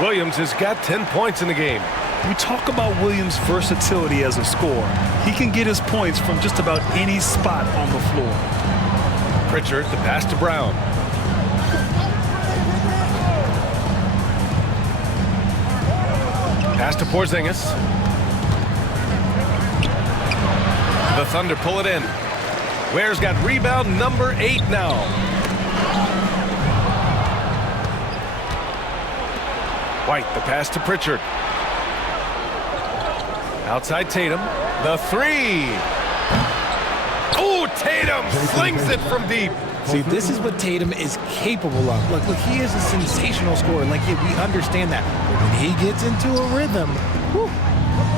Williams has got 10 points in the game. We talk about Williams' versatility as a scorer. He can get his points from just about any spot on the floor. Pritchard, the pass to Brown. Pass to Porzingis. The Thunder pull it in. Ware's got rebound number 8 now. White, the pass to Pritchard. Outside Tatum. The 3. Oh, Tatum slings it from deep. See, this is what Tatum is capable of. Look, he is a sensational scorer. Like, yeah, we understand that. But when he gets into a rhythm, whew.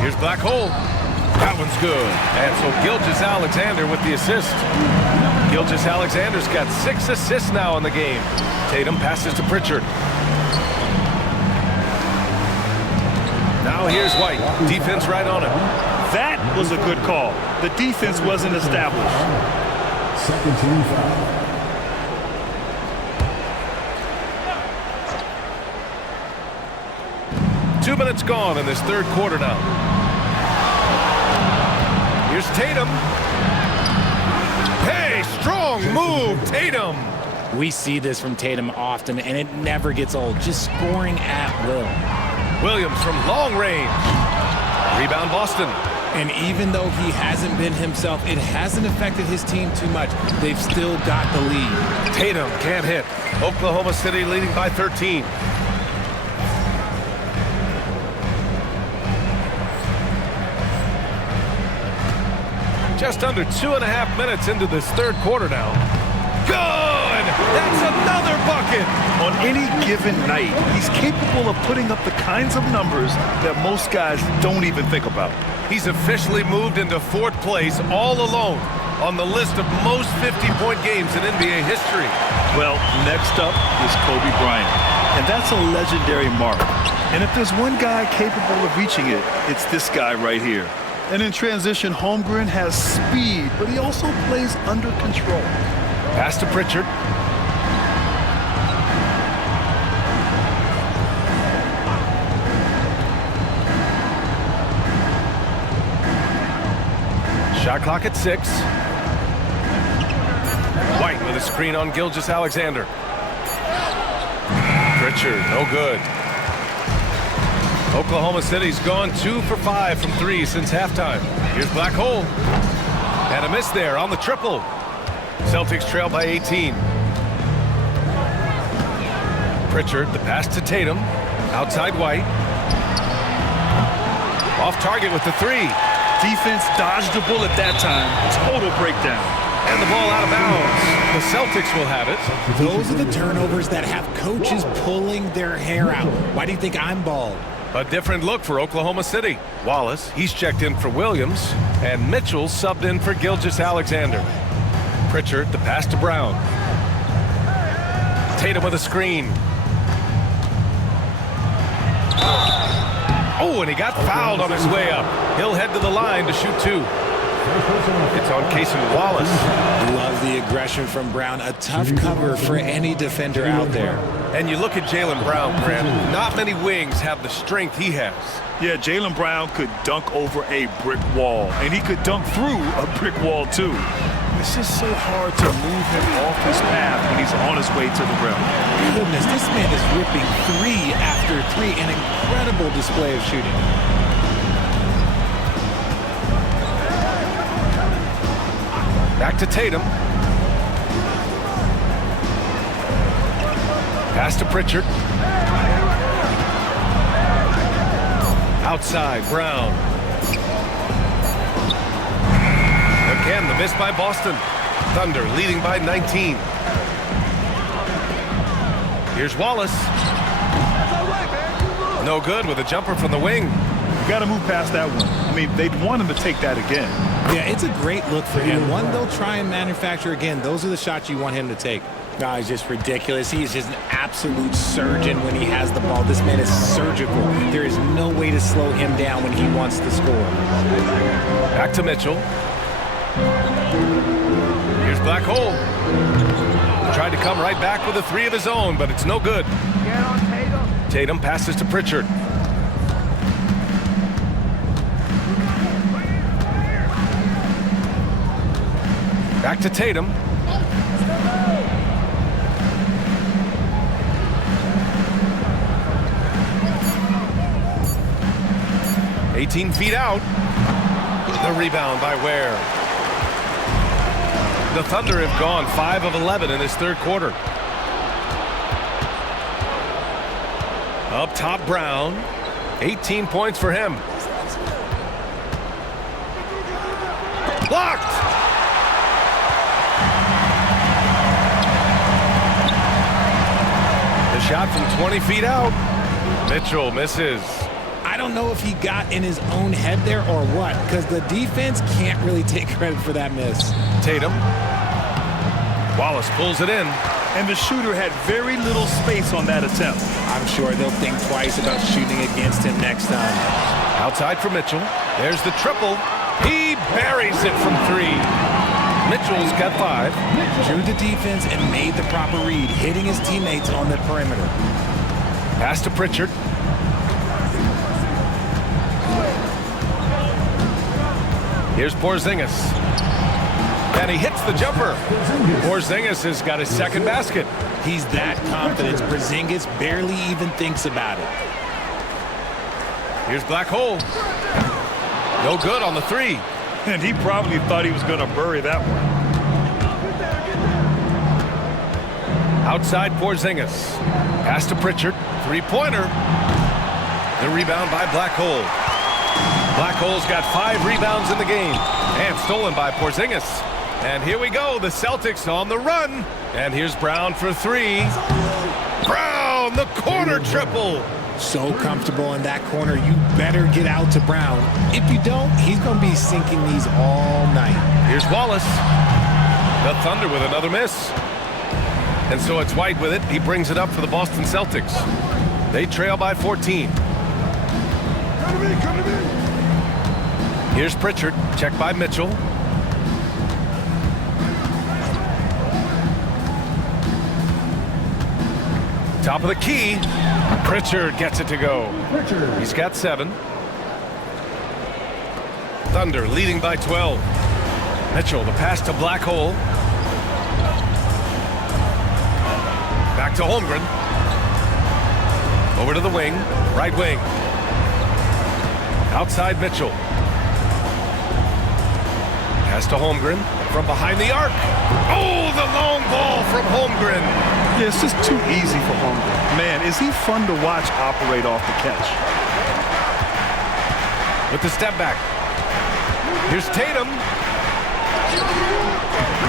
Here's Black Hole. That one's good. And so Gilgeous-Alexander with the assist. Gilgeous-Alexander's got 6 assists now in the game. Tatum passes to Pritchard. Now here's White. Defense right on him. That was a good call. The defense wasn't established. Second team foul. Two minutes gone in this third quarter now. Here's Tatum. Hey, strong move, Tatum. We see this from Tatum often, and it never gets old. Just scoring at will. Williams from long range. Rebound Boston. And even though he hasn't been himself, it hasn't affected his team too much. They've still got the lead. Tatum can't hit. Oklahoma City leading by 13. Just under 2.5 minutes into this third quarter now. Good! That's another bucket! On any given night, he's capable of putting up the kinds of numbers that most guys don't even think about. He's officially moved into 4th place all alone on the list of most 50-point games in NBA history. Well, next up is Kobe Bryant, and that's a legendary mark. And if there's one guy capable of reaching it, it's this guy right here. And in transition, Holmgren has speed, but he also plays under control. Pass to Pritchard. Shot clock at 6. White with a screen on Gilgeous-Alexander. Pritchard, no good. Oklahoma City's gone 2 for 5 from 3 since halftime. Here's Black Hole. And a miss there on the triple. Celtics trail by 18. Pritchard, the pass to Tatum. Outside White. Off target with the 3. Defense dodged the bullet that time. Total breakdown. And the ball out of bounds. The Celtics will have it. Those are the turnovers that have coaches pulling their hair out. Why do you think I'm bald? A different look for Oklahoma City. Wallace, he's checked in for Williams, and Mitchell subbed in for Gilgeous-Alexander. Pritchard, the pass to Brown. Tatum with a screen. Oh, and he got fouled on his way up. He'll head to the line to shoot 2. It's on Cason Wallace. Love the aggression from Brown. A tough cover for any defender out there. And you look at Jaylen Brown, Grant. Not many wings have the strength he has. Yeah, Jaylen Brown could dunk over a brick wall, and he could dunk through a brick wall, too. It's just so hard to move him off his path when he's on his way to the rim. Goodness, this man is ripping 3 after 3. An incredible display of shooting. Back to Tatum. Pass to Pritchard. Outside, Brown. Again, the miss by Boston. Thunder leading by 19. Here's Wallace. No good with a jumper from the wing. You got to move past that one. I mean, they'd want him to take that again. Yeah, it's a great look for him. One they'll try and manufacture again. Those are the shots you want him to take. No, he's just ridiculous. He is just an absolute surgeon when he has the ball. This man is surgical. There is no way to slow him down when he wants to score. Back to Mitchell. Here's Black Hole. Tried to come right back with a 3 of his own, but it's no good. Tatum passes to Pritchard. Back to Tatum. "18 feet out." The rebound by Ware. The Thunder have gone 5 of 11 in this third quarter. Up top, Brown. 18 points for him. Blocked! The shot from 20 feet out. Mitchell misses. I don't know if he got in his own head there or what, because the defense can't really take credit for that miss. Tatum. Wallace pulls it in. And the shooter had very little space on that attempt. I'm sure they'll think twice about shooting against him next time. Outside for Mitchell. There's the triple. He buries it from 3. Mitchell's got 5. Drew the defense and made the proper read, hitting his teammates on the perimeter. Pass to Pritchard. Here's Porzingis. And he hits the jumper. Porzingis has got his second basket. He's that confident. Porzingis barely even thinks about it. Here's Black Hole. No good on the 3. And he probably thought he was going to bury that one. Outside Porzingis. Pass to Pritchard. 3-pointer. The rebound by Black Hole. Black Hole's got 5 rebounds in the game. And stolen by Porzingis. And here we go. The Celtics on the run. And here's Brown for 3. Brown, the corner triple. So comfortable in that corner. You better get out to Brown. If you don't, he's going to be sinking these all night. Here's Wallace. The Thunder with another miss. And so it's White with it. He brings it up for the Boston Celtics. They trail by 14. Here's Pritchard. Checked by Mitchell. Top of the key. Pritchard gets it to go. He's got 7. Thunder leading by 12. Mitchell, the pass to Black Hole. Back to Holmgren. Over to the wing. Right wing. Outside Mitchell. Pass to Holmgren from behind the arc. Oh, the long ball from Holmgren. Yeah, it's just too easy for Holmgren. Man, is he fun to watch operate off the catch. With the step back. Here's Tatum.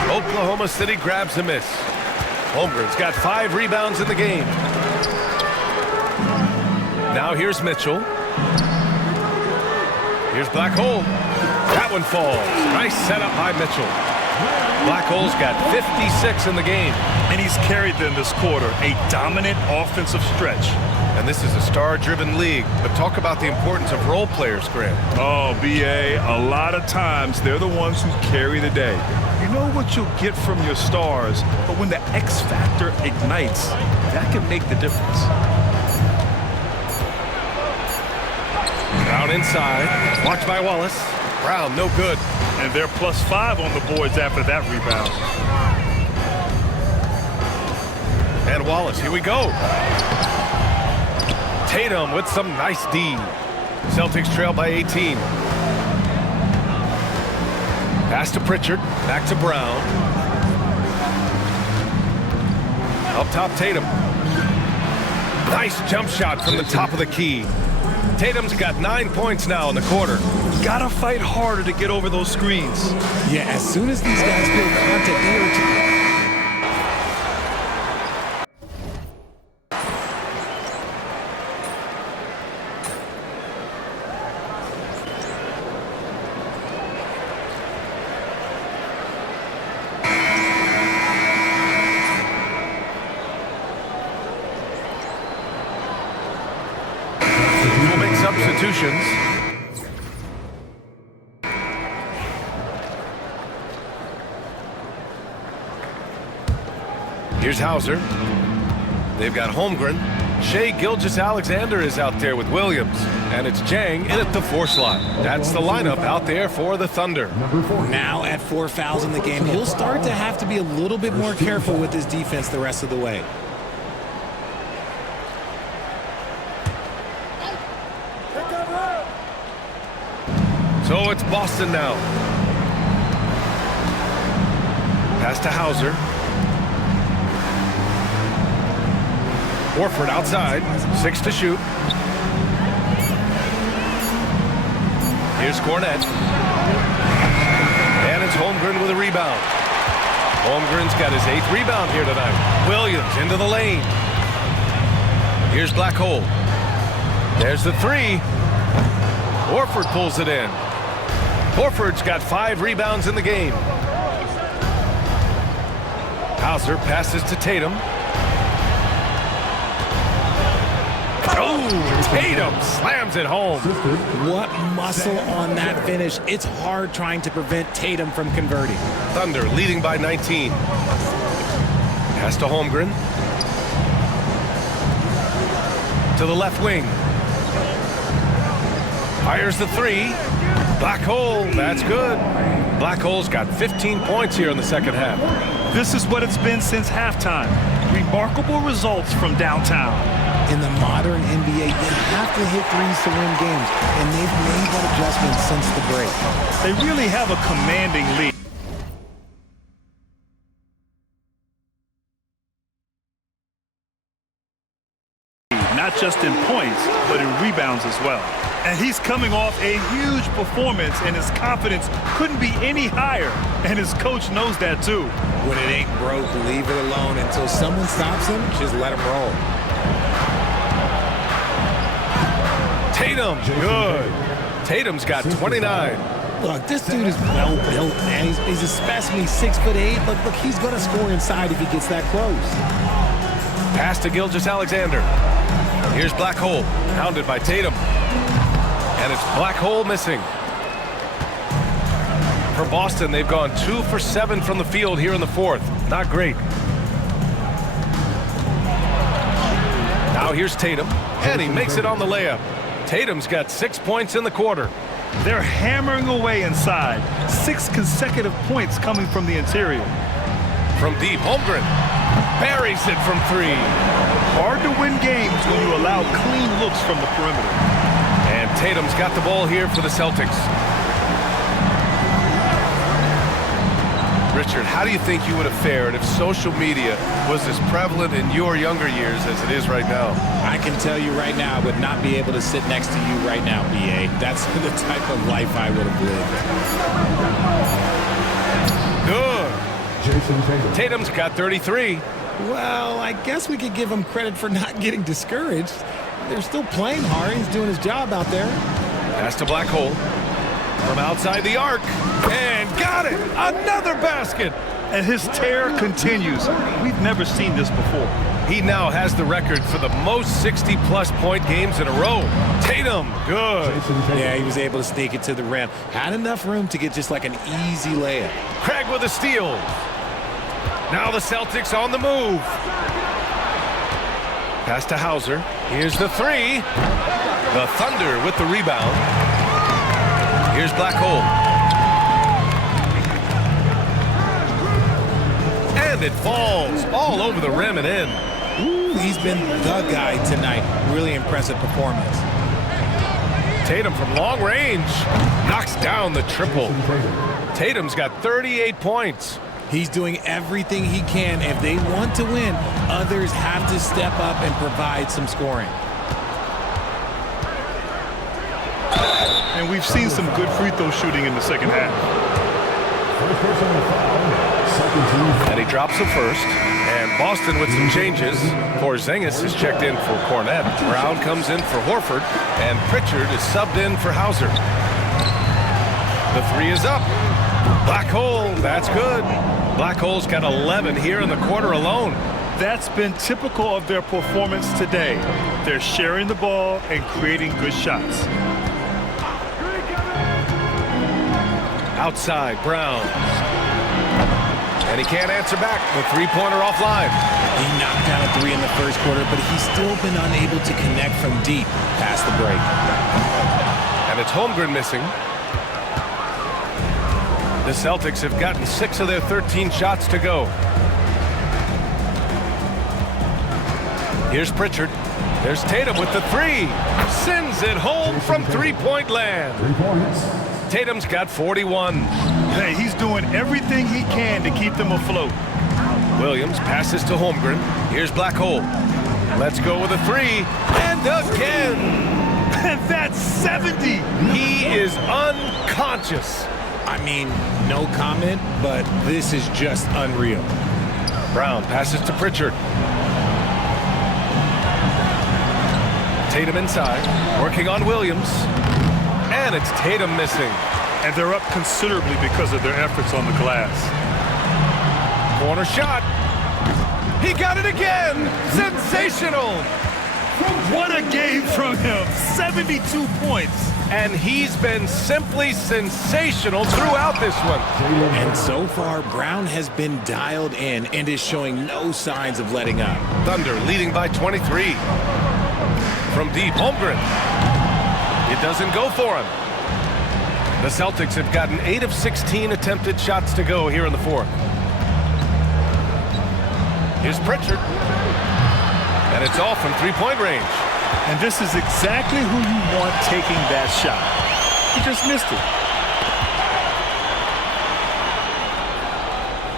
Oklahoma City grabs a miss. Holmgren's got 5 rebounds in the game. Now here's Mitchell. Here's Black Hole. That one falls. Nice setup by Mitchell. Black Hole's got 56 in the game. And he's carried them this quarter. A dominant offensive stretch. And this is a star-driven league. But talk about the importance of role players, Grant. Oh, B.A., a lot of times they're the ones who carry the day. You know what you'll get from your stars, but when the X factor ignites, that can make the difference. Brown inside. Watched by Wallace. Brown, no good. And they're +5 on the boards after that rebound. And Wallace, here we go. Tatum with some nice D. Celtics trail by 18. Pass to Pritchard, back to Brown. Up top, Tatum. Nice jump shot from the top of the key. Tatum's got 9 points now in the quarter. Gotta fight harder to get over those screens. Yeah, as soon as these guys feel contact, they are... We'll make substitutions. Here's Hauser. They've got Holmgren. Shai Gilgeous-Alexander is out there with Williams. And it's Jang in at the 4 slot. That's the lineup out there for the Thunder. Now at 4 fouls in the game, he'll start to have to be a little bit more careful with his defense the rest of the way. So it's Boston now. Pass to Hauser. Horford outside, 6 to shoot. Here's Cornette. And it's Holmgren with a rebound. Holmgren's got his 8th rebound here tonight. Williams into the lane. Here's Black Hole. There's the 3. Horford pulls it in. Horford's got 5 rebounds in the game. Hauser passes to Tatum. Oh, Tatum slams it home. What muscle on that finish. It's hard trying to prevent Tatum from converting. Thunder leading by 19. Pass to Holmgren. To the left wing. Fires the 3. Black Hole, that's good. Black Hole's got 15 points here in the second half. This is what it's been since halftime. Remarkable results from downtown. In the modern NBA, you have to hit threes to win games, and they've made that adjustment since the break. They really have a commanding lead. Not just in points, but in rebounds as well. And he's coming off a huge performance, and his confidence couldn't be any higher. And his coach knows that too. When it ain't broke, leave it alone. Until someone stops him, just let him roll. Tatum, good. Tatum's got 29. Look, this dude is well built, man. He's a specimen. He's 6'8". Look, he's going to score inside if he gets that close. Pass to Gilgeous-Alexander. Here's Black Hole, hounded by Tatum. And it's Black Hole missing. For Boston, they've gone 2 for 7 from the field here in the 4th. Not great. Now here's Tatum, and he makes it on the layup. Tatum's got 6 points in the quarter. They're hammering away inside. 6 consecutive points coming from the interior. From deep, Holmgren buries it from 3. Hard to win games when you allow clean looks from the perimeter. And Tatum's got the ball here for the Celtics. Richard, how do you think you would have fared if social media was as prevalent in your younger years as it is right now? I can tell you right now, I would not be able to sit next to you right now, B.A. That's the type of life I would have lived. Good. Jason Tatum. Tatum's got 33. Well, I guess we could give him credit for not getting discouraged. They're still playing hard. He's doing his job out there. Pass to Black Hole. From outside the arc. And got it! Another basket! And his tear continues. We've never seen this before. He now has the record for the most 60-plus point games in a row. Tatum, good. Yeah, he was able to sneak it to the rim. Had enough room to get just like an easy layup. Craig with a steal. Now the Celtics on the move. Pass to Hauser. Here's the 3. The Thunder with the rebound. Here's Black Hole. And it falls all over the rim and in. Ooh, he's been the guy tonight. Really impressive performance. Tatum from long range knocks down the triple. Tatum's got 38 points. He's doing everything he can. If they want to win, others have to step up and provide some scoring. And we've seen some good free throw shooting in the second half. And he drops the first. And Boston with some changes. Porzingis is checked in for Cornette. Brown comes in for Horford. And Pritchard is subbed in for Hauser. The three is up. Black Hole, that's good. Black Hole's got 11 here in the quarter alone. That's been typical of their performance today. They're sharing the ball and creating good shots. Outside, Brown. And he can't answer back. The three-pointer offline. He knocked down a three in the first quarter, but he's still been unable to connect from deep past the break. And it's Holmgren missing. The Celtics have gotten 6 of their 13 shots to go. Here's Pritchard. There's Tatum with the three. Sends it home from three-point land. 3 points. Tatum's got 41. Hey, he's doing everything he can to keep them afloat. Williams passes to Holmgren. Here's Black Hole. Let's go with a three. And again. And that's 70. He is unconscious. I mean, no comment, but this is just unreal. Brown passes to Pritchard. Tatum inside, working on Williams. And it's Tatum missing. And they're up considerably because of their efforts on the glass. Corner shot. He got it again. Sensational. What a game from him. 72 points. And he's been simply sensational throughout this one. And so far, Brown has been dialed in and is showing no signs of letting up. Thunder leading by 23. From deep, Holmgren. It doesn't go for him. The Celtics have gotten 8 of 16 attempted shots to go here in the fourth. Here's Pritchard. And it's all from three-point range. And this is exactly who you want taking that shot. He just missed it.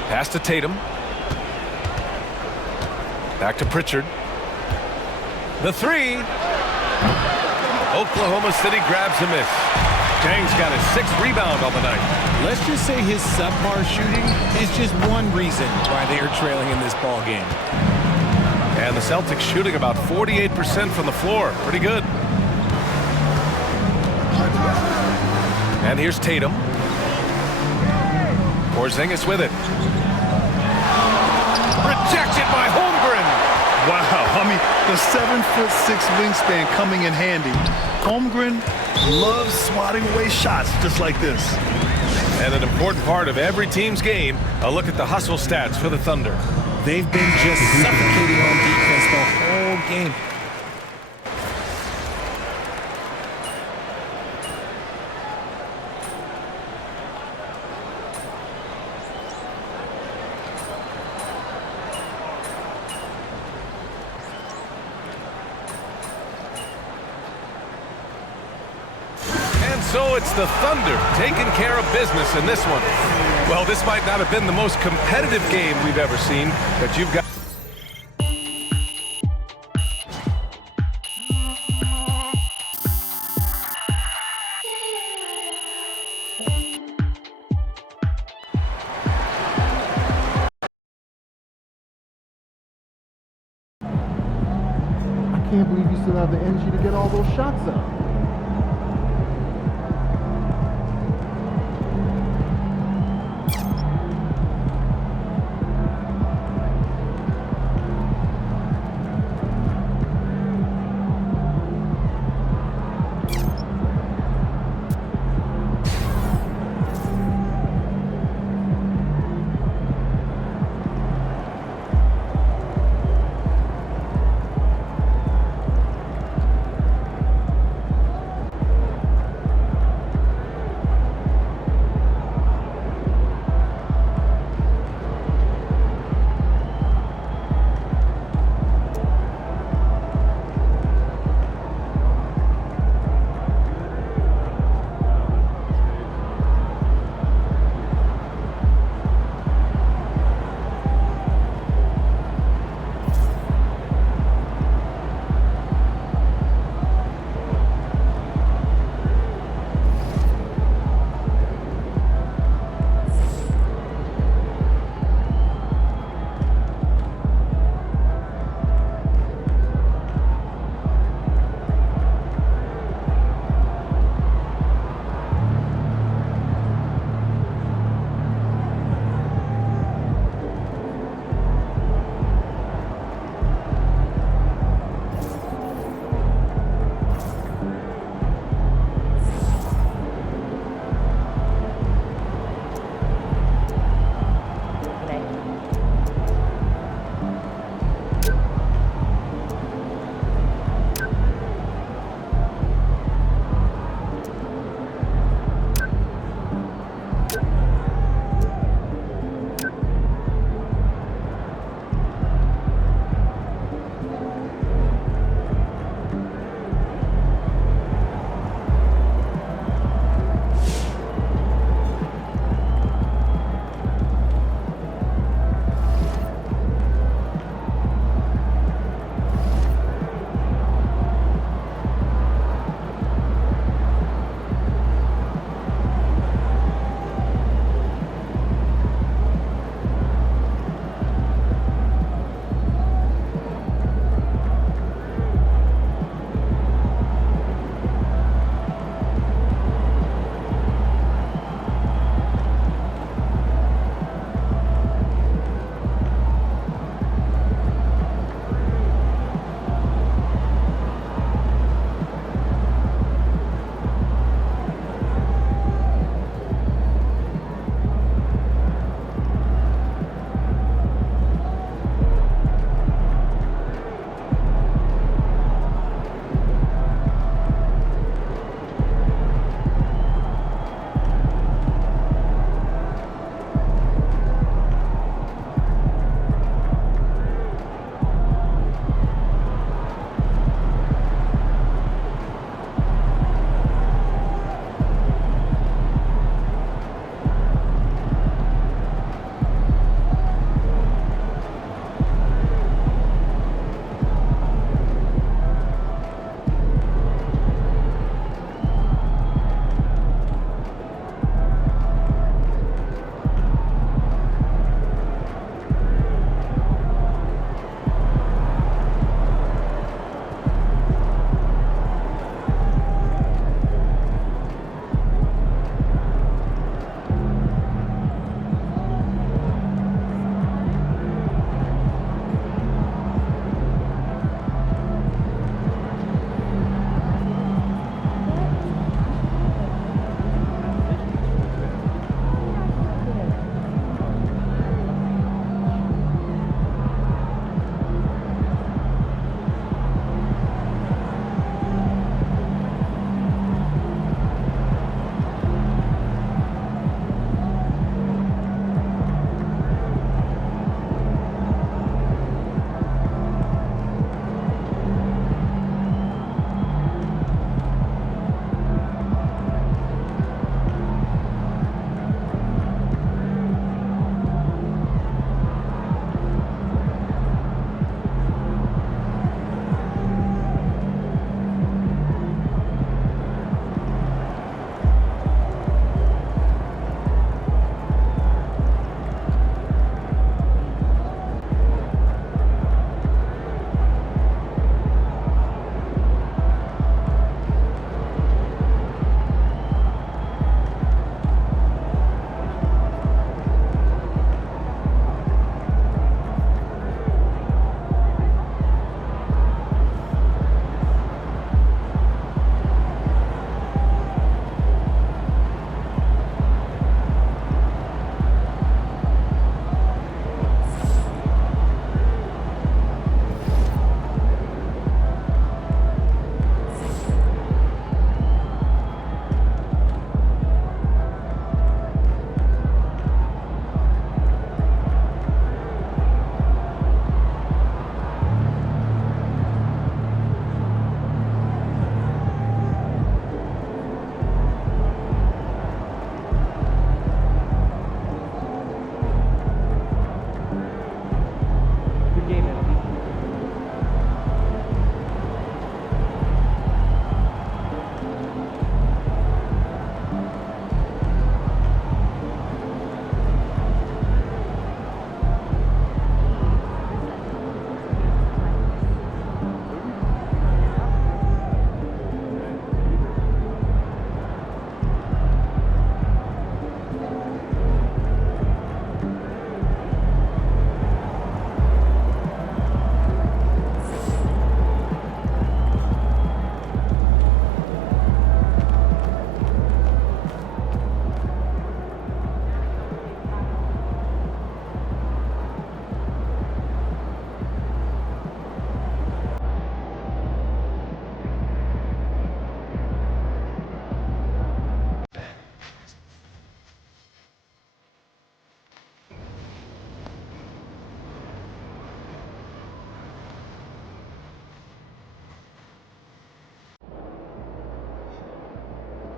Pass to Tatum. Back to Pritchard. The three. Oklahoma City grabs a miss. Chang's got his 6th rebound on the night. Let's just say his subpar shooting is just one reason why they are trailing in this ball game. And the Celtics shooting about 48% from the floor. Pretty good. And here's Tatum. Porzingis with it. Rejected by Holmgren. Wow, I mean, the 7'6" wingspan coming in handy. Holmgren loves swatting away shots just like this. And an important part of every team's game, a look at the hustle stats for the Thunder. They've been just suffocating on defense the whole game. So it's the Thunder taking care of business in this one. Well, this might not have been the most competitive game we've ever seen, but you've got... I can't believe you still have the energy to get all those shots up.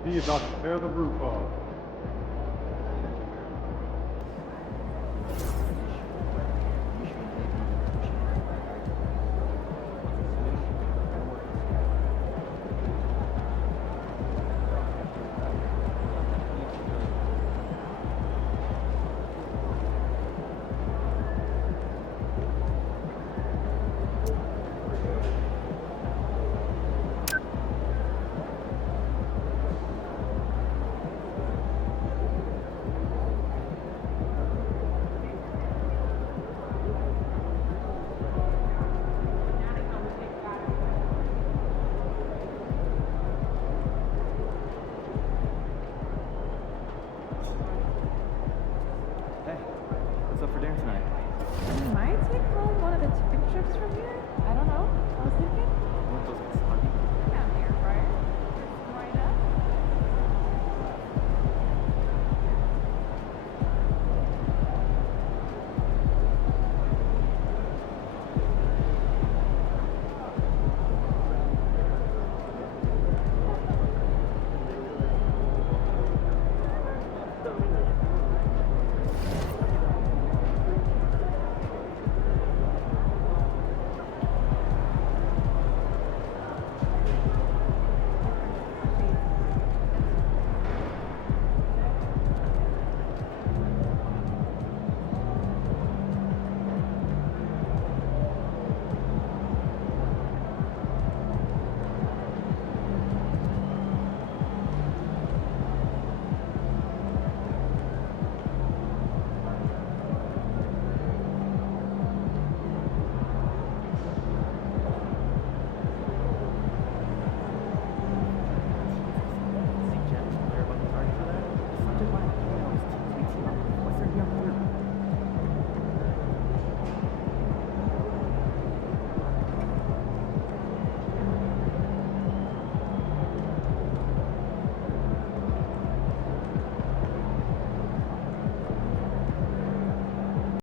He is about to tear the roof off. What's up for dinner tonight? We might take home one of the chicken strips from here. I don't know. I was thinking. One of those like Sluggy